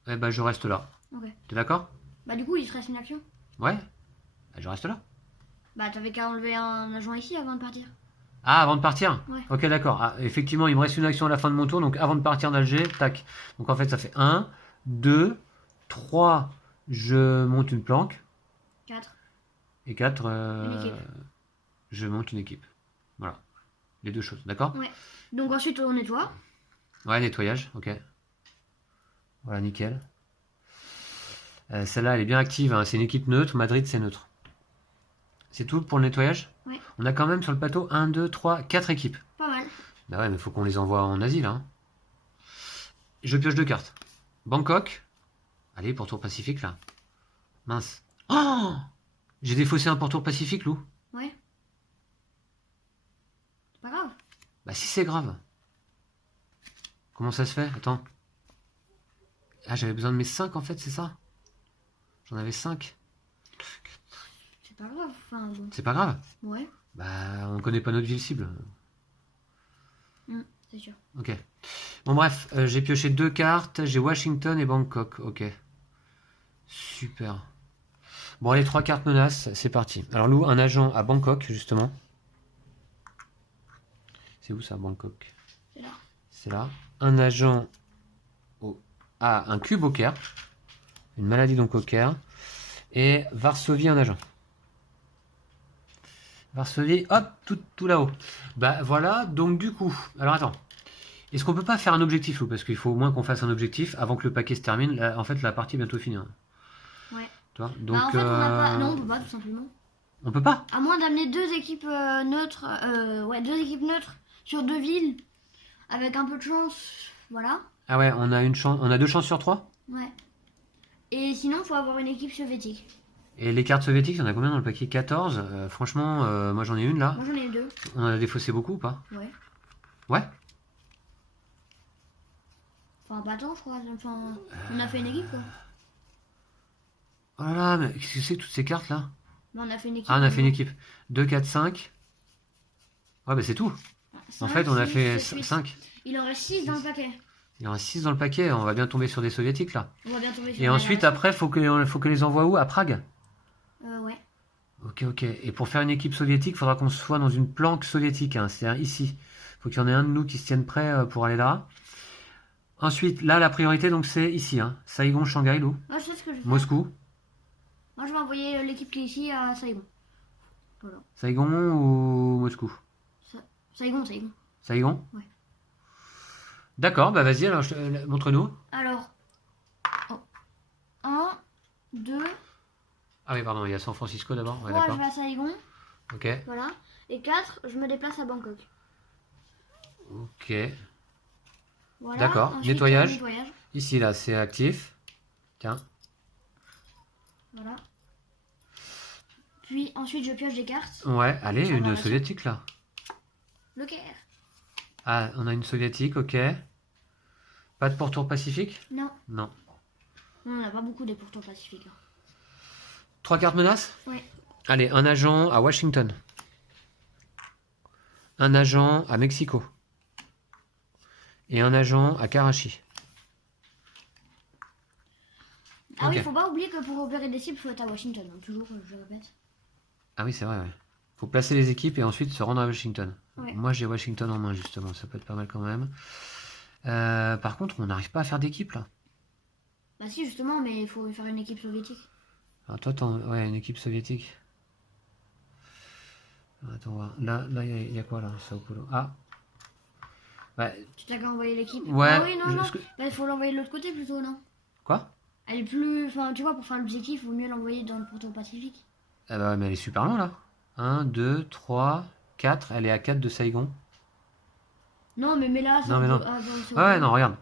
Eh ben, je reste là. Ok. T'es d'accord? Bah du coup, il te reste une action. Ouais? Ben, je reste là. Bah t'avais qu'à enlever un agent ici avant de partir. Ah, avant de partir? Ouais. Ok, d'accord. Ah, effectivement, il me reste une action à la fin de mon tour, donc avant de partir d'Alger, tac. Donc en fait, ça fait 1, 2, 3, je monte une planque. 4. Et 4, Une équipe. je monte une équipe. Voilà. Les deux choses, d'accord? Ouais. Donc ensuite on nettoie. Ouais, nettoyage, ok. Voilà, nickel. Celle-là, elle est bien active, hein. C'est une équipe neutre. Madrid, c'est neutre. C'est tout pour le nettoyage? Ouais. On a quand même sur le plateau 1, 2, 3, 4 équipes. Pas mal. Bah ouais, mais faut qu'on les envoie en Asie, là. Hein. Je pioche 2 cartes. Bangkok. Allez, pourtour Pacifique, là. Mince. Oh! J'ai défaussé un pourtour Pacifique, Lou. Ouais. C'est pas grave. Bah si, c'est grave. Comment ça se fait? Attends. Ah, j'avais besoin de mes 5, en fait, c'est ça? J'en avais 5. C'est pas grave. Enfin bon. C'est pas grave. Ouais. Bah, on connaît pas notre ville cible. C'est sûr. Ok. Bon, bref, j'ai pioché 2 cartes. J'ai Washington et Bangkok. Ok. Super. Bon, allez, 3 cartes menaces. C'est parti. Alors, Lou, un agent à Bangkok, justement. C'est où ça, Bangkok? C'est là. C'est là. Un agent un cube au Caire. Une maladie donc au Caire. Et Varsovie, un agent. Varsovie, hop, tout là-haut. Bah voilà, donc du coup, alors attends. Est-ce qu'on peut pas faire un objectif, Lou? Parce qu'il faut au moins qu'on fasse un objectif avant que le paquet se termine. Là, en fait, la partie est bientôt finie. Hein. Ouais. Tu vois, donc, Bah en fait, on a pas. Non, on peut pas tout simplement. On peut pas? À moins d'amener 2 équipes neutres. Ouais, 2 équipes neutres sur 2 villes. Avec un peu de chance. Voilà. Ah ouais, on a 2 chances sur 3? Ouais. Et sinon, faut avoir une équipe soviétique. Et les cartes soviétiques, il y en a combien dans le paquet? 14. Franchement, moi j'en ai une là. Moi j'en ai 2. On en a défaussé beaucoup ou pas? Ouais. Ouais? Enfin, battant, je crois. Enfin, on a fait une équipe, quoi. Oh là là, mais qu'est-ce que c'est que toutes ces cartes là? On a fait une équipe. Ah, on a fait une équipe. 2, 4, 5. Ouais, bah c'est tout. En fait, on a fait 5. Il en reste 6 dans le paquet. Il y en a 6 dans le paquet. On va bien tomber sur des soviétiques là. On va bien tomber sur Et ensuite, après, faut que les envoie où? À Prague? Ouais. Ok. Et pour faire une équipe soviétique, il faudra qu'on soit dans une planque soviétique, hein, c'est-à-dire ici. Faut qu'il y en ait un de nous qui se tienne prêt pour aller là. Ensuite, là, la priorité, donc c'est ici. Hein. Saigon, Shanghai, Lou. Moi, je sais ce que je vais faire. Moscou. Moi, je vais envoyer l'équipe qui est ici à Saigon. Voilà. Saigon ou Moscou? Saigon. Saigon? Ouais. D'accord, bah vas-y, alors montre-nous. Alors, 1, 2, Ah oui, pardon, il y a San Francisco d'abord. Ouais, 3, je d'accord. vais à Saigon. Ok. Voilà. Et 4, je me déplace à Bangkok. Ok. Voilà. D'accord. Ensuite, Nettoyage. nettoyage. Ici, là, c'est actif. Tiens. Voilà. Puis ensuite, je pioche des cartes. Ouais, allez, Ça va, une là, soviétique là. Le Caire. Ah, on a une soviétique, ok. Pas de pourtour pacifique? Non. Non. Non, on n'a pas beaucoup des pourtours pacifiques. 3 cartes menaces? Ouais. Allez, un agent à Washington. Un agent à Mexico. Et un agent à Karachi. Ah Ok. oui, faut pas oublier que pour opérer des cibles, il faut être à Washington. Hein. Toujours, je répète. Ah oui, c'est vrai, ouais. Faut placer les équipes et ensuite se rendre à Washington. Ouais. Moi, j'ai Washington en main, justement. Ça peut être pas mal quand même. Par contre, on n'arrive pas à faire d'équipe, là. Bah si, justement, mais il faut faire une équipe soviétique. Alors toi, ouais, une équipe soviétique. Attends, on va... Là, il y a quoi, là? Sao Paulo. Ah. Ouais. Tu t'as qu'à envoyer l'équipe. Ouais. Ah oui, non. parce que- Bah, il faut l'envoyer de l'autre côté plutôt, non? Quoi? Elle est plus... Enfin, tu vois, pour faire l'objectif, il vaut mieux l'envoyer dans le pourtour pacifique. Ah bah, mais elle est super loin, là. 1, 2, 3, 4. Elle est à 4 de Saigon. Non, mais là, ça Non, mais non. Ouais, non, regarde.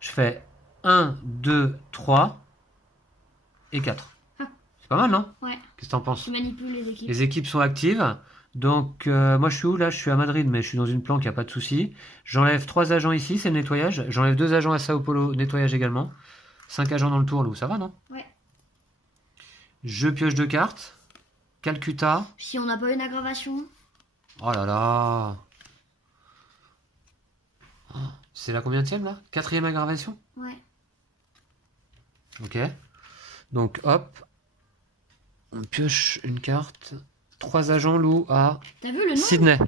Je fais 1, 2, 3 et 4. Ah. C'est pas mal, non? Ouais. Qu'est-ce que t'en penses? Tu manipules les équipes. Les équipes sont actives. Donc, moi, je suis où là? Je suis à Madrid, mais je suis dans une planque, il n'y a pas de souci. J'enlève 3 agents ici, c'est le nettoyage. J'enlève 2 agents à Sao Paulo, nettoyage également. 5 agents dans le tour, Lou, ça va, non? Ouais. Je pioche 2 cartes. Calcutta. Si on n'a pas une aggravation. Oh là là. Oh, c'est la combienième là? 4e aggravation? Ouais. Ok. Donc, hop. On pioche une carte. 3 agents, Lou, à T'as vu le nombre, Sydney.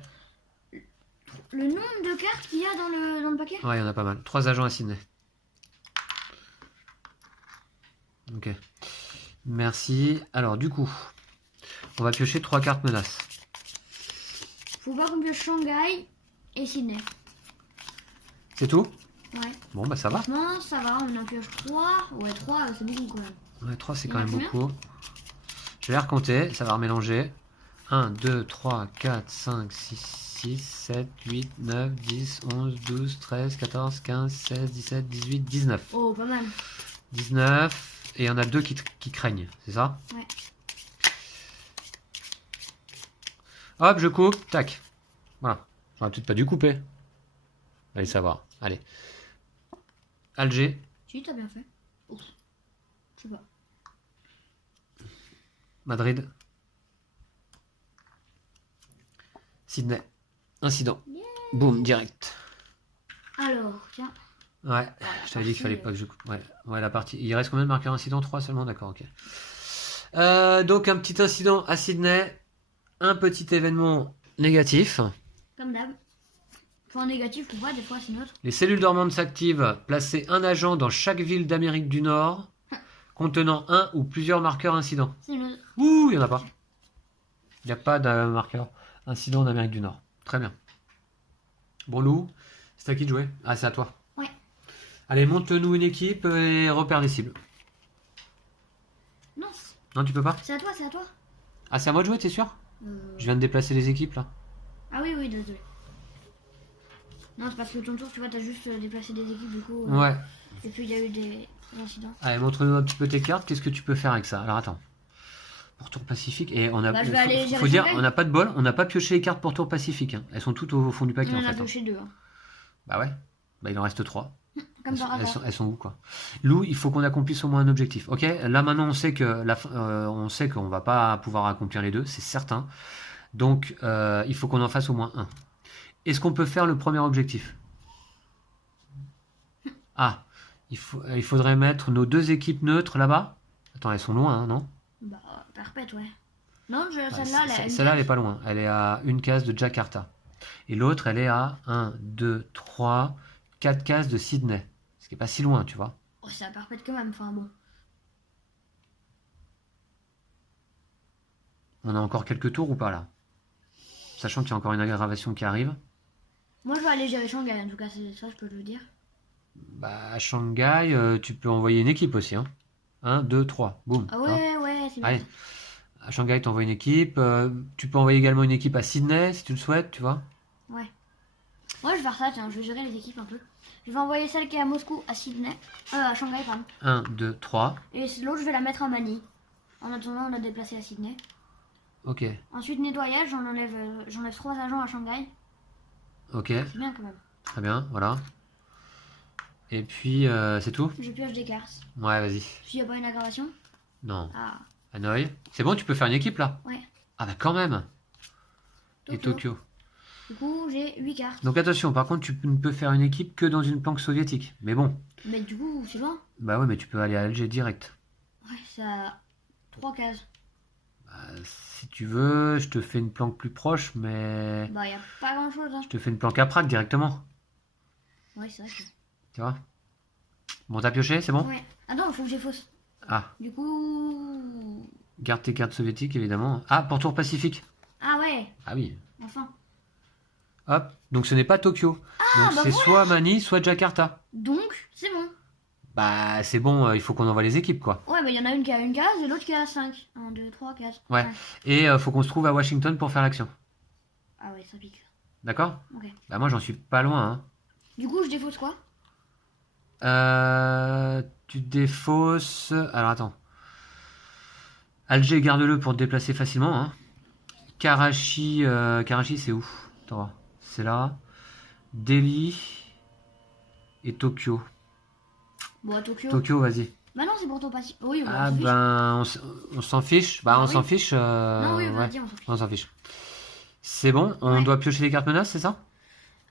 le nombre de cartes qu'il y a dans le paquet? Ouais, il y en a pas mal. 3 agents à Sydney. Ok. Merci. Alors, du coup, on va piocher 3 cartes menaces. Faut pas qu'on pioche Shanghai et Sydney. C'est tout? Ouais. Bon, bah ça va. Non, ça va, on en pioche 3. Ouais, 3, c'est beaucoup quand même. Ouais, 3, c'est Il y quand en a même combien? beaucoup. Je vais les recompter, ça va remélanger. 1, 2, 3, 4, 5, 6, 6, 7, 8, 9, 10, 11, 12, 13, 14, 15, 16, 17, 18, 19. Oh, pas mal. 19. Et il y en a 2 qui craignent, c'est ça? Ouais. Hop, je coupe, tac. Voilà. J'aurais peut-être pas dû couper. Allez savoir. Allez. Alger. Si, t'as bien fait. Ouf. Je sais pas. Madrid. Sydney. Incident. Yeah. Boum, direct. Alors, tiens. Ouais, je t'avais dit qu'il fallait pas que je coupe. Ouais, la partie. Il reste combien de marqueurs incident? 3 seulement, d'accord, ok. Donc un petit incident à Sydney. Un petit événement négatif. Comme d'hab. Point négatif, tu vois, des fois c'est neutre. Les cellules dormantes s'activent. Placez un agent dans chaque ville d'Amérique du Nord contenant un ou plusieurs marqueurs incidents. C'est neutre. Ouh, il n'y en a pas. Il n'y a pas de marqueur incident en Amérique du Nord. Très bien. Bon, Lou, c'est à qui de jouer? Ah, c'est à toi. Ouais. Allez, monte-nous une équipe et repère des cibles. Non, Non, tu peux pas? c'est à toi, c'est à toi. Ah, c'est à moi de jouer, t'es sûr? Je viens de déplacer les équipes là. Ah oui, oui, désolé. Non, c'est parce que ton tour, tu vois, t'as juste déplacé des équipes du coup. Ouais. Et puis il y a eu des incidents. Allez, montre-nous un petit peu tes cartes. Qu'est-ce que tu peux faire avec ça? Alors attends. Pour tour pacifique. Et on a. Bah, je vais aller gérer faut dire, Shanghai. on n'a pas de bol. On n'a pas pioché les cartes pour tour pacifique. Hein. Elles sont toutes au fond du paquet On en en a fait. Hein. pioché 2. Hein. Bah ouais. Bah il en reste 3. Comme par hasard. Elles sont où, quoi? Lou, il faut qu'on accomplisse au moins un objectif. Ok, là maintenant on sait que on sait qu'on va pas pouvoir accomplir les deux, c'est certain. Donc il faut qu'on en fasse au moins un. Est-ce qu'on peut faire le premier objectif? Ah, il faudrait mettre nos deux équipes neutres là-bas. Attends, elles sont loin, hein, non? Bah, perpète, ouais. Non, Ouais, celle-là, celle-là, elle est pas loin. Elle est à une case de Jakarta. Et l'autre, elle est à 1, 2, 3, 4 cases de Sydney. Ce qui est pas si loin, tu vois. Oh, c'est à perpète quand même, enfin bon. On a encore quelques tours ou pas là? Sachant qu'il y a encore une aggravation qui arrive. Moi, je vais aller gérer Shanghai, en tout cas, c'est ça, je peux te le dire. Bah, à Shanghai, tu peux envoyer une équipe aussi. Hein. 1, 2, 3. Boum. Ah tu vois. ouais, c'est bien. Allez. À Shanghai, tu envoies une équipe. Tu peux envoyer également une équipe à Sydney si tu le souhaites, tu vois. Ouais. Moi, je vais faire ça, tiens, je vais gérer les équipes un peu. Je vais envoyer celle qui est à Moscou, à Sydney, à Shanghai, pardon. 1, 2, 3. Et l'autre, je vais la mettre à Manille. En attendant, on l'a déplacée à Sydney. Ok. Ensuite, nettoyage, j'enlève 3 agents à Shanghai. Ok. C'est bien quand même. Très bien, voilà. Et puis, c'est tout? Je pioche des cartes. Ouais, vas-y. S'il n'y a pas une aggravation. Non. Ah, Hanoï. C'est bon, tu peux faire une équipe là? ouais. Ah bah quand même. Et Tokyo. Tokyo. Du coup, j'ai 8 cartes. Donc attention, par contre, tu ne peux faire une équipe que dans une planque soviétique. Mais bon. Mais du coup, c'est loin. Bah ouais, mais tu peux aller à Alger direct. Ouais, ça a 3 cases. Si tu veux, je te fais une planque plus proche, mais Bah, il n'y a pas grand chose, hein. je te fais une planque à Prague directement. Ouais, c'est vrai que... Tu vois? Bon, t'as pioché, c'est bon? Ouais. Attends, il faut que j'ai fausse. Ah, Du coup... garde tes cartes soviétiques, évidemment. Ah, pour Tour Pacifique. Ah ouais, Ah oui. enfin. Hop, donc ce n'est pas Tokyo. Donc bah c'est voilà. soit Manille, soit Jakarta. Donc, c'est bon. Bah c'est bon, il faut qu'on envoie les équipes, quoi. Ouais, bah il y en a une qui a une case et l'autre qui a 5. 1, 2, 3, 4. Ouais. Et faut qu'on se trouve à Washington pour faire l'action. Ah ouais, ça pique. D'accord? Ok. Bah moi j'en suis pas loin, hein. Du coup, je défausse quoi? Tu défausses... Alors attends. Alger, garde-le pour te déplacer facilement, hein. Karachi, Karachi c'est où? Attends, voir. C'est là. Delhi et Tokyo. Bon, à Tokyo. Tokyo, vas-y. Bah non, c'est pour ton passif. Oui, bah, Ah on s'en fiche. ben, on s'en fiche. Bah Ah on oui. s'en fiche. Non, oui, Ouais, vas-y, on s'en fiche. on s'en fiche. C'est bon, on Ouais. doit piocher les cartes menaces, c'est ça?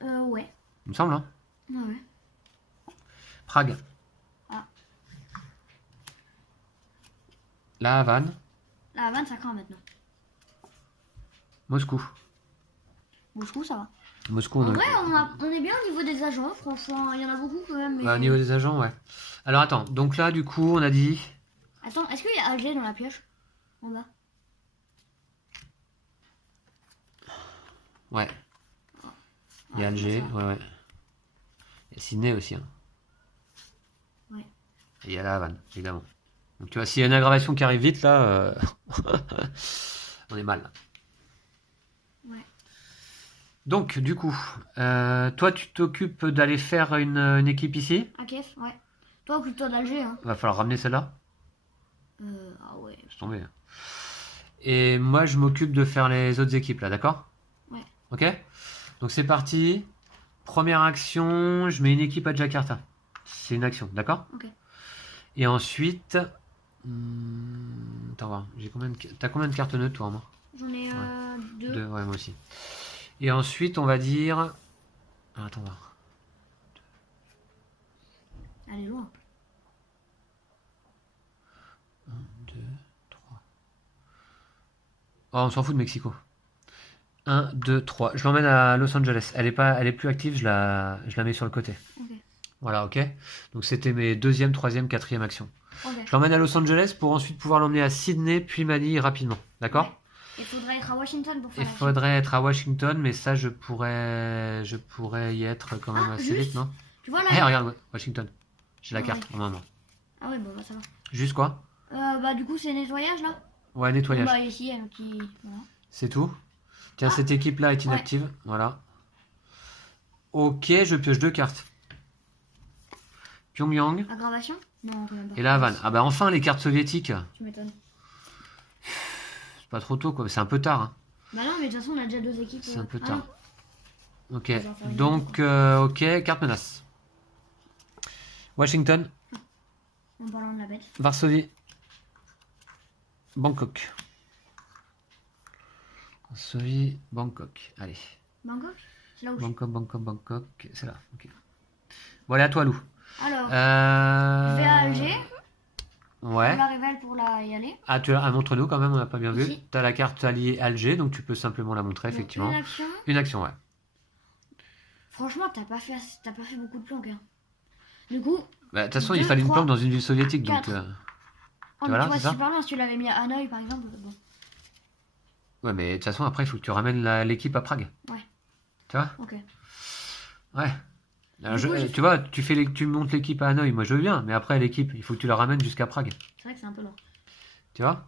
Ouais. Il me semble, hein. Ouais, ouais. Prague. Ah. La Havane. La Havane, ça craint maintenant. Moscou. Moscou, ça va. Moscou, En on a... vrai, on est bien au niveau des agents, franchement. Il y en a beaucoup quand même. Mais... Au niveau des agents, ouais. Alors attends, donc là, du coup, on a dit... Attends, est-ce qu'il y a Alger dans la pioche? En bas. Ouais. Il y a Ah, Alger, ça. ouais, ouais. Il y a Sydney aussi, hein. Ouais. Et il y a la Havane, évidemment. Donc tu vois, s'il y a une aggravation qui arrive vite, là, on est mal. Ouais. Donc, du coup, toi, tu t'occupes d'aller faire une équipe ici. À Kiev, ouais. Toi, occupe-toi d'Alger, hein. Va falloir ramener celle-là. Ah ouais. Laisse tomber. Et moi, je m'occupe de faire les autres équipes, là, d'accord? Ouais. Ok? Donc, c'est parti. Première action, je mets une équipe à Jakarta. C'est une action, d'accord? Ok. Et ensuite... attends, voir. T'as combien de cartes neutres, toi, en main? J'en ai 2. Deux, ouais, moi aussi. Et ensuite, on va dire... Ah, attends, voir. Elle est loin. 1, 2, 3. Oh, on s'en fout de Mexico. 1, 2, 3. Je l'emmène à Los Angeles. Elle est plus active, je la mets sur le côté. Ok. Voilà, ok. Donc c'était mes deuxième, troisième, quatrième actions. Ok. Je l'emmène à Los Angeles pour ensuite pouvoir l'emmener à Sydney, puis Manille rapidement. D'accord? Ouais. Il faudrait être à Washington pour Il faire la faudrait être à Washington, mais ça, je pourrais y être quand même Ah, assez juste. vite, non? Tu vois là? Eh, regarde, ouais, Washington. J'ai la Ah, carte en main. Ah ouais, bon, bah ça va. Juste quoi? Bah du coup, c'est nettoyage là? Ouais, Bon, nettoyage. bah ici, qui... Voilà. C'est tout. Tiens, cette équipe-là est inactive. Voilà. Ok, je pioche 2 cartes. Pyongyang Aggravation? Non, quand même pas. et la Havane. Ah bah enfin les cartes soviétiques. Tu m'étonnes. C'est pas trop tôt quoi, c'est un peu tard. Hein. Bah non, mais de toute façon, on a déjà 2 équipes. C'est un peu Ah tard. Ok, On va faire une donc ok, carte menace. Washington, En parlant de la bête. Varsovie, Bangkok. Varsovie, Bangkok. Allez. Bangkok? C'est là où Bangkok. C'est là. Ok. Bon, allez, à toi, Lou. Alors, je vais à Alger. Ouais. Je la révèle pour y aller. Ah, montre-nous quand même, on n'a pas bien vu. Ici. Tu as la carte alliée Alger, donc tu peux simplement la montrer, Donc, effectivement. une action. Une action, ouais. Franchement, t'as pas fait beaucoup de planques. Hein. Du coup. Bah, de toute façon, il 2, fallait une 3, planque dans une ville soviétique, donc. 4. Oh, Voilà, mais tu vois, c'est ça super loin. Si tu l'avais mis à Hanoï, par exemple, bon. Ouais, mais de toute façon, après, il faut que tu ramènes l'équipe à Prague. Ouais. Tu vois? Ok. Ouais. Alors, Du coup, tu vois, tu montes l'équipe à Hanoï, moi je veux bien, mais après, l'équipe, il faut que tu la ramènes jusqu'à Prague. C'est vrai que c'est un peu loin. Tu vois?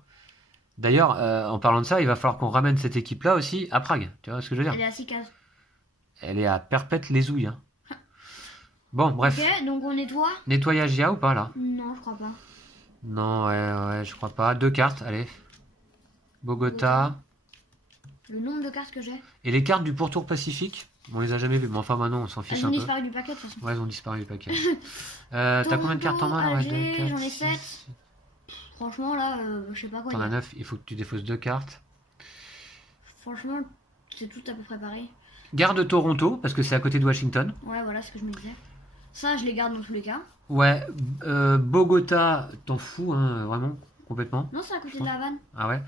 D'ailleurs, en parlant de ça, il va falloir qu'on ramène cette équipe-là aussi à Prague. Tu vois ce que je veux dire? Elle est à 6 cases. Elle est à Perpète-les-Ouilles. Hein. Bon, bref. Ok, donc on nettoie. Nettoyage IA ou pas là? Non, je crois pas. Non, ouais, je crois pas. 2 cartes, allez. Bogota. Le nombre de cartes que j'ai. Et les cartes du pourtour Pacifique, on les a jamais vues. Mais enfin, maintenant, on s'en fiche Elles un ont peu. disparu du paquet de toute façon. Ouais, elles ont disparu du paquet. T'as combien de cartes en main là? Ouais, Alger, 2, 4, j'en ai 6. 7. Franchement, là, je sais pas quoi T'en as dire. 9, il faut que tu défausses 2 cartes. Franchement, c'est tout à peu près pareil. Garde Toronto, parce que c'est à côté de Washington. Ouais, voilà ce que je me disais. Ça, je les garde dans tous les cas. Ouais, Bogota, t'en fous, hein, vraiment, complètement. Non, c'est à côté de la Havane. Ah ouais.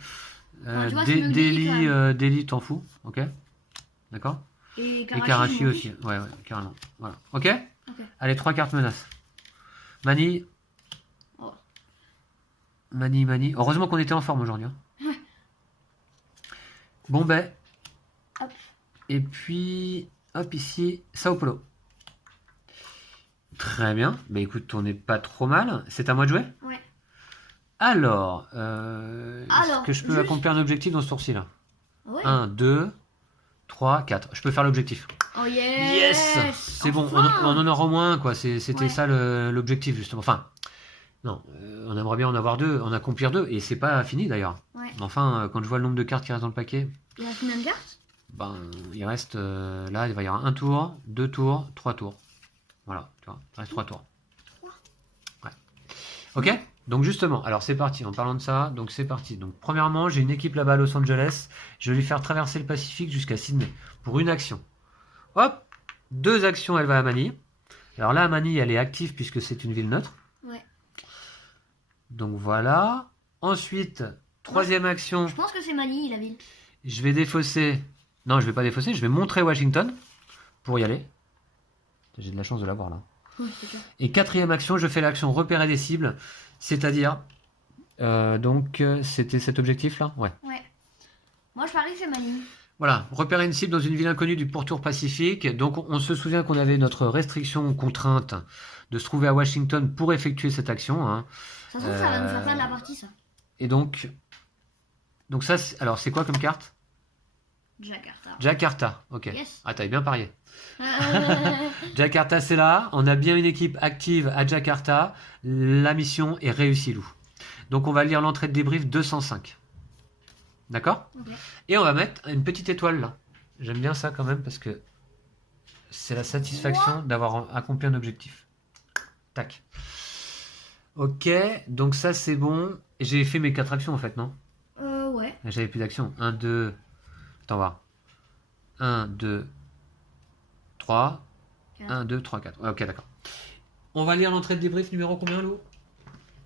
Enfin, tu vois, c'est mieux que Delhi, quand même. Delhi, t'en fous, ok. D'accord. Et Et Karachi, Karachi je m'en aussi, fiche. ouais, carrément. Voilà, ok. Ok. Allez, 3 cartes menaces. Mani. Oh. Mani. Heureusement qu'on était en forme aujourd'hui. Hein. Ouais. Bombay. Hop. Et puis, hop, ici, Sao Paulo. Très bien. Bah écoute, on n'est pas trop mal. C'est à moi de jouer? Ouais. Alors, est-ce que je peux juste- accomplir un objectif dans ce tour-ci-là? Ouais. 1, 2, 3, 4. Je peux faire l'objectif. Oh yes. C'est bon, Enfin. on en aura au moins un, quoi. C'était Ouais. ça l'objectif, justement. Enfin, non, on aimerait bien en avoir 2, en accomplir 2, et c'est pas fini d'ailleurs. Ouais. Mais enfin, quand je vois le nombre de cartes qui restent dans le paquet, Il reste combien de cartes? ben, il reste, là, il va y avoir 1 tour, 2 tours, 3 tours. Voilà, tu vois, il reste 3 tours. Ouais. Ok? Donc justement, alors c'est parti, en parlant de ça, donc c'est parti. Donc premièrement, j'ai une équipe là-bas à Los Angeles, je vais lui faire traverser le Pacifique jusqu'à Sydney, pour une action. Hop, 2 actions, elle va à Manille. Alors là, à Manille, elle est active puisque c'est une ville neutre. Ouais. Donc voilà. Ensuite, troisième action, Je pense que c'est Manille, la ville. je vais défausser... Non, je vais pas défausser, je vais montrer Washington pour y aller. J'ai de la chance de l'avoir là. Oui, c'est clair. Et quatrième action, je fais l'action repérer des cibles, c'est-à-dire... donc, c'était cet objectif-là? Ouais. Ouais. Moi, je parie que c'est Manille. Voilà, repérer une cible dans une ville inconnue du pourtour Pacifique. Donc, on se souvient qu'on avait notre restriction contrainte de se trouver à Washington pour effectuer cette action. Hein. Ça se trouve, ça va nous faire perdre la partie, ça. Et donc ça, alors c'est quoi comme carte? Jakarta. Jakarta, ok. Yes. Ah, t'avais bien parié. Jakarta, c'est là. On a bien une équipe active à Jakarta. La mission est réussie, Lou. Donc, on va lire l'entrée de débrief 205. D'accord? Ok. Et on va mettre une petite étoile là. J'aime bien ça quand même parce que c'est la satisfaction d'avoir accompli un objectif. Tac. Ok, donc ça c'est bon. J'ai fait mes 4 actions en fait, non? Ouais. J'avais plus d'action. 1, 2... Attends, voir. 1, 2, 3. 1, 2, 3, 4. Ouais, ok, d'accord. On va lire l'entrée de débrief numéro combien, Lou?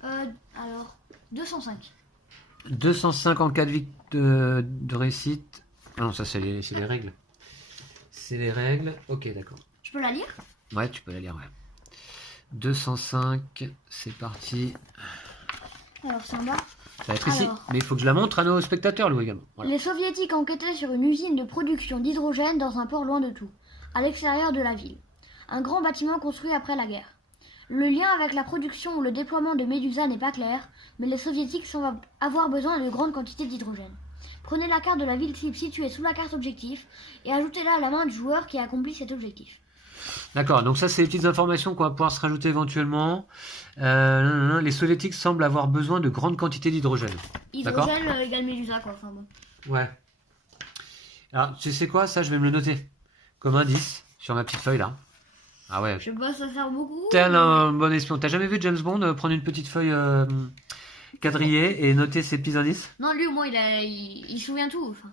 Alors, 205. 205 en cas de réussite. Ah non, ça c'est les règles. C'est les règles. Ok, d'accord. Je peux la lire? Ouais, tu peux la lire, ouais. 205, c'est parti. Alors, c'est en bas. Ça va être ici. Alors. Mais il faut que je la montre à nos spectateurs, Lou, également. Voilà. Les soviétiques enquêtaient sur une usine de production d'hydrogène dans un port loin de tout, à l'extérieur de la ville. Un grand bâtiment construit après la guerre. Le lien avec la production ou le déploiement de Médusa n'est pas clair, mais les soviétiques semblent avoir besoin de grandes quantités d'hydrogène. Prenez la carte de la ville type située sous la carte objectif et ajoutez-la à la main du joueur qui a accompli cet objectif. D'accord, donc ça c'est les petites informations qu'on va pouvoir se rajouter éventuellement. Les soviétiques semblent avoir besoin de grandes quantités d'hydrogène. D'accord. Hydrogène égale Médusa, quoi. Enfin bon. Ouais. Alors, tu sais quoi, ça je vais me le noter comme indice sur ma petite feuille là. Ah ouais. Je sais pas, ça sert beaucoup. Tel un bon espion. T'as jamais vu James Bond prendre une petite feuille quadrillée et noter ses petits indices? Non, lui au moins il se souvient tout. Enfin.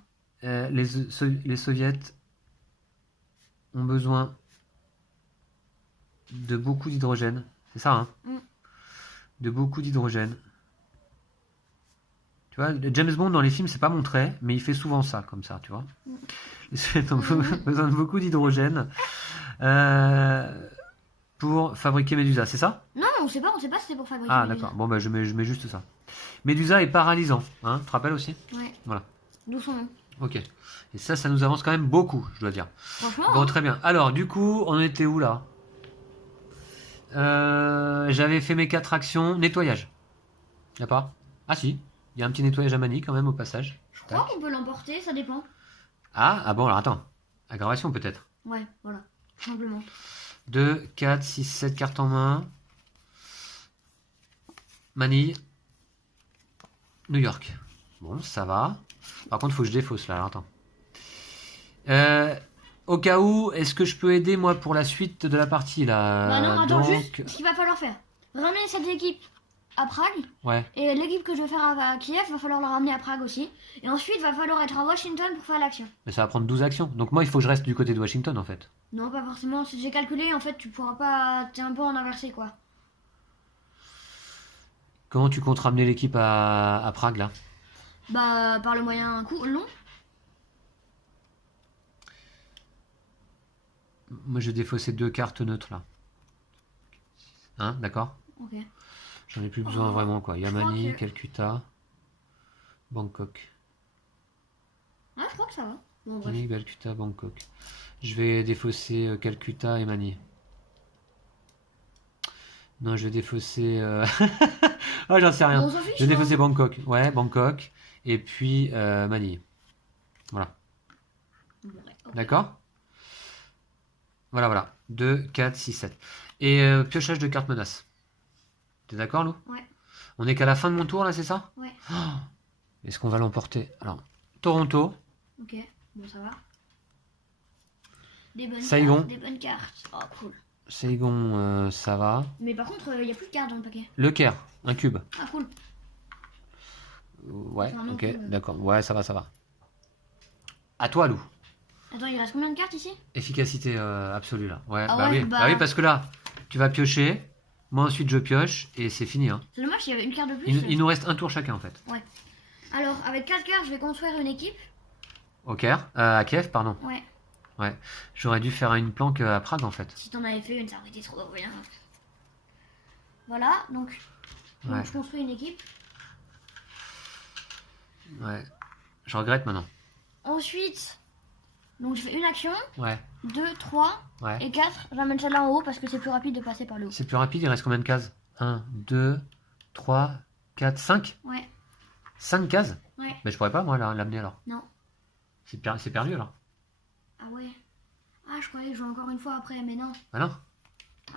Les soviets ont besoin de beaucoup d'hydrogène. C'est ça, hein? De beaucoup d'hydrogène. Tu vois, James Bond dans les films, c'est pas montré, mais il fait souvent ça, comme ça, tu vois. Les soviets ont besoin de beaucoup d'hydrogène pour fabriquer Médusa, c'est ça? Non, on sait pas si c'était pour fabriquer. Ah, Médusa. d'accord. Bon, bah, je mets juste ça. Médusa est paralysant, hein? Tu te rappelles aussi? Ouais. Voilà. D'où son nom. Ok. Et ça nous avance quand même beaucoup, je dois dire. Franchement. Bon, hein. très bien. Alors, du coup, on était où là? J'avais fait mes 4 actions. Nettoyage. Y'a pas? Ah si. Il y a un petit nettoyage à manie quand même au passage. Je crois qu'on peut l'emporter, ça dépend. Ah bon, alors attends. Aggravation peut-être. Ouais, voilà. Simplement. 2, 4, 6, 7 cartes en main. Manille. New York. Bon, ça va. Par contre, faut que je défausse là. Alors, attends. Au cas où, est-ce que je peux aider moi pour la suite de la partie là? Bah non, attends, donc... juste ce qu'il va falloir faire. Ramener cette équipe à Prague. Ouais. Et l'équipe que je vais faire à Kiev, va falloir la ramener à Prague aussi. Et ensuite, va falloir être à Washington pour faire l'action. Mais ça va prendre 12 actions. Donc moi, il faut que je reste du côté de Washington en fait. Non, pas forcément. Si j'ai calculé, en fait, tu pourras pas. T'es un peu en inversé, quoi. Comment tu comptes ramener l'équipe à Prague là? Bah, par le moyen long. Moi, je vais défausser 2 cartes neutres là. Hein, d'accord? Ok. J'en ai plus besoin vraiment quoi. Yamani, crois que- Calcutta, Bangkok. Ah, je crois que ça va. Bon, bref. Yamani, Calcutta, Bangkok. Je vais défausser Calcutta et Mani. Non, je vais défausser. Oh, j'en sais rien. Bon, on s'en fiche, Je vais défausser hein. Bangkok. Ouais, Bangkok. Et puis Manille. Voilà. Bon, ouais, ok. D'accord? Voilà, voilà. 2, 4, 6, 7. Et piochage de cartes menaces. T'es d'accord, Lou? Ouais. On est qu'à la fin de mon tour, là, c'est ça? Ouais. Oh, est-ce qu'on va l'emporter? Alors, Toronto, Ok. Bon, ça va. Des bonnes Saigon. cartes. Des bonnes cartes. Oh, cool. Saigon, ça va. Mais par contre, il y a plus de cartes dans le paquet. Le Caire, un cube. Ah, cool. Ouais, Enfin, non ok, plus, ouais. d'accord. Ouais, ça va, ça va. À toi, Lou. Attends, il reste combien de cartes ici? Efficacité absolue, là. Ouais, Ah bah, ouais, oui. bah- Bah oui, parce que là, tu vas piocher. Moi, ensuite, je pioche. Et c'est fini, hein. C'est dommage, il y avait une carte de plus. Il nous reste un tour chacun, en fait. Alors, avec 4 cartes, je vais construire une équipe. Au Caire, à Kiev, pardon. Ouais. Ouais. J'aurais dû faire une planque à Prague, en fait. Si t'en avais fait une, ça aurait été trop bien. Voilà, donc Ouais. je construis une équipe. Ouais. Je regrette maintenant. Ensuite, donc je fais une action, Ouais. 2, 3 Ouais. et 4. J'emmène celle-là en haut parce que c'est plus rapide de passer par le haut. C'est plus rapide, il reste combien de cases? 1, 2, 3, 4, 5? Ouais, 5 cases? ouais. Mais je pourrais pas, moi, l'amener alors. Non. C'est perdu alors. Ah ouais. Ah, je croyais jouer encore une fois après, mais non. Ah non?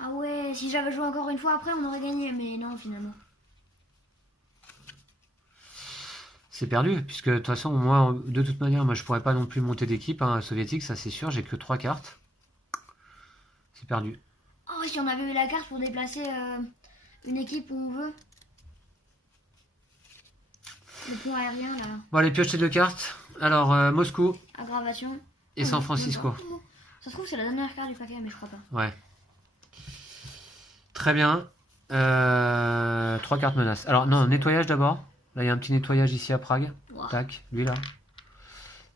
Ah ouais, si j'avais joué encore une fois après, on aurait gagné, mais non, finalement. C'est perdu, puisque de toute façon, moi, de toute manière, moi, je pourrais pas non plus monter d'équipe soviétique, ça c'est sûr, j'ai que 3 cartes. C'est perdu. Oh, si on avait eu la carte pour déplacer une équipe où on veut. Le pont aérien, là. Bon, allez, pioche ces 2 cartes. Alors, Moscou Aggravation. et San Francisco. Ça se trouve, c'est la dernière carte du paquet, mais je crois pas. Ouais. Très bien. 3 cartes menaces. Alors, non, nettoyage d'abord. Là, il y a un petit nettoyage ici à Prague. Wow. Tac, lui là.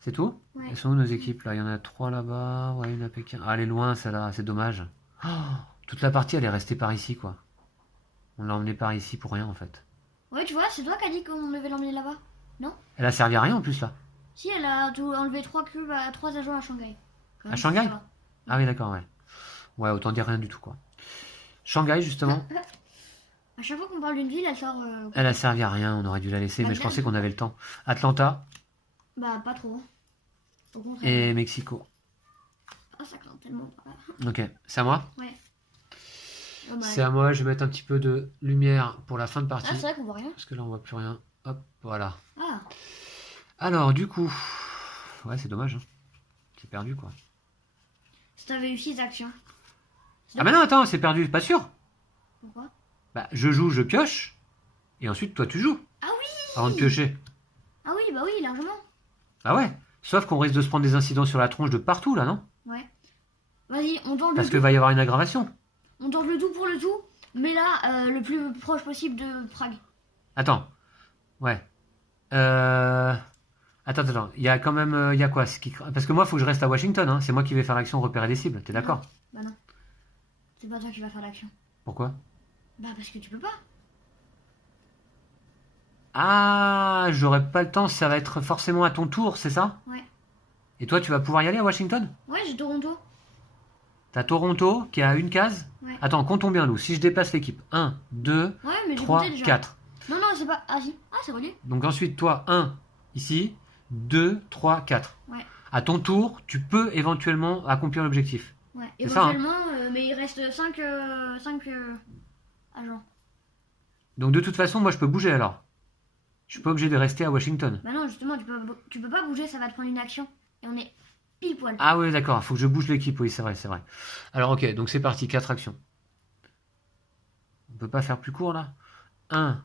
C'est tout? Ouais. Elles sont où nos équipes là? Il y en a 3 là-bas. Ouais, une à Pékin. Ah, elle est loin celle-là, c'est dommage. Oh, toute la partie, elle est restée par ici quoi. On l'a emmenée par ici pour rien en fait. Ouais, tu vois, c'est toi qui as dit qu'on devait l'emmener là-bas. Elle a servi à rien en plus là. Si, elle a tout enlevé 3 cubes à 3 agents à Shanghai. Quand À même, Shanghai ça va. Ah oui, d'accord, ouais. Ouais, autant dire rien du tout quoi. Shanghai justement, À chaque fois qu'on parle d'une ville, elle sort. elle a servi à rien, on aurait dû la laisser, mais je Bagdad. pensais qu'on avait le temps. Atlanta Bah, pas trop. Au contraire. et Mexico. Ah, ça craint tellement. Ah, Ok, c'est à moi? ouais. Ah, bah, C'est à moi, je vais mettre un petit peu de lumière pour la fin de ah, partie. c'est vrai qu'on voit rien. Parce que là, on voit plus rien. Hop, voilà. Ah, Alors, du coup... Ouais, c'est dommage. Hein. C'est perdu, quoi. si t'avais eu 6 actions. Ah bah non, attends, c'est perdu, pas sûr. Pourquoi? Bah, je joue, je pioche, et ensuite toi tu joues. Ah oui! Avant de piocher. Ah oui, bah oui, largement. Ah ouais. Sauf qu'on risque de se prendre des incidents sur la tronche de partout là, non? Ouais. Vas-y, on tente Parce le que tout. va y avoir une aggravation. On tente le tout pour le tout, mais là, le plus proche possible de Prague. Attends. Ouais. Attends. Il y a quand même. Il y a quoi Parce que moi, il faut que je reste à Washington. Hein. C'est moi qui vais faire l'action repérer des cibles. T'es d'accord? Bah non. C'est pas toi qui vas faire l'action. Pourquoi? Bah parce que tu peux pas. Ah, j'aurai pas le temps. Ça va être forcément à ton tour, c'est ça? Ouais. Et toi, tu vas pouvoir y aller à Washington? Ouais, j'ai Toronto. T'as Toronto qui a une case. Ouais. Attends, comptons bien, Lou. Si je dépasse l'équipe. 1, 2, Ouais, mais j'ai 3, compté déjà. 4. Non, non, c'est pas. Ah si. Ah, c'est relié. Donc ensuite, toi, 1 ici, 2, 3, 4. Ouais. À ton tour, tu peux éventuellement accomplir l'objectif. Ouais. C'est ça, hein. Éventuellement, mais il reste 5 agents. Donc de toute façon, moi je peux bouger alors. Je suis pas obligé de rester à Washington. Bah non, justement, tu peux pas bouger, ça va te prendre une action. Et on est pile poil. Ah oui, d'accord, faut que je bouge l'équipe, oui, c'est vrai, c'est vrai. Alors ok, donc c'est parti, 4 actions. On peut pas faire plus court là? 1,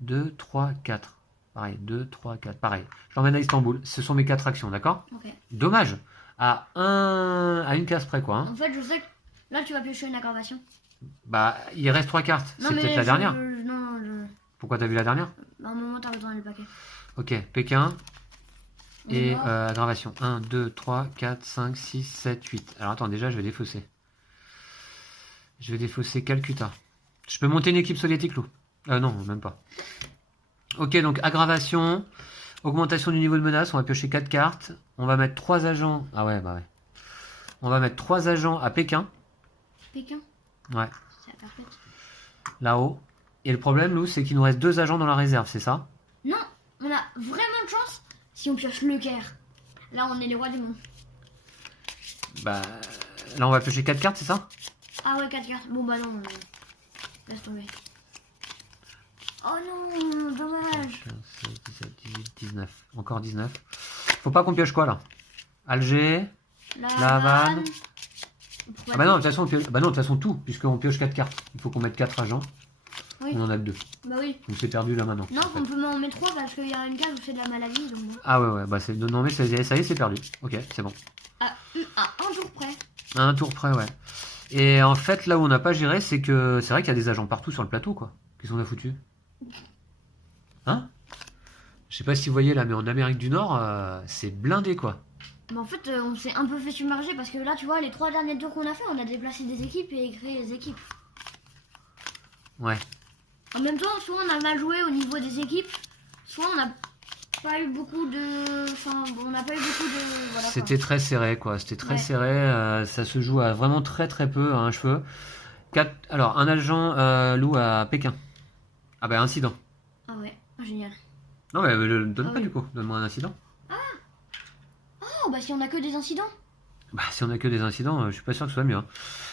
2, 3, 4. Pareil, 2, 3, 4. Pareil. Je l'emmène à Istanbul. Ce sont mes 4 actions, d'accord? Ok. Dommage. À une case près, quoi. Hein. En fait, je sais que là, tu vas piocher une aggravation. Bah, il reste 3 cartes. Non, C'est mais peut-être la dernière. Non, Pourquoi t'as vu la dernière? à un moment, t'as retourné le paquet. Ok, Pékin. On Et va. aggravation. 1, 2, 3, 4, 5, 6, 7, 8. Alors attends, déjà, je vais défausser. Je vais défausser Calcutta. Je peux monter une équipe soviétique, Lou? Non, même pas. Ok, donc aggravation. Augmentation du niveau de menace. On va piocher 4 cartes. On va mettre 3 agents. Ah ouais, bah ouais. On va mettre 3 agents à Pékin. Pékin, Ouais, c'est parfait. là-haut. Et le problème, Lou, c'est qu'il nous reste 2 agents dans la réserve, c'est ça? Non, on a vraiment de chance si on pioche le Caire. Là, on est les rois du monde. Bah, là, on va piocher 4 cartes, c'est ça? Ah ouais, 4 cartes. Bon, bah non, laisse tomber. Oh non, dommage. 15, 16, 17, 18, 19. Encore 19. Faut pas qu'on pioche quoi, là? Alger. La Havane. Ah bah non, de toute façon, bah non, de toute façon, tout, puisqu'on pioche 4 cartes. Il faut qu'on mette 4 agents. Oui. On en a que 2. Bah oui. Donc c'est perdu là maintenant. Non, en fait. on peut en mettre 3 parce qu'il y a une case où c'est de la maladie. Donc bon. Ah ouais, bah c'est. Non, mais ça y est, c'est perdu. Ok, c'est bon. À un jour près. À un tour près, ouais. Et en fait, là où on n'a pas géré, c'est que c'est vrai qu'il y a des agents partout sur le plateau, quoi. Qui sont là foutus. Hein? Je sais pas si vous voyez là, mais en Amérique du Nord, c'est blindé, quoi. Mais en fait, on s'est un peu fait submerger parce que là, tu vois, les 3 derniers tours qu'on a fait, on a déplacé des équipes et créé des équipes. Ouais. En même temps, soit on a mal joué au niveau des équipes, soit on n'a pas eu beaucoup de. Enfin, bon, on n'a pas eu beaucoup de. Voilà, C'était très serré, quoi. C'était très Ouais. serré. Ça se joue à vraiment très très peu, à un cheveu. Alors, un agent Lou à Pékin. Ah bah, incident. Ah ouais, génial. Non, mais donne Ah pas oui. du coup. Donne-moi un incident. Oh, bah si on a que des incidents. Bah, si on a que des incidents, je suis pas sûr que ce soit mieux. Hein.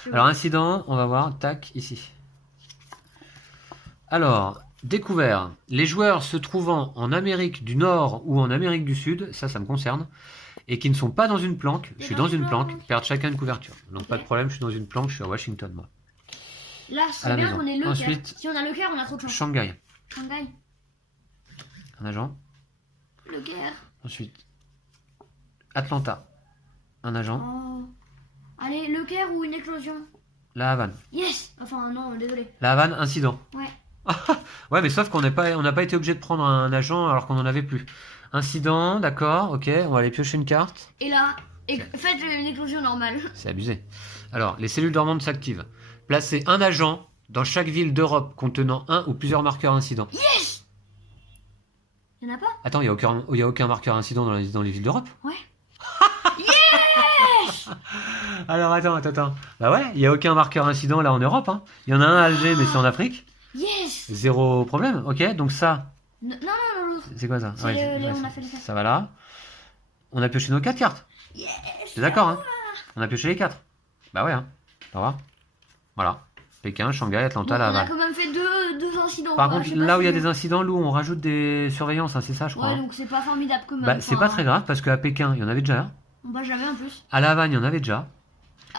Je Alors, vois. incident, on va voir. Tac, ici. Alors, découvert. Les joueurs se trouvant en Amérique du Nord ou en Amérique du Sud, ça me concerne, et qui ne sont pas dans une planque, je suis dans une planque, perdent chacun une couverture. Donc, Ok. pas de problème, je suis dans une planque, je suis à Washington, moi. Là, À c'est la bien maison. qu'on ait le Caire. Ensuite- Si on a le Caire, on a trop de chance. Shanghai, Shanghai. un agent. Le Caire. Ensuite, Atlanta, un agent. Oh. Allez, le Caire ou une éclosion. La Havane. Yes. Enfin, non, désolé. La Havane, incident. Ouais. Ouais, mais sauf qu'on n'a pas été obligé de prendre un agent alors qu'on n'en avait plus. Incident, d'accord, ok, on va aller piocher une carte. Et là, faites une éclosion normale. C'est abusé. Alors, les cellules dormantes s'activent. Placez un agent dans chaque ville d'Europe contenant un ou plusieurs marqueurs incidents. Y'en a pas? Attends, il n'y a aucun marqueur incident dans les villes d'Europe? Ouais. Alors, attends. Bah ouais, il n'y a aucun marqueur incident là en Europe. Hein. Il y en a un à Alger, mais c'est en Afrique. Yes. Zéro problème, ok. Donc ça, Non, l'autre. c'est quoi ça? C'est on a fait le 4. Ça va là. On a pioché nos 4 cartes. Yes. C'est d'accord, hein? On a pioché les 4. Bah ouais, hein. On va voir. Voilà. Pékin, Shanghai, Atlanta, Bon, La on a Havane. quand même fait deux incidents. Par quoi. contre, Je sais pas là où il y a si- des incidents, Lou, on rajoute des surveillances, hein, c'est ça, je crois. Ouais, hein. donc c'est pas formidable quand même. Bah, c'est pas très grave parce qu'à Pékin, il y en avait déjà. On va jamais en plus. À La Havane, il y en avait déjà.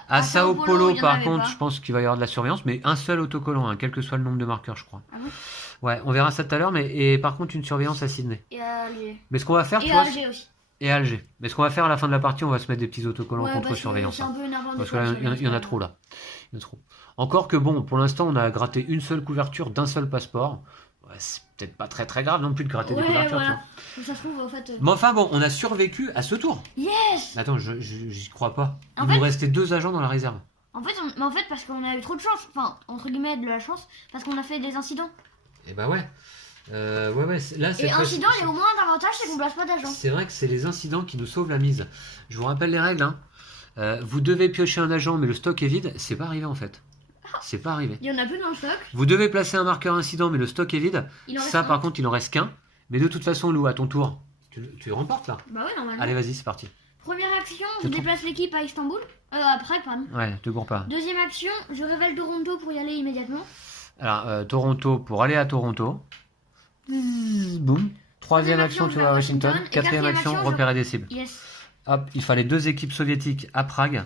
À Sao Paulo, il y en par avait contre, pas. je pense qu'il va y avoir de la surveillance, mais un seul autocollant, hein, quel que soit le nombre de marqueurs, je crois. Ah bon. Ouais, on verra ça tout à l'heure, et par contre, une surveillance à Sydney. Et à Alger. Mais ce qu'on va faire, tu Et vois, à Alger aussi. et à Alger. Mais ce qu'on va faire à la fin de la partie, on va se mettre des petits autocollants Ouais, contre parce que surveillance. c'est un peu énervant des Parce fois, qu'il y en a trop là. Il y en a trop. Encore que bon, pour l'instant, on a gratté une seule couverture d'un seul passeport. Ouais, c'est peut-être pas très très grave non plus de gratter des Ouais, couvertures. voilà. Mais ça se trouve, en fait. Mais enfin bon, on a survécu à ce tour. Yes. Attends, j'y crois pas. Il En nous fait- restait 2 agents dans la réserve. Mais en fait, parce qu'on a eu trop de chance. Enfin, entre guillemets, de la chance. Parce qu'on a fait des incidents. Et bah ouais. Ouais, là c'est Et incident, il y a au moins un avantage, c'est qu'on place pas d'agents. C'est vrai que c'est les incidents qui nous sauvent la mise. Je vous rappelle les règles. Hein. Vous devez piocher un agent, mais le stock est vide. C'est pas arrivé en fait. C'est pas arrivé. Il y en a plus dans le stock. Vous devez placer un marqueur incident, mais le stock est vide. Il en reste Ça, un. par contre, il en reste qu'un. Mais de toute façon, Lou, à ton tour, tu remportes là. Bah ouais, normalement. Allez, vas-y, c'est parti. Première action, C'est je trop. déplace l'équipe à Istanbul. À Prague, pardon. Ouais, te cours pas. Deuxième action, je révèle Toronto pour y aller immédiatement. Alors, Toronto pour aller à Toronto. Boum. Troisième action, tu vas à Washington. Et Quatrième action, je- repérer des cibles. Yes. Hop, il fallait 2 équipes soviétiques à Prague.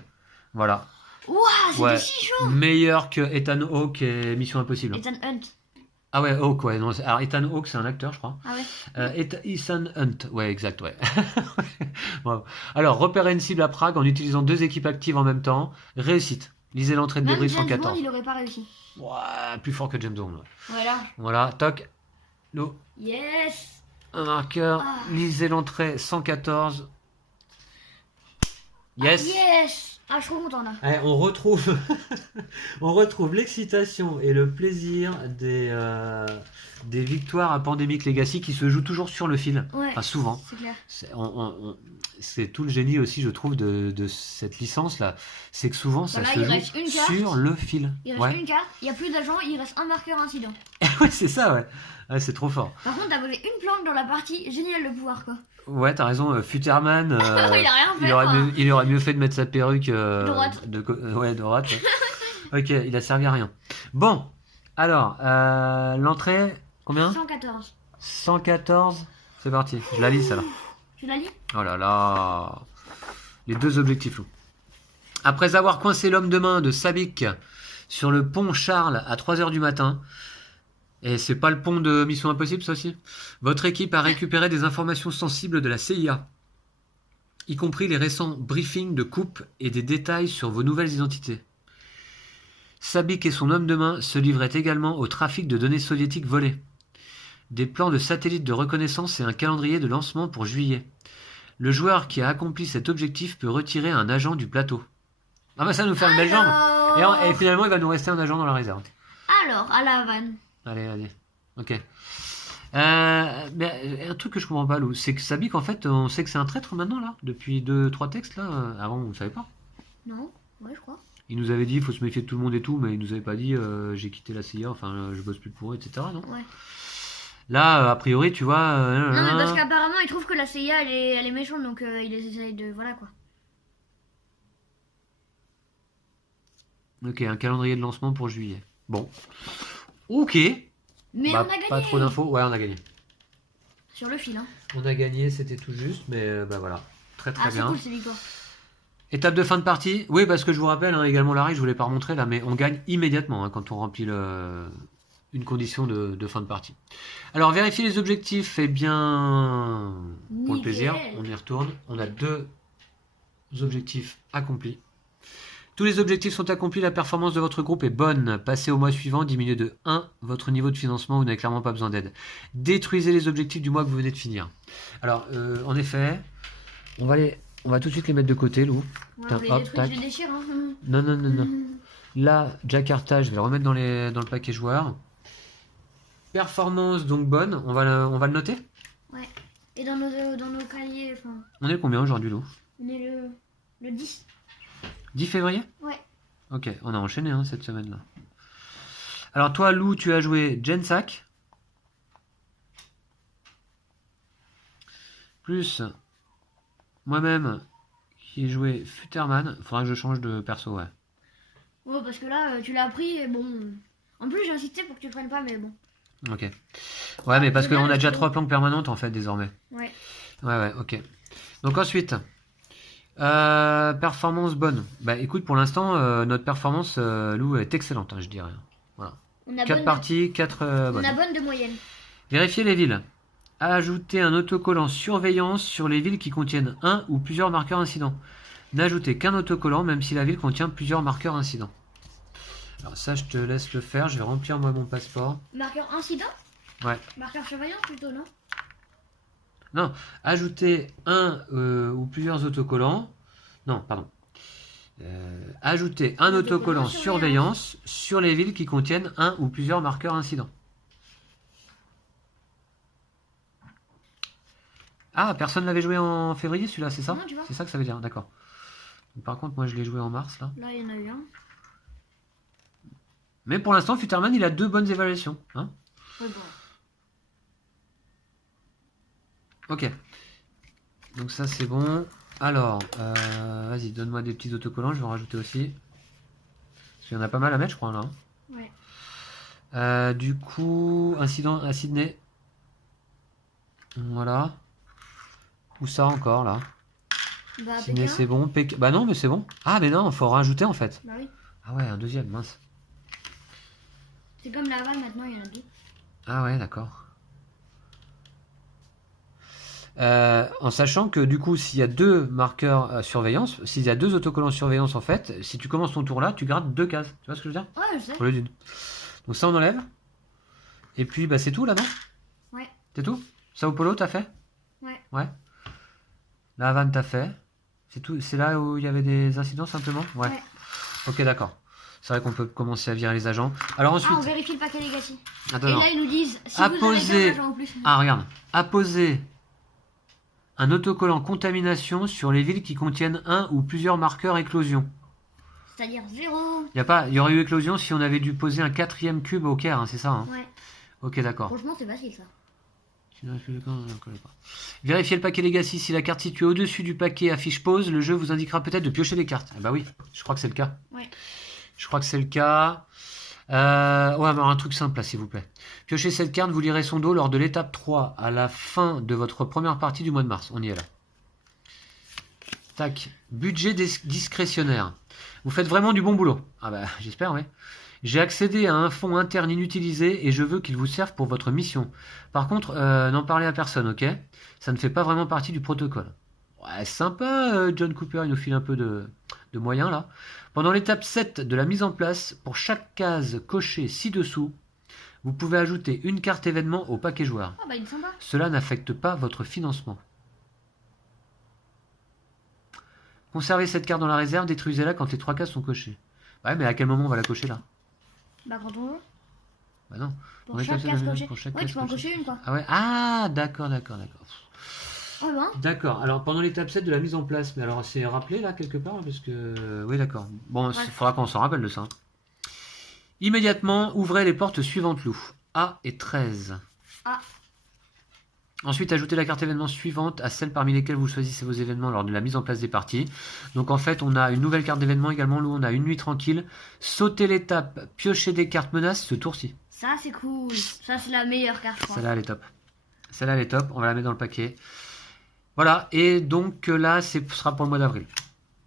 Voilà. Ouah, c'était Ouais. si chaud. Meilleur que Ethan Hawke et Mission Impossible. Ethan Hunt. Ah ouais, Hawke, ouais. Non, alors, Ethan Hawke, c'est un acteur, je crois. Ah ouais. Ethan Hunt, ouais, exact, ouais. Wow. Alors, repérer une cible à Prague en utilisant 2 équipes actives en même temps. Réussite. Lisez l'entrée de Même débris James Bond, 114. il aurait pas réussi. Ouais, plus fort que James Bond. Ouais. Voilà. Voilà, toc. L'eau. Yes. Un marqueur. Ah. Lisez l'entrée 114. Yes. Yes. Ah, je suis trop content là. Ouais, on retrouve, on retrouve l'excitation et le plaisir des victoires à Pandemic Legacy qui se jouent toujours sur le fil. Ouais. Enfin, souvent. C'est clair. C'est tout le génie aussi, je trouve, de cette licence-là. C'est que souvent, ça Voilà, se il joue reste une carte. sur le fil. Il reste Ouais, une carte, il n'y a plus d'agents, il reste un marqueur incident. ouais c'est ça, ouais. Ouais, c'est trop fort. Par contre, t'as volé une plante dans la partie, génial le pouvoir quoi. Ouais, t'as raison, Futterman. Il a rien fait. il aurait mieux fait de mettre sa perruque Droite. Ouais, droite. Ok, il a servi à rien. Bon, alors, l'entrée, combien 114. 114. C'est parti, je la lis, celle-là. Tu la lis? Oh là là. Les 2 objectifs loups. Après avoir coincé l'homme de main de Sabik sur le pont Charles à 3h du matin, et c'est pas le pont de Mission Impossible, ça aussi, votre équipe a récupéré des informations sensibles de la CIA, y compris les récents briefings de coupe et des détails sur vos nouvelles identités. Sabik et son homme de main se livraient également au trafic de données soviétiques volées. Des plans de satellites de reconnaissance et un calendrier de lancement pour juillet. Le joueur qui a accompli cet objectif peut retirer un agent du plateau. Ah bah ça nous fait une belle jambe. Et finalement il va nous rester un agent dans la réserve. Alors, à la Havane. Allez. Ok. Mais un truc que je comprends pas, Lou, c'est que Sabik, en fait, on sait que c'est un traître maintenant, là, depuis 2-3 textes, là. Avant, on ne savait pas. Non? Ouais, je crois. Il nous avait dit, il faut se méfier de tout le monde et tout, mais il nous avait pas dit, j'ai quitté la CIA, enfin, je bosse plus pour eux, etc. Non. Ouais. Là, a priori, tu vois. Non, mais parce qu'apparemment, il trouve que la CIA, elle est méchante, donc il essaye de. Voilà quoi. Ok, un calendrier de lancement pour juillet. Bon. Ok. Mais Bah, on a gagné! pas trop d'infos. Ouais, on a gagné. Sur le fil, hein. On a gagné, c'était tout juste, mais bah voilà. Très Ah, c'est bien. cool, ces victoires. Étape de fin de partie. Oui, parce que je vous rappelle, hein, également Larry, je vous l'ai pas remontré là, mais on gagne immédiatement hein, quand on remplit une condition de fin de partie. Alors, vérifier les objectifs, eh bien, pour le Nickel. plaisir, on y retourne. On a 2 objectifs accomplis. Tous les objectifs sont accomplis, la performance de votre groupe est bonne. Passez au mois suivant, diminuez de 1 votre niveau de financement, vous n'avez clairement pas besoin d'aide. Détruisez les objectifs du mois que vous venez de finir. Alors, en effet, on va tout de suite les mettre de côté, Lou. Ouais, Tiens, on les hop, détruit, tac. je les déchire, hein. Non. Là, Jakarta, je vais le remettre dans le paquet joueur. Performance donc bonne, on va le noter. Ouais. Et dans nos cahiers, enfin, On est le combien aujourd'hui, Lou? on est le 10. 10 février? Ouais. Ok, on a enchaîné hein, cette semaine-là. Alors toi, Lou, tu as joué Gensak. Plus moi-même qui ai joué Futterman. Faudra que je change de perso, ouais. Ouais, parce que là, tu l'as pris et bon. En plus, j'ai insisté pour que tu le prennes pas, mais bon. Ok. Ouais, mais parce c'est bien, qu'on a le déjà pro. 3 planques permanentes en fait désormais. Ouais. Ouais, ok. Donc ensuite, Performance bonne. Bah écoute, pour l'instant, notre performance, Lou, est excellente, hein, je dirais. Voilà. On a 4 bonne, parties, 4 on bonnes. a bonne de moyenne. Vérifiez les villes. Ajouter un autocollant surveillance sur les villes qui contiennent un ou plusieurs marqueurs incidents. N'ajoutez qu'un autocollant même si la ville contient plusieurs marqueurs incidents. Alors ça, je te laisse le faire. Je vais remplir moi mon passeport. Marqueur incident? Ouais. Marqueur surveillance plutôt, non? Non, ajouter un ou plusieurs autocollants. Non, pardon. Ajouter un autocollant surveillance sur les villes qui contiennent un ou plusieurs marqueurs incidents. Ah, personne l'avait joué en février celui-là, c'est ça? Non, tu vois. C'est ça que ça veut dire, d'accord. Par contre, moi je l'ai joué en mars là. Là, il y en a eu un. Mais pour l'instant, Futterman il a 2 bonnes évaluations. Hein, Ouais, bon. ok. Donc ça c'est bon. Alors, vas-y, donne-moi des petits autocollants, je vais en rajouter aussi. Parce qu'il y en a pas mal à mettre, je crois là. Hein. Ouais. Du coup, incident à Sydney. Voilà. Où ça encore là? Bah, Sydney Pékin. c'est bon. Bah non, mais c'est bon. Ah, mais non, faut rajouter en fait. Bah oui. Ah ouais, un deuxième, mince. C'est comme Laval, maintenant, il y en a 2. Ah ouais, d'accord. En sachant que du coup, s'il y a 2 marqueurs surveillance, s'il y a 2 autocollants surveillance en fait, si tu commences ton tour là, tu gardes 2 cases. Tu vois ce que je veux dire? Ouais, je sais. Au lieu d'une. Donc ça on enlève. Et puis bah c'est tout là, non? Ouais. C'est tout? Sao Paulo t'as fait? Ouais. Ouais. La Havane t'as fait? C'est tout? C'est là où il y avait des incidents simplement? Ouais. Ouais. Ok, d'accord. C'est vrai qu'on peut commencer à virer les agents. Alors Ah, ensuite. on vérifie le paquet Legacy. Attends, Et non. là, ils nous disent si À vous poser- avez un agent en plus. Ah, regarde. Apposer un autocollant contamination sur les villes qui contiennent un ou plusieurs marqueurs éclosion. C'est-à-dire 0. Il y aurait eu éclosion si on avait dû poser un 4e cube au Caire, hein, c'est ça, hein? Ouais. Ok, d'accord. Franchement, c'est facile ça. Vérifiez le paquet Legacy. Si la carte située au-dessus du paquet affiche pause, le jeu vous indiquera peut-être de piocher des cartes. Ah bah oui, je crois que c'est le cas. Ouais. Je crois que c'est le cas. Ouais, alors un truc simple là, s'il vous plaît. Piochez cette carte, vous lirez son dos lors de l'étape 3 à la fin de votre première partie du mois de mars. On y est là. Tac. Budget discrétionnaire. Vous faites vraiment du bon boulot. Ah bah, j'espère, oui. J'ai accédé à un fonds interne inutilisé et je veux qu'il vous serve pour votre mission. Par contre, n'en parlez à personne, ok? Ça ne fait pas vraiment partie du protocole. Ouais, sympa, John Cooper, il nous file un peu de moyens là. Pendant l'étape 7 de la mise en place, pour chaque case cochée ci-dessous, vous pouvez ajouter une carte événement au paquet joueur. Ah, bah, il est sympa. Cela n'affecte pas votre financement. Conservez cette carte dans la réserve, détruisez-la quand les 3 cases sont cochées. Ouais, mais à quel moment on va la cocher là? Bah, quand on veut. Bah non. Pour On est chaque comme ça, case pour cochée. chaque Ouais, case tu peux en cochée. cocher une quoi. Ah ouais. Ah, d'accord. Ah, ben. D'accord. Alors pendant l'étape 7 de la mise en place, mais alors c'est rappelé là quelque part parce que oui, d'accord. Bon, il Ouais. faudra qu'on s'en rappelle de ça. Immédiatement, ouvrez les portes suivantes, Lou. A et 13. A. Ensuite, ajoutez la carte événement suivante à celle parmi lesquelles vous choisissez vos événements lors de la mise en place des parties. Donc en fait, on a une nouvelle carte d'événement également, Lou. On a une nuit tranquille. Sautez l'étape, piochez des cartes menaces ce tour-ci. Ça, c'est cool. Ça, c'est la meilleure carte, je crois. Celle-là, elle est top. Celle-là, elle est top. On va la mettre dans le paquet. Voilà. Et donc là, ce sera pour le mois d'avril.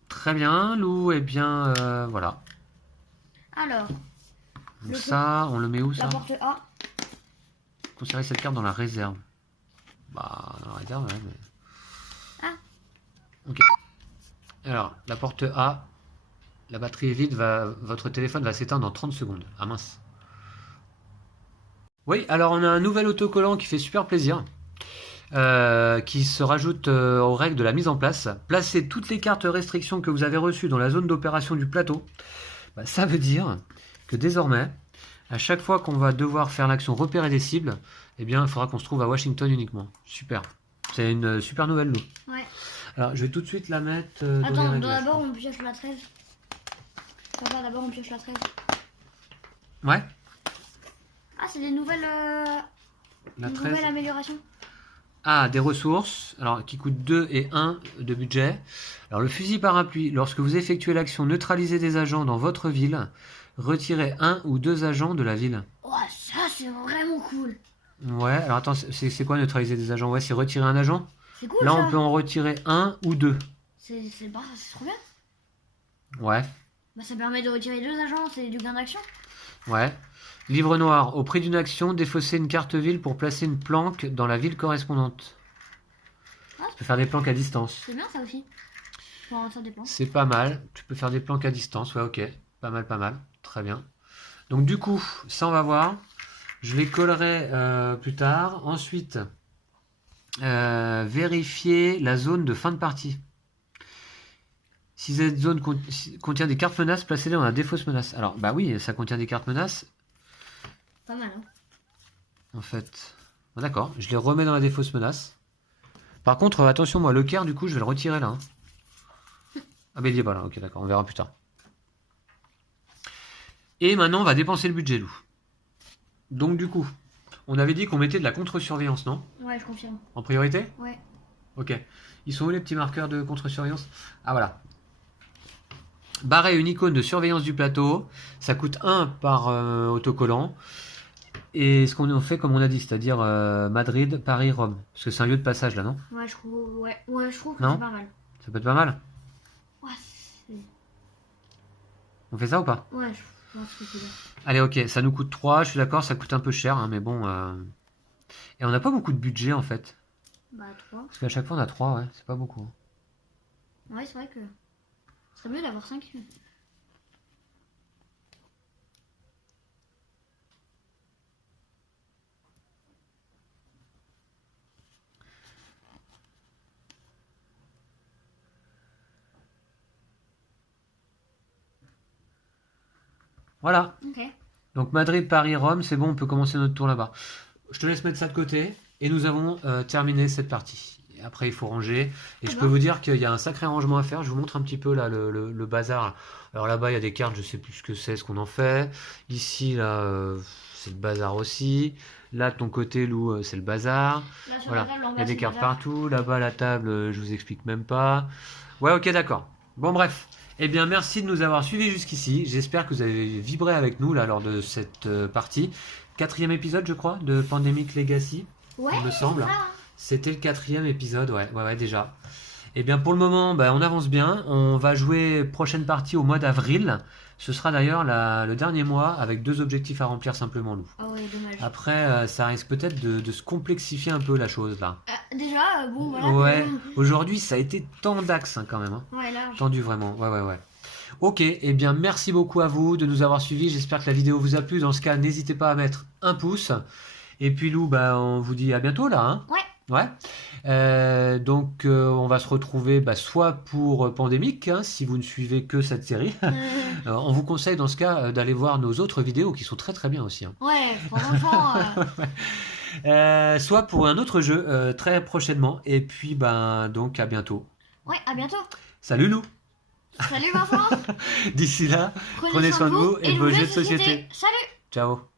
Très bien, Lou. Eh bien, voilà. Alors, Donc ça, on le met où ça? la porte A. Conservez cette carte dans la réserve. Bah, dans la réserve, ouais, mais... Ah. Ok. Alors, la porte A, la batterie est vide, votre téléphone va s'éteindre dans 30 secondes. Ah mince. Oui, alors on a un nouvel autocollant qui fait super plaisir. Qui se rajoute aux règles de la mise en place. Placez toutes les cartes restrictions que vous avez reçues dans la zone d'opération du plateau. Bah, ça veut dire que désormais, à chaque fois qu'on va devoir faire l'action repérer des cibles, eh bien, il faudra qu'on se trouve à Washington uniquement. Super. C'est une super nouvelle, Lou. Ouais. Alors, je vais tout de suite la mettre dans les Attends, réglages. d'abord, on pioche la 13. Papa, d'abord, on pioche la 13. Ouais, Ah, c'est des nouvelles, la une 13. nouvelle amélioration. Ah, des ressources, alors qui coûtent 2 et 1 de budget. Alors le fusil parapluie, lorsque vous effectuez l'action neutraliser des agents dans votre ville, retirez 1 ou 2 agents de la ville. Oh, ça, c'est vraiment cool. Ouais, alors attends, c'est quoi neutraliser des agents? Ouais, c'est retirer un agent. C'est cool, Là, ça. on peut en retirer 1 ou 2. C'est trop bien. Ouais, Bah, ça permet de retirer 2 agents, c'est du gain d'action. ouais. Livre noir. Au prix d'une action, défausser une carte ville pour placer une planque dans la ville correspondante. Ah. Tu peux faire des planques à distance. C'est bien ça aussi. Enfin, ça dépend. C'est pas mal. Tu peux faire des planques à distance. Ouais, ok. Pas mal, pas mal. Très bien. Donc du coup, ça on va voir. Je les collerai plus tard. Ensuite, vérifier la zone de fin de partie. Si cette zone contient des cartes menaces, placez-les dans la défausse menace. Alors, bah oui, ça contient des cartes menaces. Pas mal, hein. En fait. Ah, d'accord, je les remets dans la défausse menace. Par contre, attention, moi, le Caire, du coup, je vais le retirer là. Hein. Ah, mais il est pas là. Ok, d'accord, on verra plus tard. Et maintenant, on va dépenser le budget, loup. Donc, du coup, on avait dit qu'on mettait de la contre-surveillance, non? Ouais, je confirme. En priorité? Ouais. Ok. Ils sont où les petits marqueurs de contre-surveillance? Ah, voilà. Barrer une icône de surveillance du plateau. Ça coûte 1 par autocollant. Et ce qu'on en fait, comme on a dit, c'est-à-dire Madrid, Paris, Rome. Parce que c'est un lieu de passage là, non? Ouais, je trouve que Non. c'est pas mal. Ça peut être pas mal. Ouais, On fait ça ou pas? ouais, je pense que c'est bien. Allez, ok, ça nous coûte 3, je suis d'accord, ça coûte un peu cher, hein, mais bon. Et on n'a pas beaucoup de budget en fait. Bah, 3. Parce qu'à chaque fois on a 3, ouais, c'est pas beaucoup. Ouais, c'est vrai que. Ce serait mieux d'avoir 5. Voilà. Ok. Donc Madrid, Paris, Rome, c'est bon, on peut commencer notre tour là-bas. Je te laisse mettre ça de côté. Et nous avons terminé cette partie. Et après, il faut ranger. Et je peux vous dire qu'il y a un sacré rangement à faire. Je vous montre un petit peu là le bazar. Alors là-bas, il y a des cartes, je sais plus ce que c'est, ce qu'on en fait. Ici, là, c'est le bazar aussi. Là, de ton côté, Lou, c'est le bazar. Là, sur Voilà. la table, en Il y bas, a des c'est cartes le bazar. partout. Là-bas, la table, je vous explique même pas. Ouais, ok, d'accord. Bon, bref. Eh bien, merci de nous avoir suivis jusqu'ici. J'espère que vous avez vibré avec nous là lors de cette partie. 4e épisode, je crois, de Pandemic Legacy, Ouais, il me semble. c'est ça, hein. C'était le 4e épisode, ouais, déjà. Eh bien, pour le moment, bah, on avance bien. On va jouer prochaine partie au mois d'avril. Ce sera d'ailleurs le dernier mois avec 2 objectifs à remplir simplement, nous. Ah ouais, dommage. Après, ça risque peut-être de se complexifier un peu la chose là. Déjà, bon, voilà. Ouais, aujourd'hui, ça a été tendax hein, quand même. Hein. Ouais, large. Tendu vraiment, ouais. Ok, eh bien merci beaucoup à vous de nous avoir suivis. J'espère que la vidéo vous a plu. Dans ce cas, n'hésitez pas à mettre un pouce. Et puis Lou, bah, on vous dit à bientôt là. Hein Ouais. Ouais. Donc on va se retrouver soit pour Pandémique, hein, si vous ne suivez que cette série. On vous conseille dans ce cas d'aller voir nos autres vidéos qui sont très très bien aussi. Hein. Ouais, franchement. Soit pour un autre jeu très prochainement. Et puis donc à bientôt. Ouais, à bientôt. Salut Lou. Salut Vincent. D'ici là, prenez soin de vous et de vos jeux de société. Salut. Ciao.